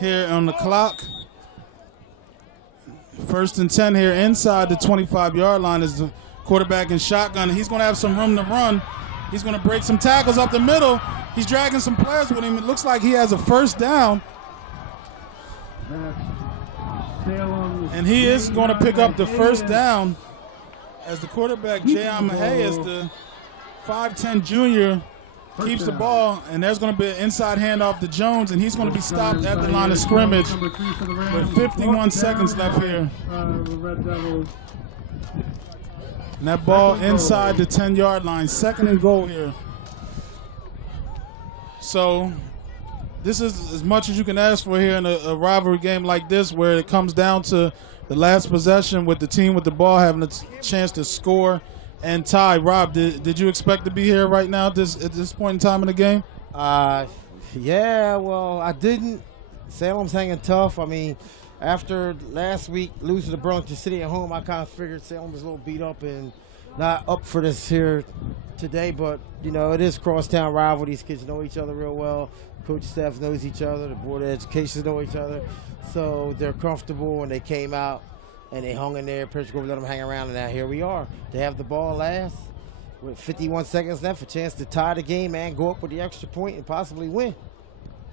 here on the clock. 1st and 10 here inside the 25-yard line is the quarterback in shotgun. He's going to have some room to run. He's going to break some tackles up the middle. He's dragging some players with him. It looks like he has a 1st down. And he is going to pick up the 1st down as the quarterback, J.I. Mahias, the 5'10 junior, keeps the ball, and there's going to be an inside handoff to Jones, and he's going to be stopped at the line of scrimmage with 51 seconds left here. And that ball inside the 10-yard line, 2nd and goal here. So this is as much as you can ask for here in a rivalry game like this, where it comes down to the last possession with the team with the ball having a chance to score and tie. Rob, did you expect to be here right now at this point in time in the game? Yeah, well, I didn't. Salem's hanging tough. I mean, after last week losing to Burlington City at home, I kind of figured Salem was a little beat up and not up for this here today. But, you know, it is crosstown rival. These kids know each other real well. Coach staff knows each other. The Board of Education know each other. So they're comfortable, and they came out and they hung in there. Pennsgrove let them hang around, and now here we are. They have the ball last with 51 seconds left, a chance to tie the game and go up with the extra point and possibly win.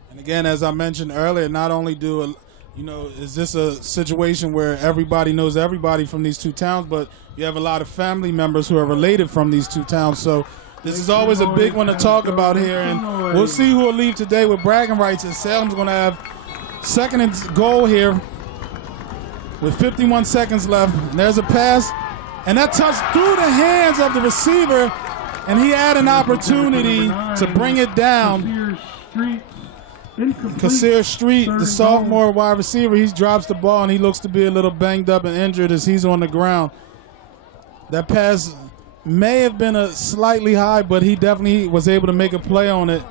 And again, as I mentioned earlier, not only do You know, is this a situation where everybody knows everybody from these two towns, but you have a lot of family members who are related from these two towns, so this is always a big one to talk about here, and we'll see who will leave today with bragging rights, and Salem's going to have second and goal here with 51 seconds left. And there's a pass, and that touched through the hands of the receiver, and he had an opportunity to bring it down. Kassir Street, the sophomore wide receiver, he drops the ball, and he looks to be a little banged up and injured as he's on the ground. That pass may have been a slightly high, but he definitely was able to make a play on it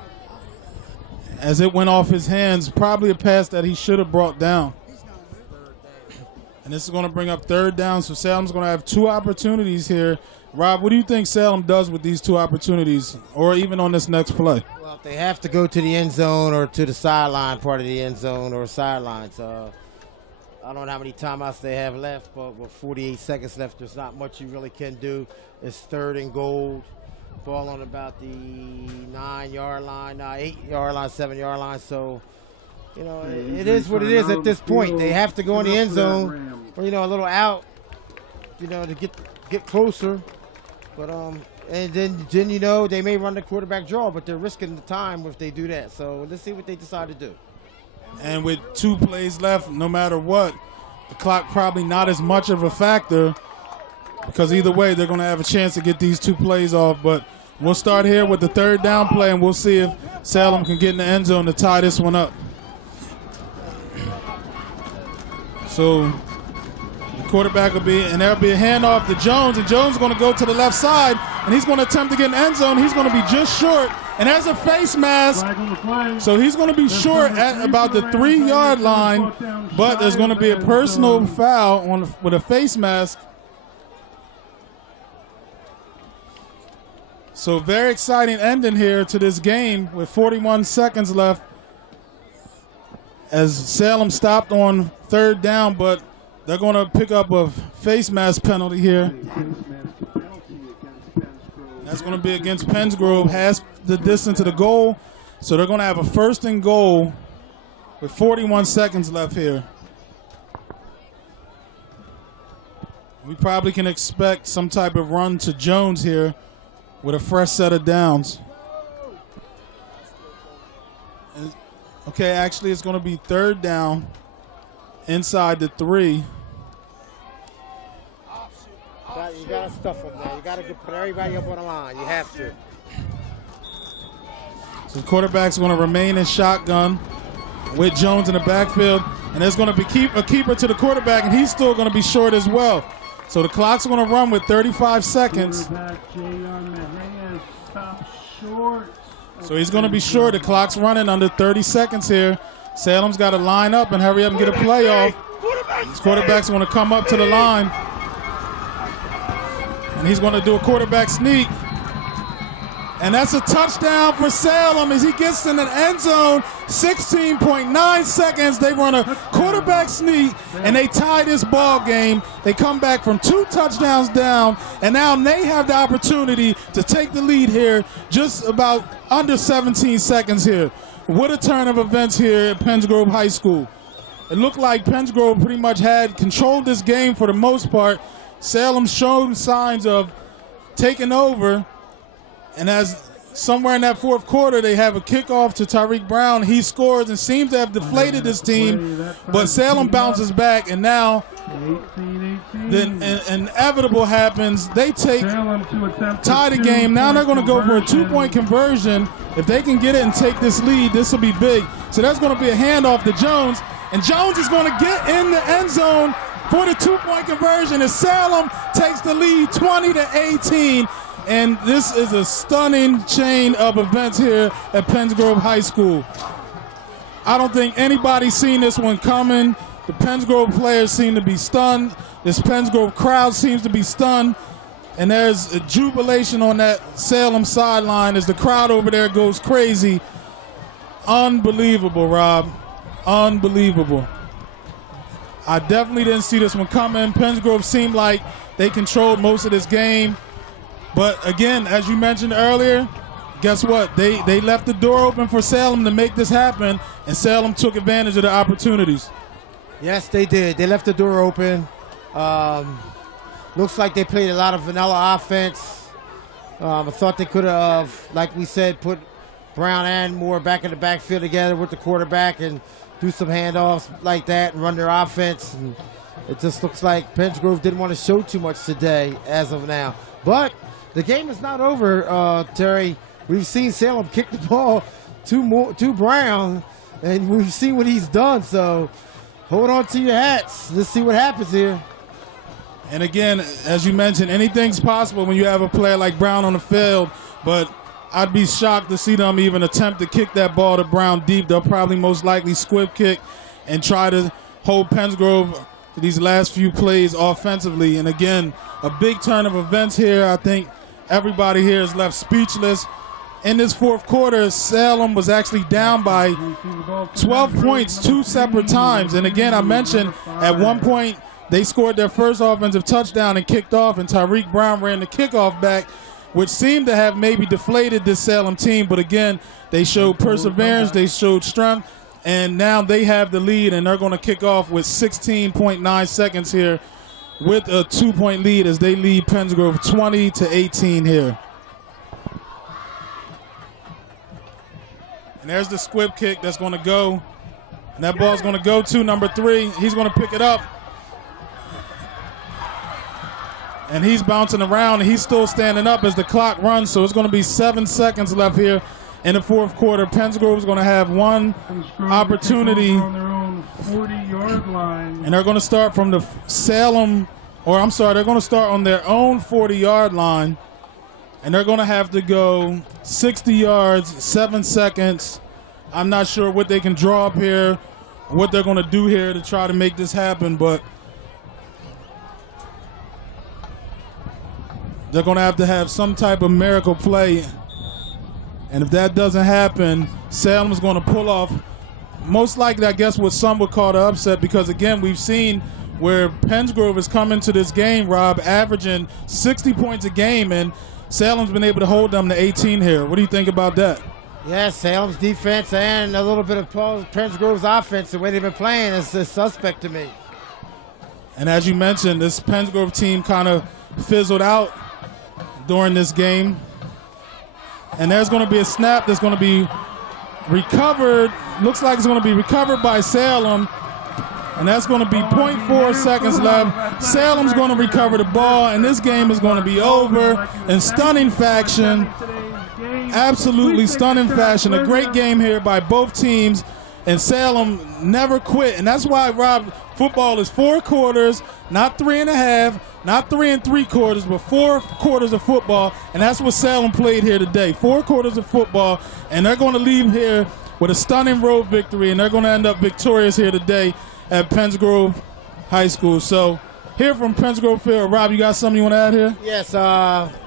as it went off his hands. Probably a pass that he should have brought down. And this is going to bring up third down, so Salem's going to have two opportunities here. Rob, what do you think Salem does with these two opportunities, or even on this next play? Well, if they have to go to the end zone or to the sideline part of the end zone or sidelines, I don't know how many timeouts they have left, but with 48 seconds left, there's not much you really can do. It's third and goal. Ball on about the 9-yard line, 8-yard line, 7-yard line. So, you know, it is what it is at this point. They have to go in the end zone or, you know, a little out, you know, to get closer. But and then you know, they may run the quarterback draw, but they're risking the time if they do that. So let's see what they decide to do. And with 2 plays left, no matter what, the clock probably not as much of a factor, because either way they're going to have a chance to get these 2 plays off. But we'll start here with the third down play, and we'll see if Salem can get in the end zone to tie this one up. So the quarterback will be, and there'll be a handoff to Jones, and Jones is going to go to the left side, and he's going to attempt to get in the end zone. He's going to be just short, and there's a face mask. So he's going to be short at about the 3-yard line, but there's going to be a personal foul with a face mask. So very exciting ending here to this game with 41 seconds left as Salem stopped on third down, but they're going to pick up a face mask penalty here. That's going to be against Pennsgrove, has the distance to the goal. So they're going to have a first and goal with 41 seconds left here. We probably can expect some type of run to Jones here with a fresh set of downs. Okay, actually it's going to be third down inside the 3. You got to stuff them there. You got to put everybody up on the line. You have to. So the quarterback's going to remain in shotgun with Jones in the backfield, and there's going to be a keeper to the quarterback, and he's still going to be short as well. So the clock's going to run with 35 seconds. So he's going to be short. The clock's running under 30 seconds here. Salem's got to line up and hurry up and get a play off. This quarterback's going to come up to the line, and he's going to do a quarterback sneak. And that's a touchdown for Salem as he gets in the end zone. 16.9 seconds. They run a quarterback sneak, and they tie this ball game. They come back from 2 touchdowns down, and now they have the opportunity to take the lead here just about under 17 seconds here. What a turn of events here at Pennsgrove High School. It looked like Pennsgrove pretty much had controlled this game for the most part. Salem showed signs of taking over. And as somewhere in that fourth quarter, they have a kickoff to Tyreek Brown. He scores and seems to have deflated this team. But Salem bounces back, and now the inevitable happens. They tie the game. Now they're going to go for a 2-point conversion. If they can get it and take this lead, this will be big. So that's going to be a handoff to Jones. And Jones is going to get in the end zone for the 2-point conversion as Salem takes the lead 20-18. And this is a stunning chain of events here at Pennsgrove High School. I don't think anybody's seen this one coming. The Pennsgrove players seem to be stunned. This Pennsgrove crowd seems to be stunned. And there's a jubilation on that Salem sideline as the crowd over there goes crazy. Unbelievable, Rob. Unbelievable. I definitely didn't see this one coming. Pennsgrove seemed like they controlled most of this game. But again, as you mentioned earlier, guess what? They left the door open for Salem to make this happen, and Salem took advantage of the opportunities. Yes, they did. They left the door open. Looks like they played a lot of vanilla offense. I thought they could have, like we said, put Brown and Moore back in the backfield together with the quarterback and do some handoffs like that and run their offense. And it just looks like Pennsgrove didn't want to show too much today as of now. But the game is not over, Terry. We've seen Salem kick the ball to Brown, and we've seen what he's done. So hold on to your hats. Let's see what happens here. And again, as you mentioned, anything's possible when you have a player like Brown on the field, but I'd be shocked to see them even attempt to kick that ball to Brown deep. They'll probably most likely squib kick and try to hold Pennsgrove to these last few plays offensively. And again, a big turn of events here. I think everybody here is left speechless. In this fourth quarter, Salem was actually down by 12 points 2 separate times. And again, I mentioned at one point they scored their first offensive touchdown and kicked off, and Tyreek Brown ran the kickoff back, which seemed to have maybe deflated this Salem team. But again, they showed perseverance, they showed strength, and now they have the lead, and they're going to kick off with 16.9 seconds here with a 2-point lead as they lead Pennsgrove 20-18 here. And there's the squib kick that's going to go. And that ball's going to go to number 3. He's going to pick it up. And he's bouncing around, and he's still standing up as the clock runs. So it's going to be 7 seconds left here in the fourth quarter. Pennsgrove is going to have one opportunity. On their own 40-yard line. And they're going to start from the they're going to start on their own 40-yard line. And they're going to have to go 60 yards, 7 seconds. I'm not sure what they can draw up here, what they're going to do here to try to make this happen, but they're going to have some type of miracle play. And if that doesn't happen, Salem's going to pull off most likely, I guess, what some would call the upset, because, again, we've seen where Pennsgrove has come into this game, Rob, averaging 60 points a game, and Salem's been able to hold them to 18 here. What do you think about that? Yeah, Salem's defense and a little bit of Pennsgrove's offense, the way they've been playing, is suspect to me. And as you mentioned, this Pennsgrove team kind of fizzled out during this game. And there's going to be a snap that's going to be recovered. Looks like it's going to be recovered by Salem. And that's going to be 0.4 seconds left. Salem's going to recover the ball, and this game is going to be over in stunning fashion. Absolutely stunning fashion. A great game here by both teams, and Salem never quit. And that's why, Rob, football is 4 quarters, not 3.5, not 3 3/4, but 4 quarters of football. And that's what Salem played here today. 4 quarters of football, and they're going to leave here with a stunning road victory, and they're going to end up victorious here today at Pennsgrove High School. So here from Pennsgrove Field, Rob, you got something you want to add here? Yes,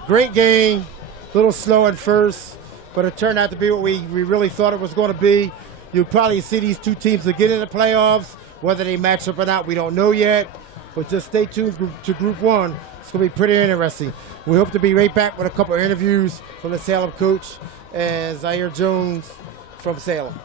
great game. A little slow at first, but it turned out to be what we really thought it was going to be. You'll probably see these two teams again in the playoffs. Whether they match up or not, we don't know yet. But just stay tuned to Group 1. It's going to be pretty interesting. We hope to be right back with a couple of interviews from the Salem coach and Zaire Jones from Salem.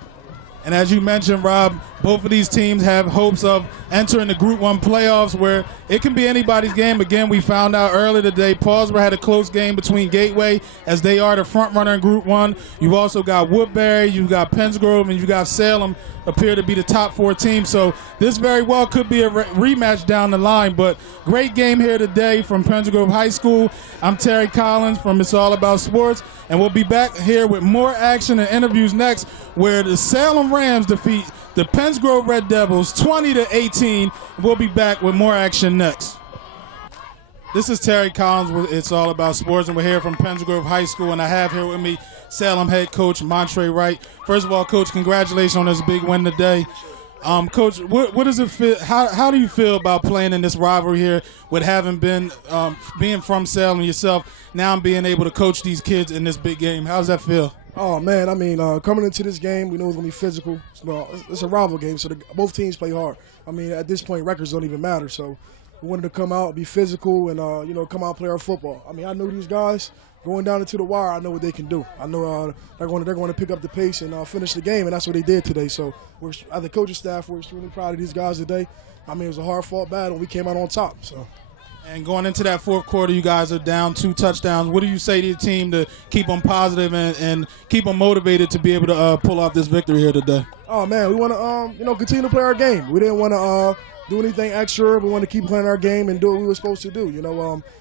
And as you mentioned, Rob, both of these teams have hopes of entering the Group 1 playoffs, where it can be anybody's game. Again, we found out earlier today, Paulsboro had a close game between Gateway, as they are the front runner in Group 1. You've also got Woodbury, you've got Pennsgrove, and you've got Salem appear to be the top 4 teams. So this very well could be a rematch down the line. But great game here today from Pennsgrove High School. I'm Terry Collins from It's All About Sports, and we'll be back here with more action and interviews next, where the Salem Rams defeat the Pennsgrove Red Devils 20-18. We'll be back with more action next. This is Terry Collins with It's All About Sports, and we're here from Pennsgrove High School, and I have here with me Salem head coach Montre Wright. First of all, Coach, congratulations on this big win today. Coach, what does it feel? How do you feel about playing in this rivalry here, with having been being from Salem yourself, now being able to coach these kids in this big game? How does that feel? Oh, man, I mean, coming into this game, we know it's going to be physical. Well, it's a rival game, so both teams play hard. I mean, at this point, records don't even matter. So We wanted to come out, be physical, and come out and play our football. I mean, I know these guys going down into the wire. I know what they can do. I know they're going to pick up the pace and finish the game, and that's what they did today. So, as the coaching staff, we're extremely proud of these guys today. I mean, it was a hard-fought battle. We came out on top. So. And going into that fourth quarter, you guys are down 2 touchdowns. What do you say to your team to keep them positive and keep them motivated to be able to pull off this victory here today? Oh, man, we want to, continue to play our game. We didn't want to do anything extra. We want to keep playing our game and do what we were supposed to do.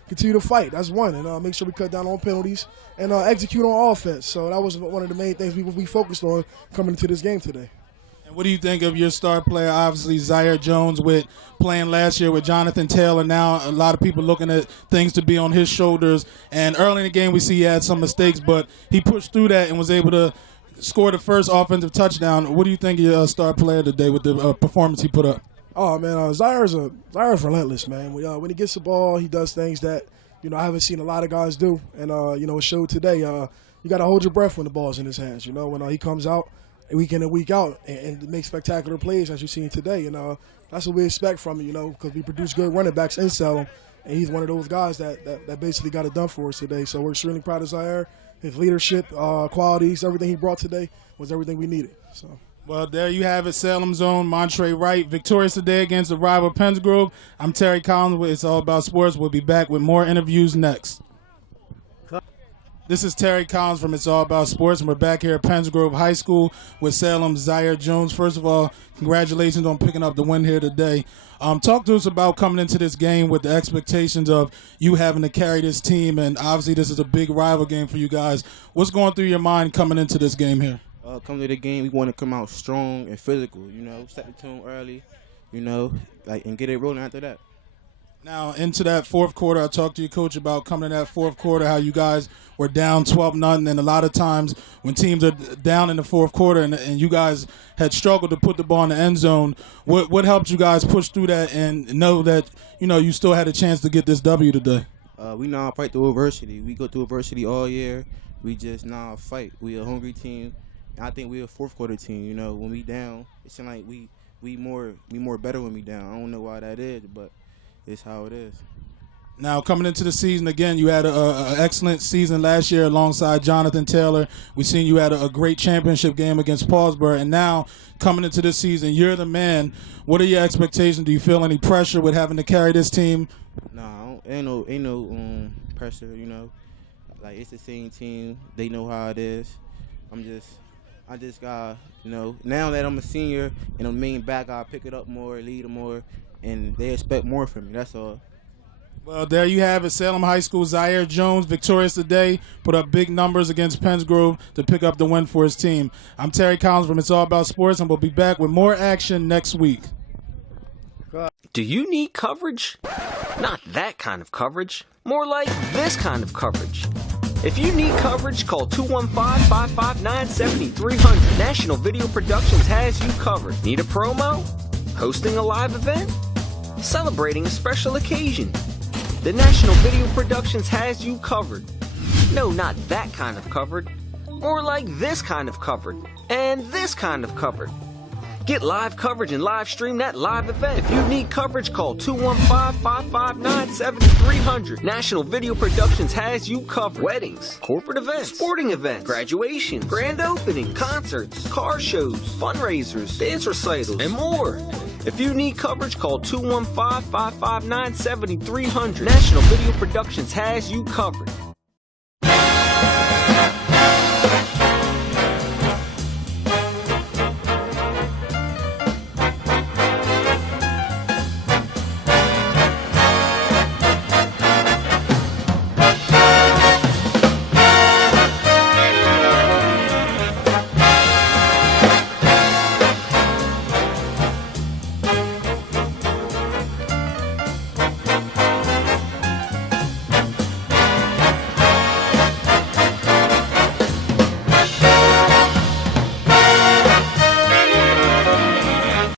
Continue to fight. That's one. And make sure we cut down on penalties and execute on offense. So that was one of the main things we focused on coming into this game today. What do you think of your star player, obviously, Zaire Jones, with playing last year with Jonathan Taylor? Now a lot of people looking at things to be on his shoulders. And early in the game, we see he had some mistakes, but he pushed through that and was able to score the first offensive touchdown. What do you think of your star player today with the performance he put up? Oh, man, Zaire's relentless, man. When he gets the ball, he does things that, I haven't seen a lot of guys do. And, it showed today. You got to hold your breath when the ball's in his hands. When he comes out, week in and week out, and make spectacular plays as you've seen today. And that's what we expect from him, because we produce good running backs in Salem, and he's one of those guys that basically got it done for us today. So we're extremely proud of Zaire. His leadership, qualities, everything he brought today was everything we needed. So. Well, there you have it, Salem's own Montre Wright, victorious today against the rival Pennsgrove. I'm Terry Collins with It's All About Sports. We'll be back with more interviews next. This is Terry Collins from It's All About Sports, and we're back here at Pennsgrove High School with Salem's Zaire Jones. First of all, congratulations on picking up the win here today. Talk to us about coming into this game with the expectations of you having to carry this team, and obviously this is a big rival game for you guys. What's going through your mind coming into this game here? Coming to the game, we want to come out strong and physical, set the tone early, and get it rolling after that. Now, into that fourth quarter, I talked to your coach about coming in that fourth quarter, how you guys were down 12-0, and a lot of times when teams are down in the fourth quarter and you guys had struggled to put the ball in the end zone, what helped you guys push through that and know that, you still had a chance to get this W today? We know how to fight through adversity. We go through adversity all year. We just know how to fight. We a hungry team. And I think we're a fourth quarter team. When we down, it seems like we more better when we down. I don't know why that is, but it's how it is. Now, coming into the season, again, you had an excellent season last year alongside Jonathan Taylor. We've seen you had a great championship game against Paulsboro. And now, coming into this season, you're the man. What are your expectations? Do you feel any pressure with having to carry this team? No, ain't no pressure, Like, it's the same team. They know how it is. I just got, now that I'm a senior and I'm a main back, I pick it up more, lead them more, and they expect more from me. That's all. Well, there you have it. Salem High School, Zaire Jones, victorious today, put up big numbers against Pennsgrove to pick up the win for his team. I'm Terry Collins from It's All About Sports, and we'll be back with more action next week. Do you need coverage? Not that kind of coverage. More like this kind of coverage. If you need coverage, call 215-559-7300. National Video Productions has you covered. Need a promo? Hosting a live event? Celebrating a special occasion? The National Video Productions has you covered. No, not that kind of covered. More like this kind of covered. And this kind of covered. Get live coverage and live stream that live event. If you need coverage, call 215-559-7300. National Video Productions has you covered. Weddings, corporate events, sporting events, graduation, grand opening, concerts, car shows, fundraisers, dance recitals, and more. If you need coverage, call 215-559-7300. National Video Productions has you covered.